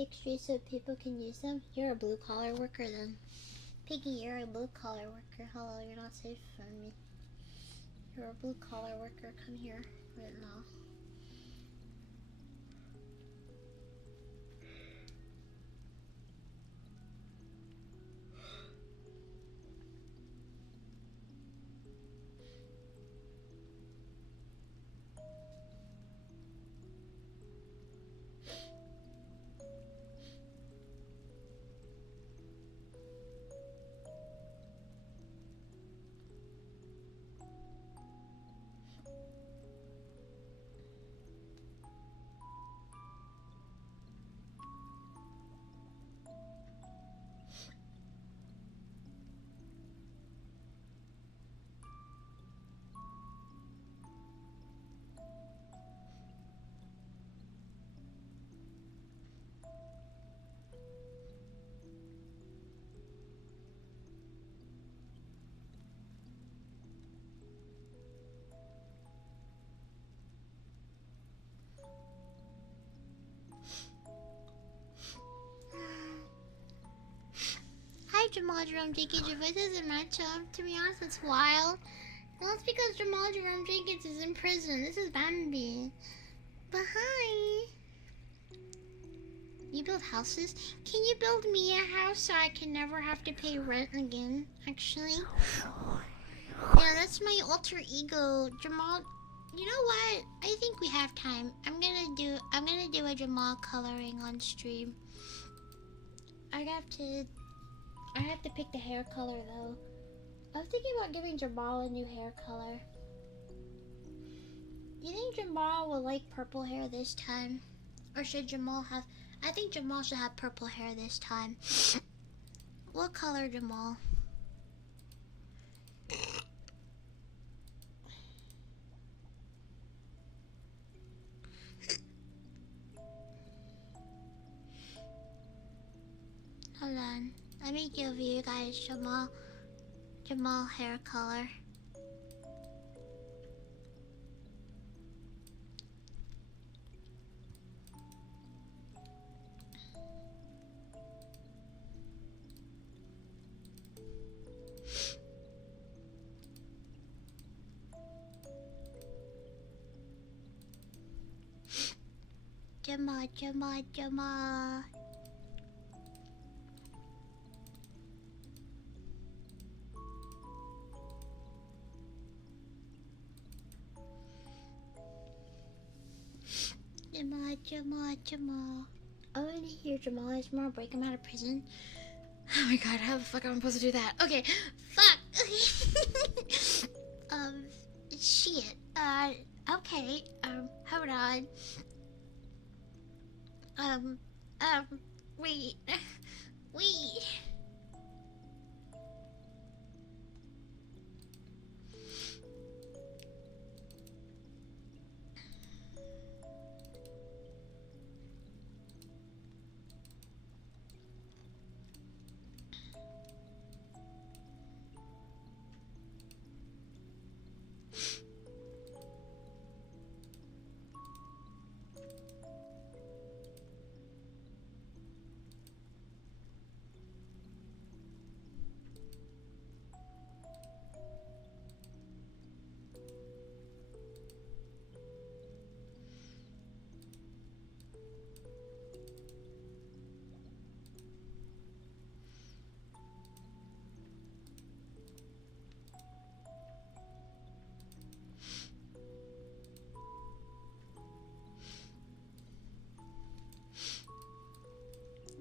pictures so people can use them? You're a blue collar worker then. Piggy, you're a blue collar worker. Hello, you're not safe from me. You're a blue collar worker. Come here right now. Hi Jamal Jerome Jenkins, your voice doesn't match up. To be honest, it's wild. Well, it's because Jamal Jerome Jenkins is in prison. This is Bambi. But hi. You build houses? Can you build me a house so I can never have to pay rent again, actually? Yeah, that's my alter ego. Jamal, you know what? I think we have time. I'm gonna do a Jamal coloring on stream. I have to pick the hair color though. I'm thinking about giving Jamal a new hair color. Do you think Jamal will like purple hair this time? Or should Jamal have... I think Jamal should have purple hair this time. What color, Jamal? Hold on. Let me give you guys Jamal hair color. Jamal. Jamal. I want to hear Jamal ASMR, break him out of prison. Oh my god, how the fuck am I supposed to do that? Okay, fuck. Shit. Okay. Hold on. Wait. Wait.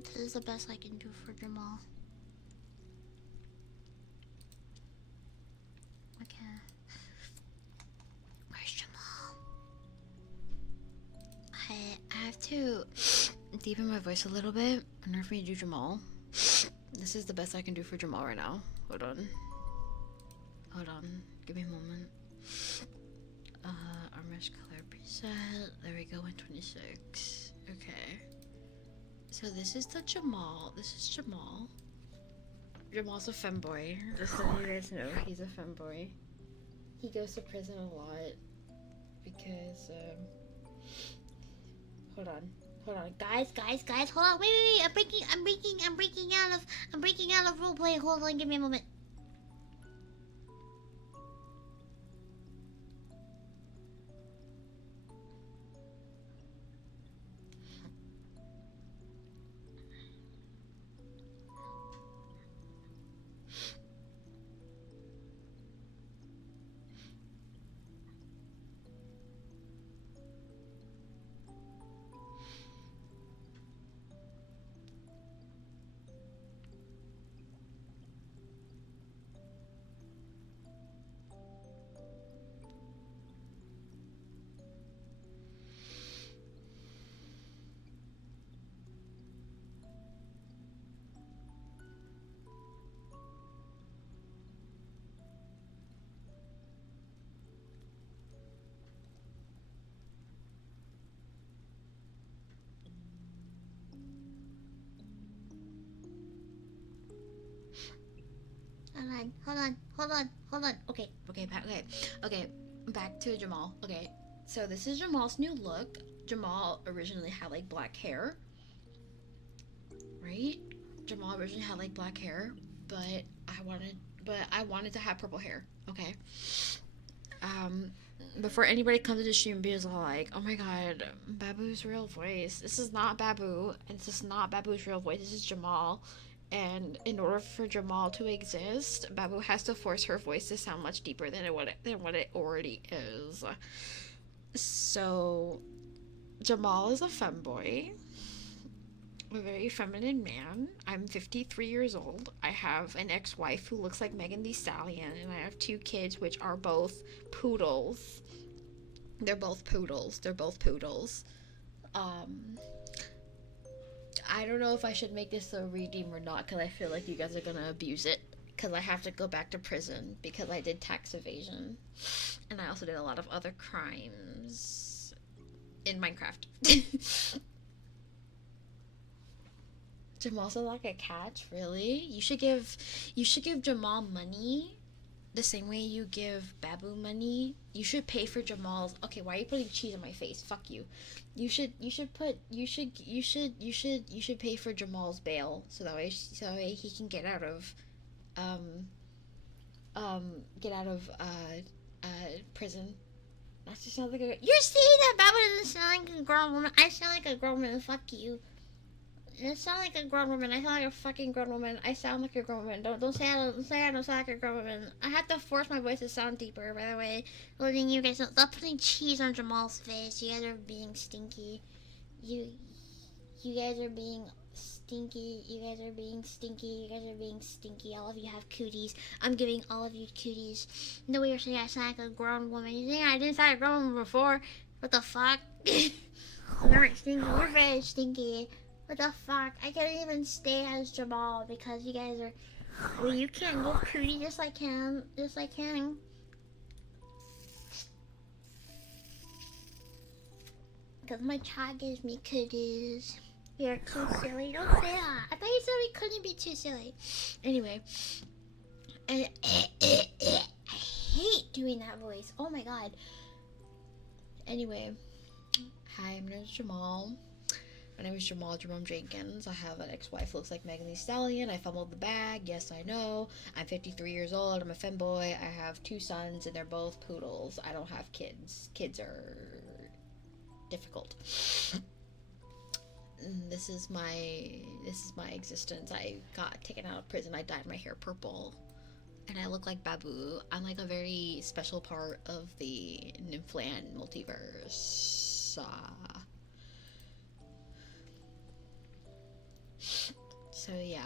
This is the best I can do for Jamal. Okay. Where's Jamal? I have to deepen my voice a little bit in order for me to do Jamal. This is the best I can do for Jamal right now. Hold on. Give me a moment. Armrest color preset. There we go, 126. Okay. So this is the Jamal. This is Jamal. Jamal's a femboy. Just so you guys know, he's a femboy. He goes to prison a lot because, hold on. Hold on, guys, hold on, wait, I'm breaking out of roleplay. Hold on, give me a moment. Hold on. Okay. Back to Jamal. Okay, so this is Jamal's new look. Jamal originally had like black hair, right? Jamal originally had like black hair, but I wanted to have purple hair. Okay. Um, Before anybody comes to the stream and be like, "Oh my God, Babu's real voice. This is not Babu, and this is not Babu's real voice. This is Jamal." And in order for Jamal to exist, Babu has to force her voice to sound much deeper than what it already is. So Jamal is a femboy, a very feminine man. I'm 53 years old. I have an ex-wife who looks like Megan Thee Stallion, and I have 2 kids, which are both poodles. They're both poodles. Um, I don't know if I should make this a redeem or not, because I feel like you guys are gonna abuse it. Because I have to go back to prison because I did tax evasion, and I also did a lot of other crimes in Minecraft. Jamal's like a catch, really? You should give Jamal money the same way you give Babu money. You should pay for Jamal's. Okay, why are you putting cheese on my face? Fuck you. You should pay for Jamal's bail so that way he can get out of prison. That just sounds like a. You're saying that Babu doesn't sound like a grown woman. I sound like a grown woman. Fuck you. I sound like a grown woman. I sound like a fucking grown woman. I sound like a grown woman. Don't say I don't sound like a grown woman. I have to force my voice to sound deeper. By the way, letting you guys know, stop putting cheese on Jamal's face. You guys are being stinky. You guys are being stinky. You guys are being stinky. All of you have cooties. I'm giving all of you cooties. No way you're saying I sound like a grown woman. You think I didn't sound like a grown woman before? What the fuck? You're stinky. You're very stinky. What the fuck? I can't even stay as Jamal because you guys are. Well, you can't go cootie just like him. Because my child gives me cooties. You're too silly. Don't say that. I thought you said we couldn't be too silly. Anyway. I hate doing that voice. Oh my god. Anyway. Hi, my name is Jamal. My name is Jamal Jerome Jenkins. I have an ex-wife who looks like Megan Thee Stallion. I fumbled the bag. Yes, I know. I'm 53 years old. I'm a femboy. I have 2 sons, and they're both poodles. I don't have kids. Kids are difficult. This is my existence. I got taken out of prison. I dyed my hair purple, and I look like Babu. I'm like a very special part of the Nymphland multiverse. So yeah.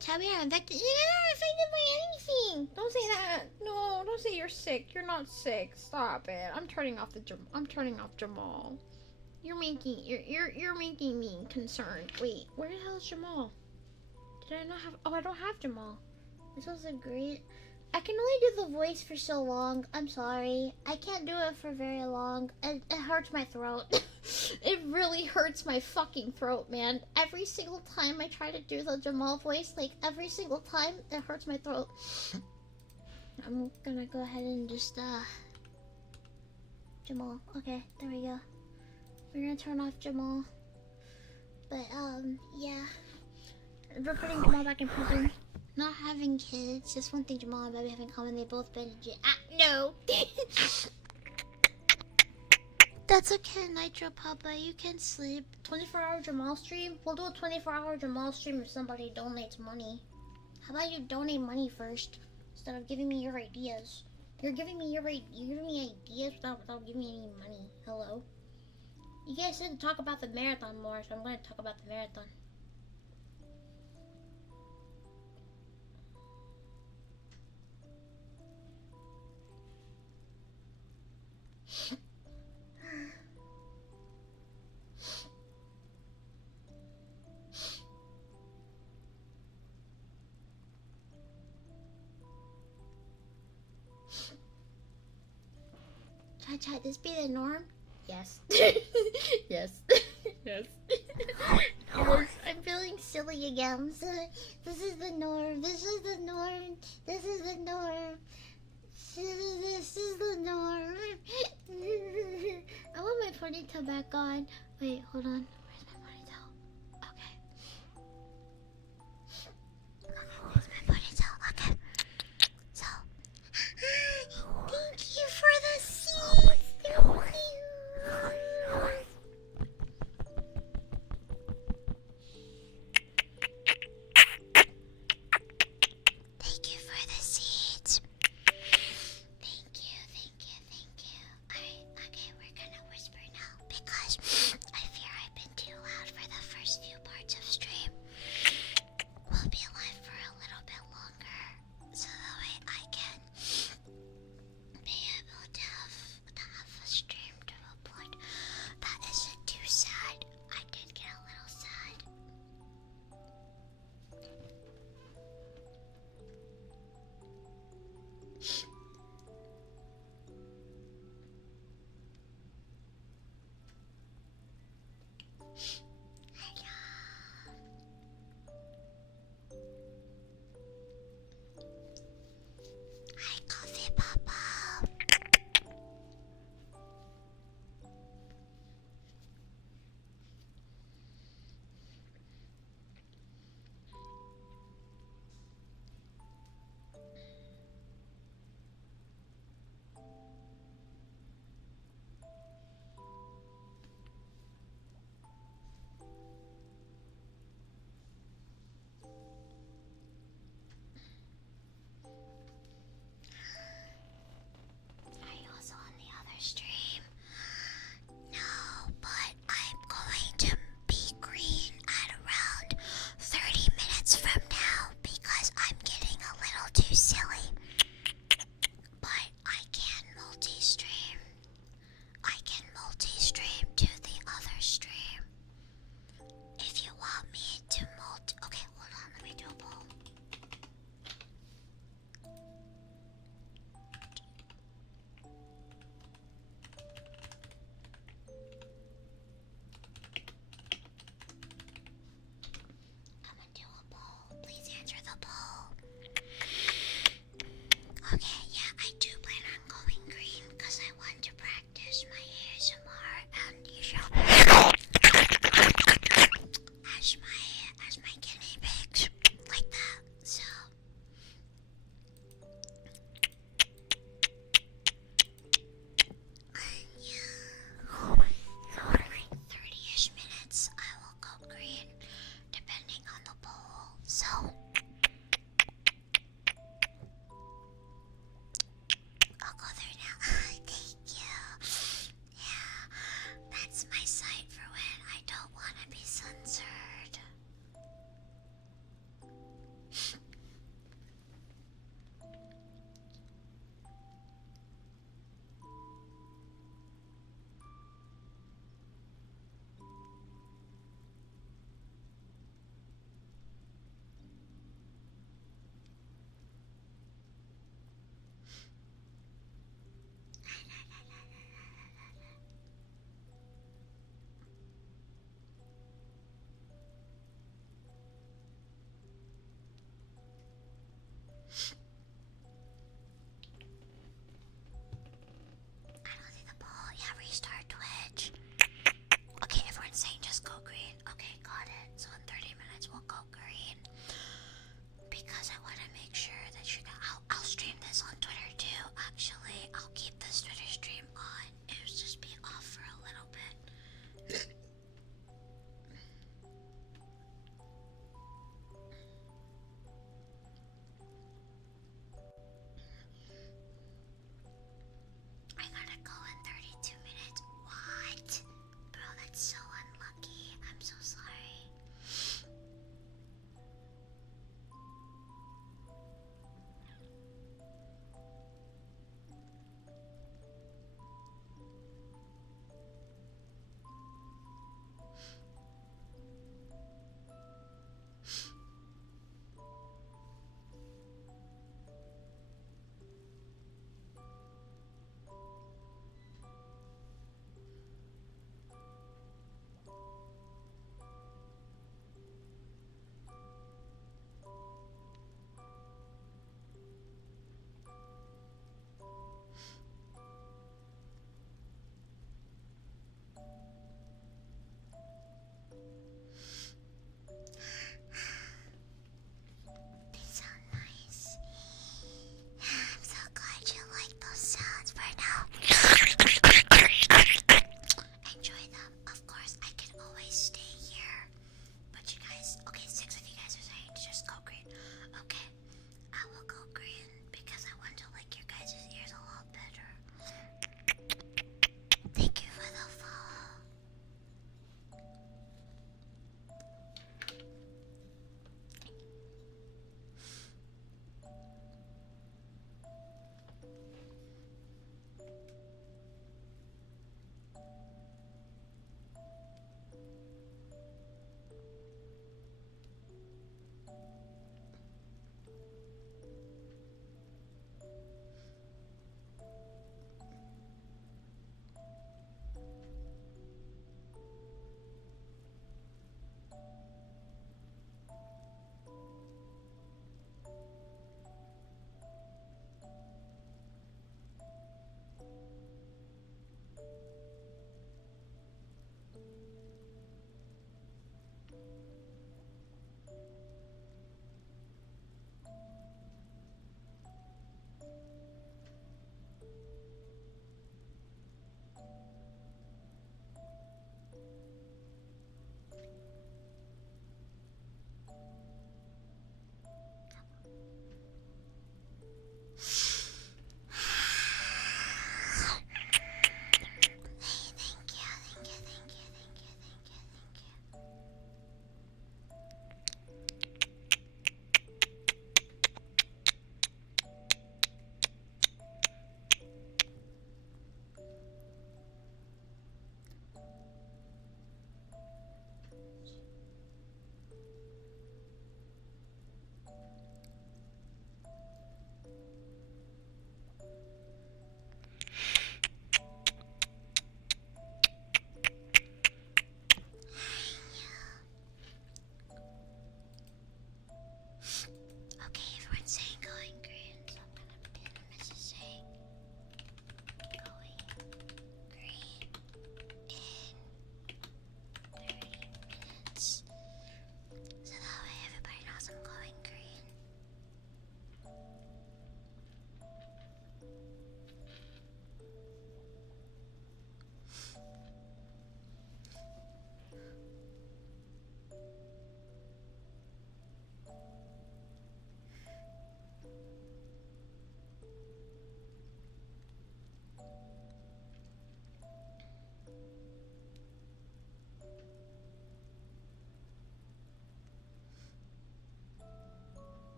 Tell me I'm infected. You're not affected by anything. Don't say that. No, don't say you're sick. You're not sick. Stop it. I'm turning off Jamal. You're making me concerned. Wait, where the hell is Jamal? Did I not have? Oh, I don't have Jamal. This was a great. I can only do the voice for so long. I'm sorry. I can't do it for very long. It hurts my throat. It really hurts my fucking throat, man. Every single time I try to do the Jamal voice, like every single time, it hurts my throat. I'm gonna go ahead and just, Jamal. Okay, there we go. We're gonna turn off Jamal. But, yeah. We're putting Jamal back in prison. Not having kids. Just one thing Jamal and Baby have in common. They both been in jail. No! That's okay, Nitro Papa. You can sleep. 24-hour Jamal stream? We'll do a 24-hour Jamal stream if somebody donates money. How about you donate money first? Instead of giving me your ideas. You're giving me ideas without giving me any money. Hello? You guys said to talk about the marathon more, so I'm going to talk about the marathon. Chat, this be the norm? Yes. Yes. Yes. Yes. I'm feeling silly again. So, this is the norm. This is the norm. This is the norm. This is the norm. I want my ponytail back on. Wait, hold on. Where's my ponytail? Okay. Where's my ponytail? Okay. So, thank you for the seeds. Thank you. Thank you for the seeds. Thank you, thank you, thank you. Alright, okay, we're gonna whisper now because I fear I've been too loud for the first few parts of stream. We'll be live for a little bit longer so that way I can be able to have a stream to upload. That isn't too sad. I did get a little sad. Hi, Coffee Papa.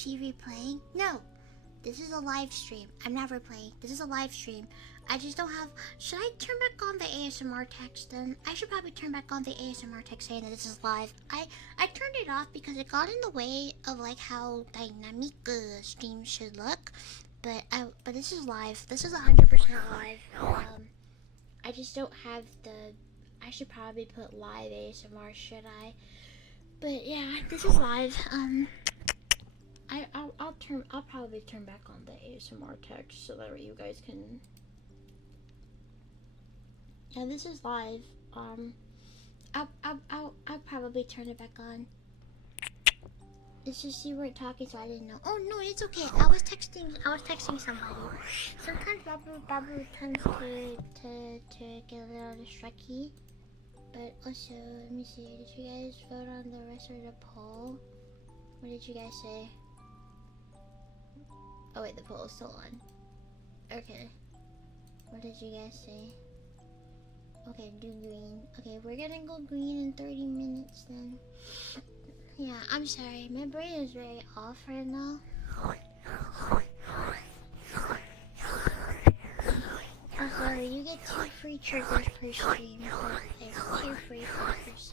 she replaying? No. This is a live stream. I'm not replaying. This is a live stream. I just don't have... Should I turn back on the ASMR text then? I should probably turn back on the ASMR text saying that this is live. I turned it off because it got in the way of like how dynamic stream should look. But this is live. This is 100% live. I just don't have the... I should probably put live ASMR, should I? But yeah, this is live. I'll probably turn back on the ASMR text so that you guys can. Yeah, this is live. I'll probably turn it back on. It's just you weren't talking, so I didn't know. Oh no, it's okay. I was texting somebody. Sometimes Babu tends to get a little distracty. But also, let me see. Did you guys vote on the rest of the poll? What did you guys say? Oh wait, the poll is still on. Okay. What did you guys say? Okay, do green. Okay, we're gonna go green in 30 minutes then. Yeah, I'm sorry. My brain is very off right now. Oh, sorry. You get 2 free triggers per stream. There's 2 free triggers.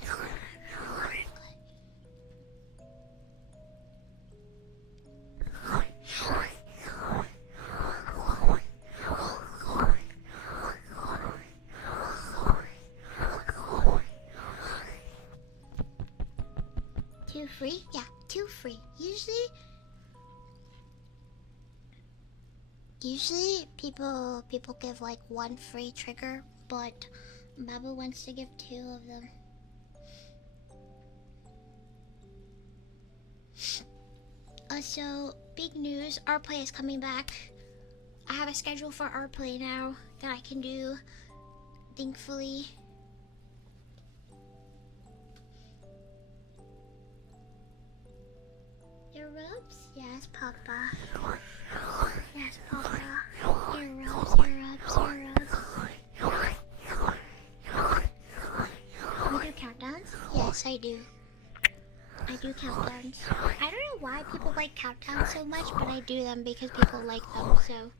2 free? Yeah, 2 free. Usually people give like 1 free trigger, but Babu wants to give 2 of them. Also, big news, rplay is coming back. I have a schedule for rplay now that I can do, thankfully. Your rubs? Yes, Papa. Yes, Papa. Your rubs, your rubs, your rubs. You do countdowns? Yes, I do. I do countdowns. I don't know why people like countdowns so much, but I do them because people like them, so.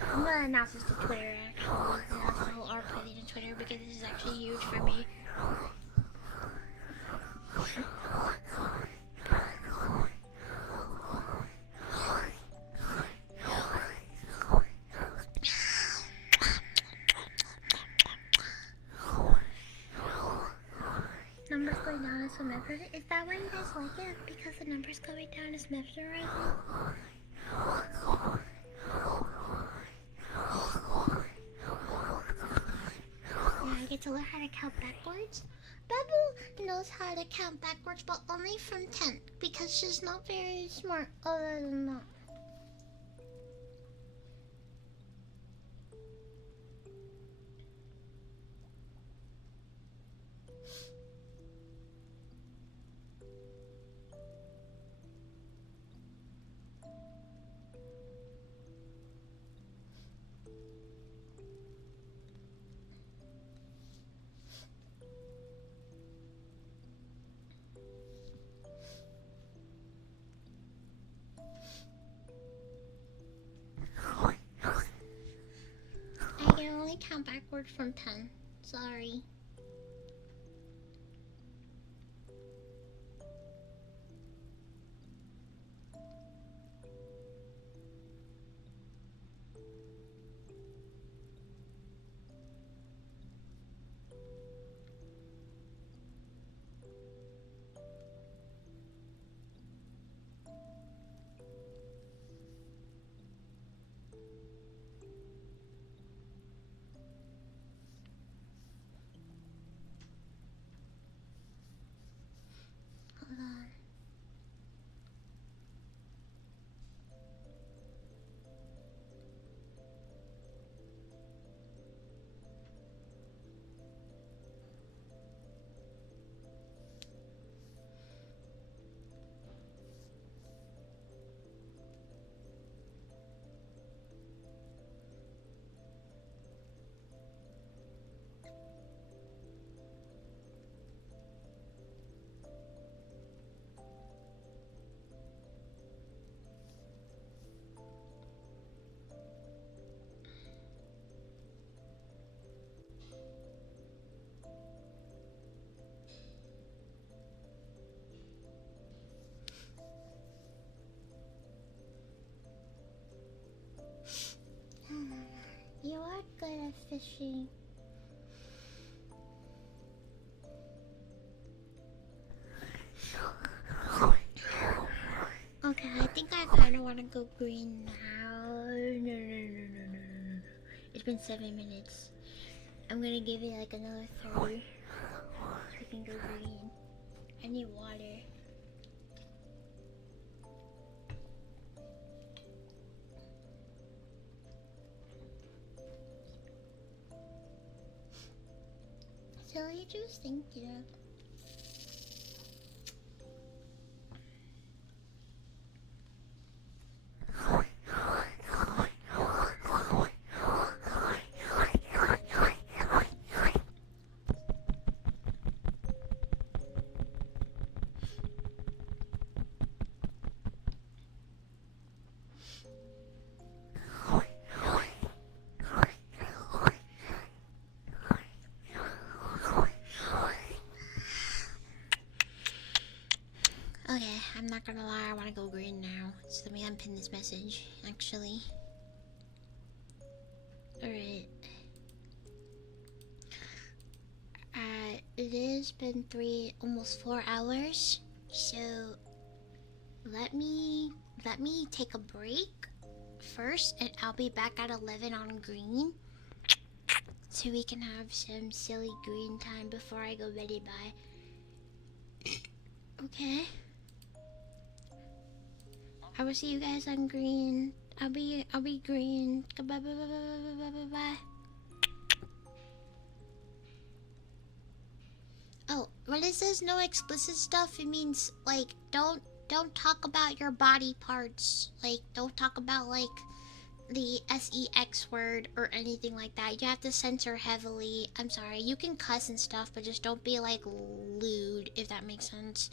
I'm gonna announce this to Twitter, actually. Announce the whole rplay thing to Twitter because this is actually huge for me. Numbers going down is mesmerizing. Is that why you guys like it? Because the numbers going down is mesmerizing? Yeah, I get to learn how to count backwards. Babu knows how to count backwards, but only from 10, because she's not very smart other than that. I can only count backwards from 10. Sorry. fishing. Okay, I think I kind of want to go green now. No. It's been 7 minutes. I'm gonna give it like another 30 so we can go green. I need water. Silly juice, thank you. Okay, I'm not gonna lie, I wanna go green now. So let me unpin this message, actually. Alright. It has been almost 4 hours. So let me take a break first, and I'll be back at 11 on green. So we can have some silly green time before I go bye. Okay. I will see you guys on green. I'll be green. Goodbye, bye. Oh, when it says no explicit stuff, it means like don't talk about your body parts. Like don't talk about like the sex word or anything like that. You have to censor heavily. I'm sorry, you can cuss and stuff, but just don't be like lewd, if that makes sense.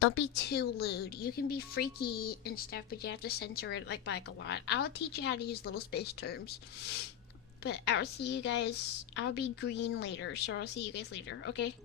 Don't be too lewd. You can be freaky and stuff, but you have to censor it like a lot. I'll teach you how to use little space terms. But I'll see you guys. I'll be green later, so I'll see you guys later, okay?